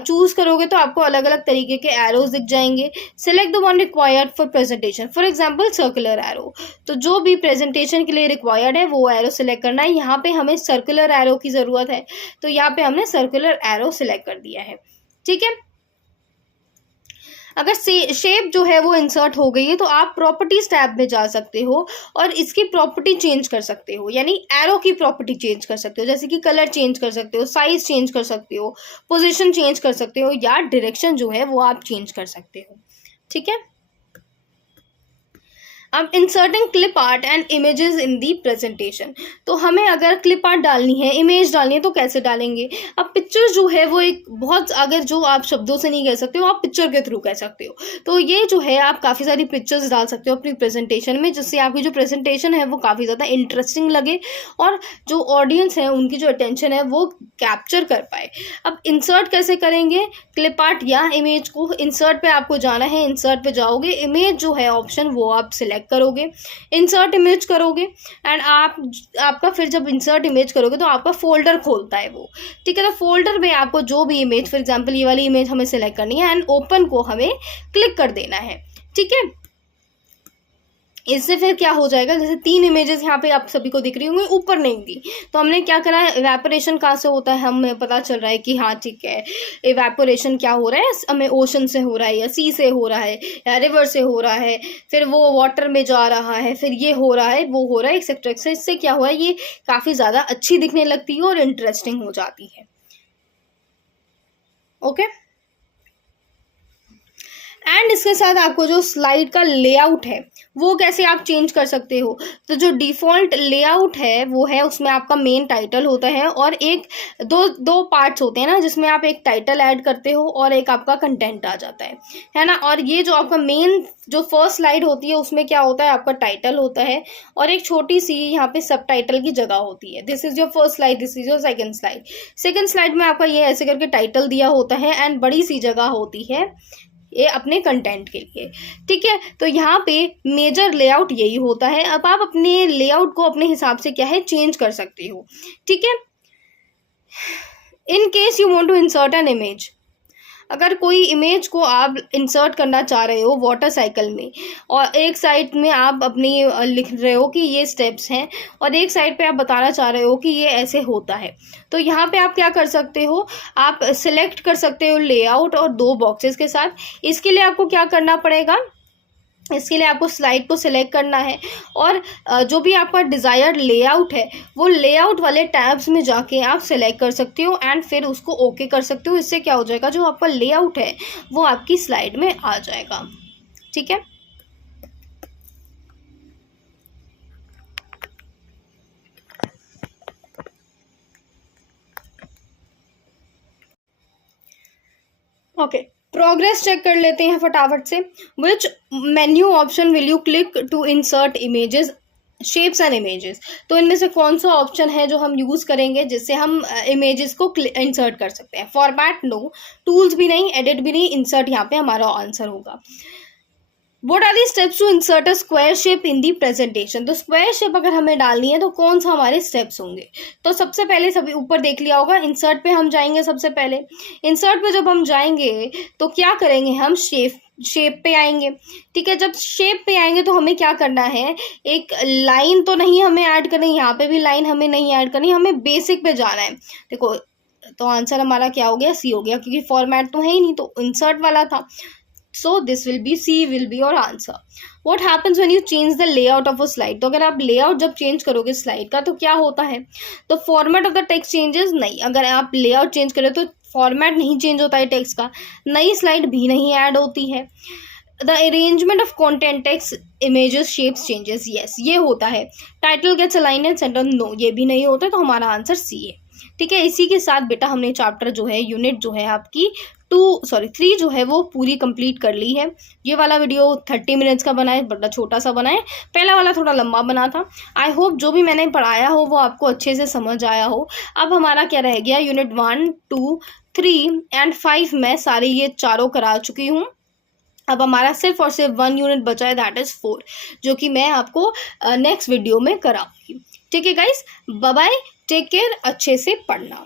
चूज करोगे तो आपको अलग अलग तरीके के एरोज दिख जाएंगे। Select the one required for presentation, for example circular arrow. तो जो भी प्रेजेंटेशन के लिए रिक्वायर्ड है वो एरो सेलेक्ट करना है। यहाँ पे हमें सर्कुलर एरो की ज़रूरत है, तो यहाँ पे हमने सर्कुलर एरो सेलेक्ट कर दिया है। ठीक है, अगर शेप जो है वो इंसर्ट हो गई है तो आप प्रॉपर्टीज टैब में जा सकते हो और इसकी प्रॉपर्टी चेंज कर सकते हो, यानी एरो की प्रॉपर्टी चेंज कर सकते हो, जैसे कि कलर चेंज कर सकते हो, साइज चेंज कर सकते हो, पोजीशन चेंज कर सकते हो, या डायरेक्शन जो है वो आप चेंज कर सकते हो। ठीक है, अब inserting clip art and images in the presentation. तो हमें अगर क्लिप आर्ट डालनी है, इमेज डालनी है, तो कैसे डालेंगे। अब पिक्चर जो है वो एक बहुत, अगर जो आप शब्दों से नहीं कह सकते हो आप पिक्चर के थ्रू कह सकते हो। तो ये जो है आप काफ़ी सारी पिक्चर्स डाल सकते हो अपनी प्रेजेंटेशन में, जिससे आपकी जो प्रेजेंटेशन है वो काफ़ी ज़्यादा इंटरेस्टिंग लगे और जो ऑडियंस है उनकी जो अटेंशन है वो कैप्चर कर पाए। अब इंसर्ट कैसे करेंगे क्लिप आर्ट या इमेज को, इंसर्ट पे आपको जाना है, इंसर्ट पे जाओगे, इमेज जो है ऑप्शन वो आप सिलेक्ट करोगे, इंसर्ट इमेज करोगे एंड आपका फिर जब इंसर्ट इमेज करोगे तो आपका फोल्डर खोलता है वो। ठीक है, तो फोल्डर में आपको जो भी इमेज, फॉर एग्जांपल ये वाली इमेज हमें सिलेक्ट करनी है एंड ओपन को हमें क्लिक कर देना है। ठीक है, इससे फिर क्या हो जाएगा, जैसे 3 इमेजेस यहाँ पे आप सभी को दिख रही होंगी, ऊपर नहीं दी, तो हमने क्या करा है, इवेपोरेशन कहाँ से होता है हमें पता चल रहा है कि हाँ ठीक है इवेपोरेशन क्या हो रहा है, हमें ओशन से हो रहा है या सी से हो रहा है या रिवर से हो रहा है, फिर वो वाटर में जा रहा है, फिर ये हो रहा है, वो हो रहा है, एक्सेट्रा एक्सेट्रा। इससे क्या हुआ है, ये काफ़ी ज़्यादा अच्छी दिखने लगती है और इंटरेस्टिंग हो जाती है। ओके, एंड इसके साथ आपको जो स्लाइड का लेआउट है वो कैसे आप चेंज कर सकते हो। तो जो डिफ़ॉल्ट लेआउट है वो है, उसमें आपका मेन टाइटल होता है और एक दो पार्ट्स होते हैं ना, जिसमें आप एक टाइटल ऐड करते हो और एक आपका कंटेंट आ जाता है ना। और ये जो आपका मेन जो फर्स्ट स्लाइड होती है उसमें क्या होता है, आपका टाइटल होता है और एक छोटी सी यहाँ पे सब टाइटल की जगह होती है। This is your first slide, this is your second slide. Second slide में आपका ये ऐसे करके टाइटल दिया होता है एंड बड़ी सी जगह होती है ये अपने कंटेंट के लिए, ठीक है। तो यहाँ पे मेजर लेआउट यही होता है। अब आप अपने लेआउट को अपने हिसाब से क्या है चेंज कर सकते हो, ठीक है। In case you want to insert an image, अगर कोई इमेज को आप इंसर्ट करना चाह रहे हो वाटर साइकिल में और एक साइड में आप अपनी लिख रहे हो कि ये स्टेप्स हैं और एक साइड पे आप बताना चाह रहे हो कि ये ऐसे होता है, तो यहाँ पे आप क्या कर सकते हो, आप सिलेक्ट कर सकते हो लेआउट और दो बॉक्सेस के साथ। इसके लिए आपको क्या करना पड़ेगा, इसके लिए आपको स्लाइड को सिलेक्ट करना है और जो भी आपका डिज़ायर्ड लेआउट है वो लेआउट वाले टैब्स में जाके आप सिलेक्ट कर सकते हो एंड फिर उसको ओके कर सकते हो। इससे क्या हो जाएगा, जो आपका लेआउट है वो आपकी स्लाइड में आ जाएगा, ठीक है। ओके, प्रोग्रेस चेक कर लेते हैं फटाफट से। Which menu option will you click to insert images, shapes and images. तो इनमें से कौन सा ऑप्शन है जो हम यूज़ करेंगे जिससे हम इमेजेस को इंसर्ट कर सकते हैं। फॉर्मेट नो, टूल्स भी नहीं, एडिट भी नहीं, इंसर्ट यहाँ पे हमारा आंसर होगा। What are the steps to insert a square shape in the presentation? तो स्क्वायर शेप अगर हमें डालनी है तो कौन सा हमारे स्टेप्स होंगे। तो सबसे पहले सभी ऊपर देख लिया होगा, इंसर्ट पे हम जाएंगे। सबसे पहले इंसर्ट पे जब हम जाएंगे तो क्या करेंगे, हम शेप पे आएंगे, ठीक है। जब शेप पे आएंगे तो हमें क्या करना है, एक लाइन तो नहीं हमें ऐड करनी, यहाँ पे भी लाइन हमें नहीं ऐड करनी, हमें बेसिक पे जाना है। देखो तो आंसर हमारा क्या हो गया, सी हो गया, क्योंकि फॉर्मेट तो है ही नहीं, तो इंसर्ट वाला था। So this will be C will be your answer. What happens when you change the layout of a slide? तो अगर आप layout जब change करोगे स्लाइड का तो क्या होता है, तो format of the text changes नहीं। अगर आप लेआउट चेंज करें तो फॉर्मेट नहीं चेंज होता है टेक्स्ट का, नई स्लाइड भी नहीं ऐड होती है। The arrangement of content, text, images, shapes changes, yes ये होता है। Title gets aligned and centre, no ये भी नहीं होता, तो हमारा आंसर सी है, ठीक है। इसी के साथ बेटा हमने चैप्टर जो है, यूनिट जो है आपकी 3 जो है वो पूरी कंप्लीट कर ली है। ये वाला वीडियो 30 मिनट्स का बना है, बड़ा छोटा सा बना है, पहला वाला थोड़ा लंबा बना था। आई होप जो भी मैंने पढ़ाया हो वो आपको अच्छे से समझ आया हो। अब हमारा क्या रह गया, यूनिट 1, 2, 3 एंड 5 मैं सारे ये चारों करा चुकी हूँ। अब हमारा सिर्फ और सिर्फ 1 यूनिट बचा है, दैट इज़ 4, जो कि मैं आपको नेक्स्ट वीडियो में कराऊंगी, ठीक है guys. Bye bye, take care, अच्छे से पढ़ना।